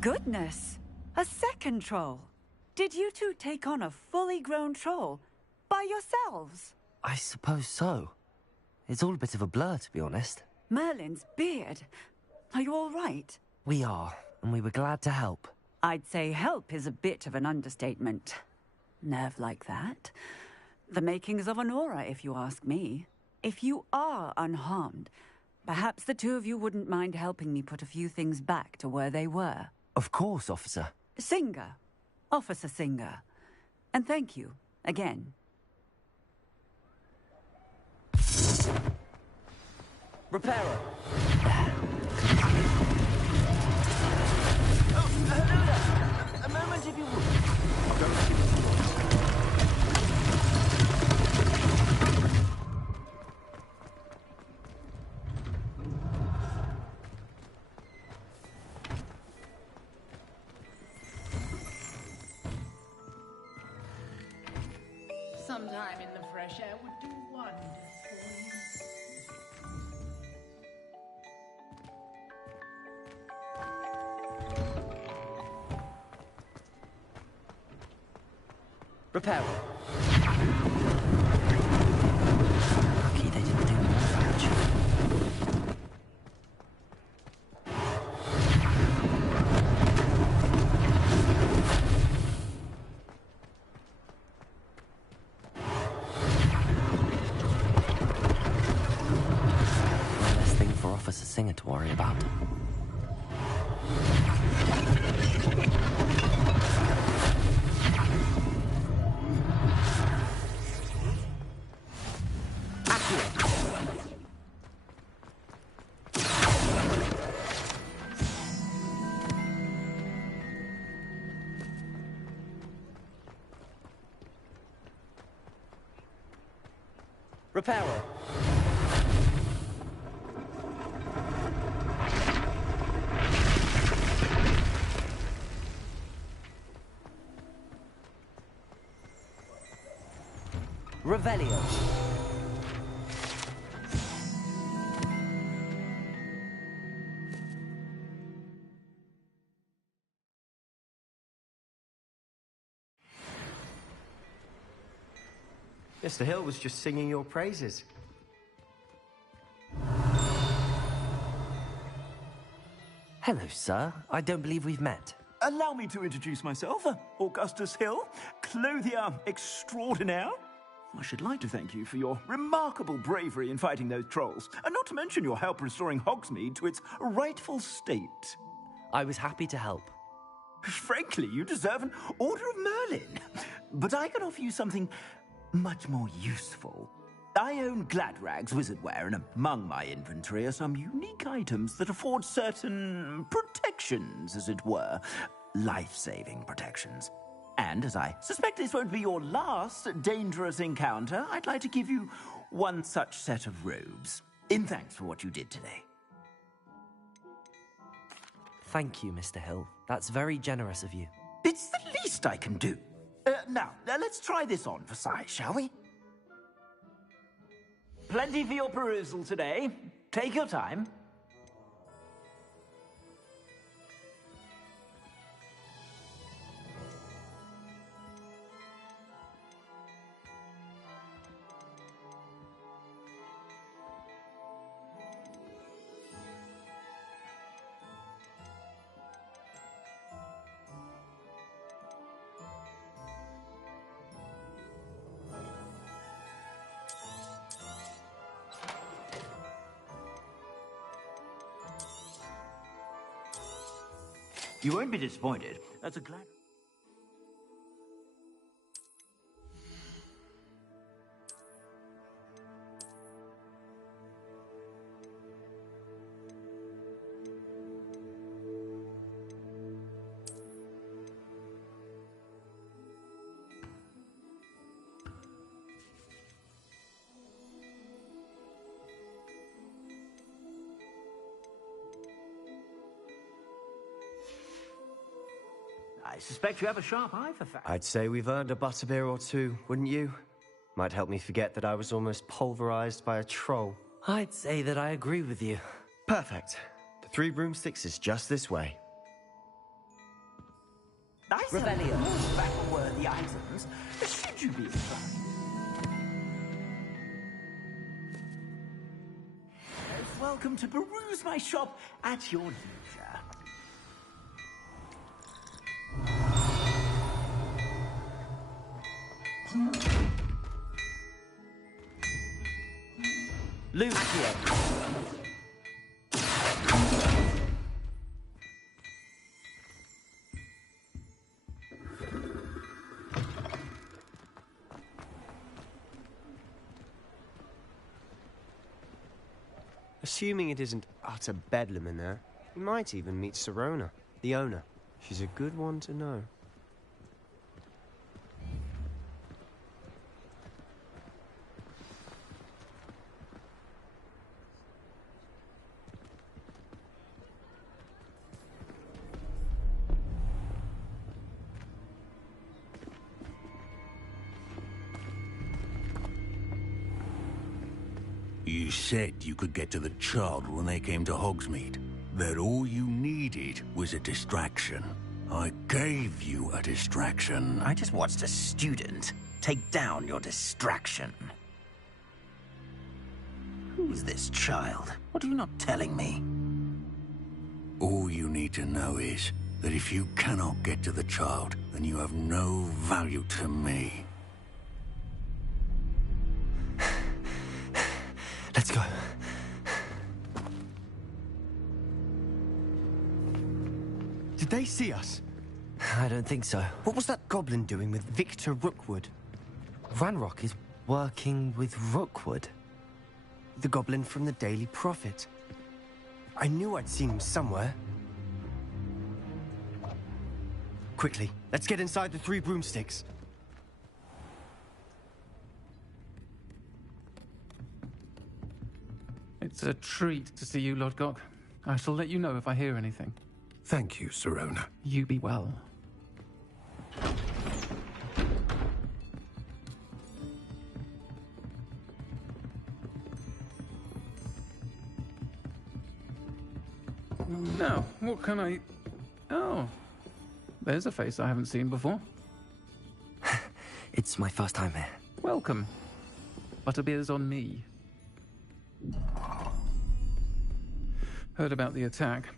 Goodness! A second troll! Did you two take on a fully grown troll by yourselves? I suppose so. It's all a bit of a blur, to be honest. Merlin's beard. Are you all right? We are, and we were glad to help. I'd say help is a bit of an understatement. Nerve like that. The makings of an aura, if you ask me. If you are unharmed, perhaps the two of you wouldn't mind helping me put a few things back to where they were. Of course, officer. Singer. Officer Singer. And thank you, again. Repairer. Hello there. A moment if you would. I'll go and give it to you. Some time in the fresh air would do wonders for you. Repairer. Lucky they didn't do more damage. One less thing for Officer Singer to worry about. Repairer. Revelio. Mr. Hill was just singing your praises. Hello, sir. I don't believe we've met. Allow me to introduce myself, Augustus Hill, clothier extraordinaire. I should like to thank you for your remarkable bravery in fighting those trolls, and not to mention your help restoring Hogsmead to its rightful state. I was happy to help. Frankly, you deserve an Order of Merlin. But I can offer you something much more useful. I own Gladrag's wizardware, and among my inventory are some unique items that afford certain protections, as it were. Life-saving protections. And as I suspect this won't be your last dangerous encounter, I'd like to give you one such set of robes, in thanks for what you did today. Thank you, Mr. Hill. That's very generous of you. It's the least I can do. Now, let's try this on for size, shall we? Plenty for your perusal today. Take your time. You won't be disappointed. That's a glad... I suspect you have a sharp eye for facts. I'd say we've earned a butterbeer or two, wouldn't you? Might help me forget that I was almost pulverized by a troll. I'd say that I agree with you. Perfect. The 3 broomsticks is just this way. I sell Revelio. more tobacco-worthy items. Should you be inclined? Welcome to peruse my shop at your leisure. Lucio. Assuming it isn't utter bedlam in there, you might even meet Sirona, the owner. She's a good one to know. You said you could get to the child when they came to Hogsmead. That all you needed was a distraction. I gave you a distraction. I just watched a student take down your distraction. Who's this child? What are you not telling me? All you need to know is that if you cannot get to the child, then you have no value to me. Let's go. Did they see us? I don't think so. What was that goblin doing with Victor Rookwood? Ranrock is working with Rookwood. The goblin from the Daily Prophet. I knew I'd seen him somewhere. Quickly, let's get inside the 3 broomsticks. It's a treat to see you, Lodgok. I shall let you know if I hear anything. Thank you, Sirona. You be well. Now, what can I... Oh, there's a face I haven't seen before. It's my first time here. Welcome. Butterbeer's on me. Heard about the attack.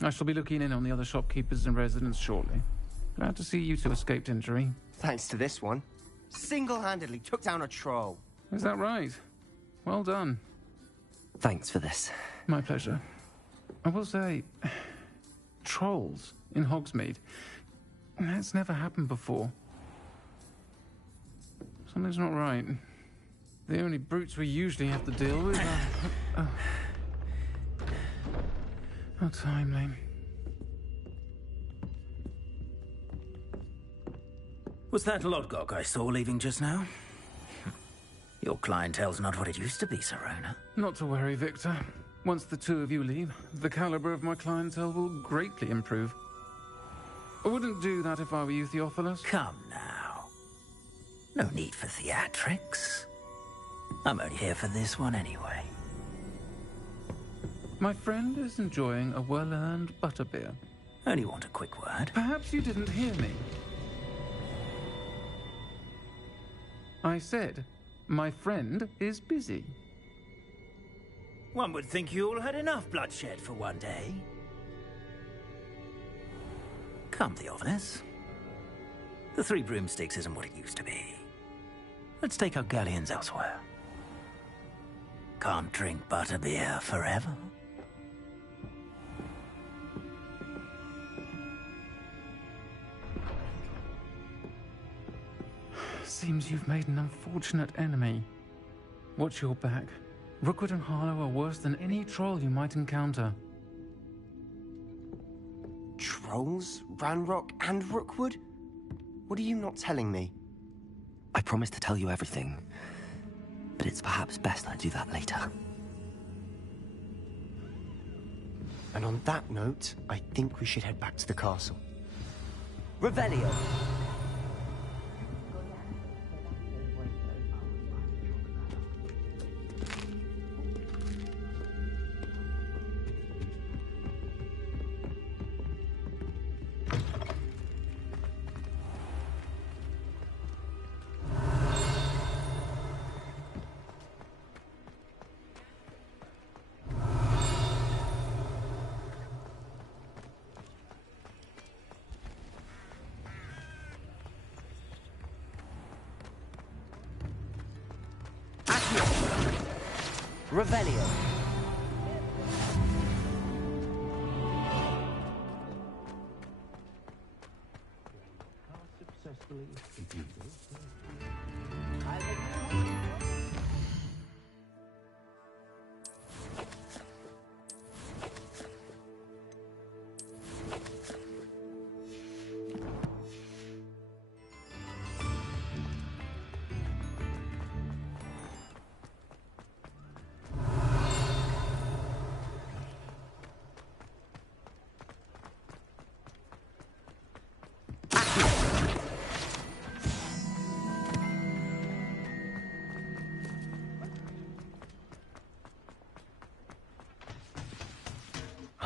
I shall be looking in on the other shopkeepers and residents shortly. Glad to see you two escaped injury. Thanks to this one. Single-handedly took down a troll. Is that right? Well done. Thanks for this. My pleasure. I will say, trolls in Hogsmeade. That's never happened before. Something's not right. The only brutes we usually have to deal with are... How timely. Was that Lodgok I saw leaving just now? Your clientele's not what it used to be, Sirona. Not to worry, Victor. Once the two of you leave, the caliber of my clientele will greatly improve. I wouldn't do that if I were you, Theophilus. Come now. No need for theatrics. I'm only here for this one anyway. My friend is enjoying a well-earned butterbeer. Only want a quick word. Perhaps you didn't hear me. I said, my friend is busy. One would think you all had enough bloodshed for one day. Come, Theophilus. The 3 broomsticks isn't what it used to be. Let's take our galleons elsewhere. Can't drink butterbeer forever. Seems you've made an unfortunate enemy. Watch your back. Rookwood and Harlow are worse than any troll you might encounter. Trolls? Ranrock and Rookwood? What are you not telling me? I promised to tell you everything, but it's perhaps best I do that later. And on that note, I think we should head back to the castle. Revelio. Revelio.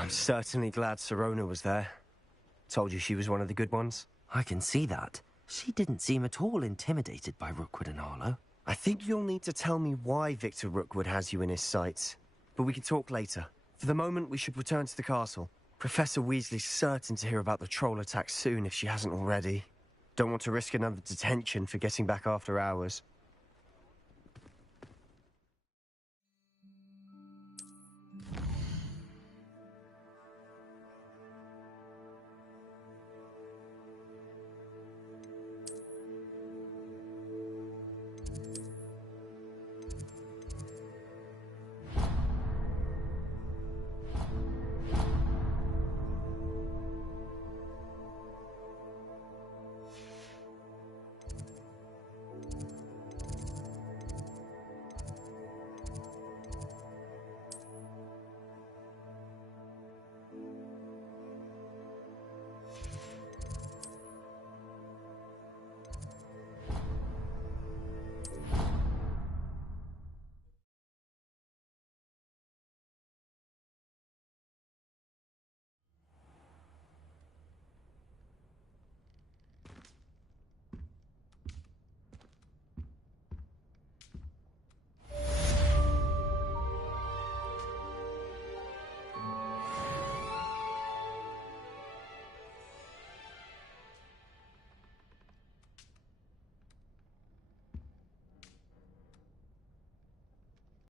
I'm certainly glad Sirona was there. Told you she was one of the good ones. I can see that. She didn't seem at all intimidated by Rookwood and Harlow. I think you'll need to tell me why Victor Rookwood has you in his sights. But we can talk later. For the moment, we should return to the castle. Professor Weasley's certain to hear about the troll attack soon if she hasn't already. Don't want to risk another detention for getting back after hours.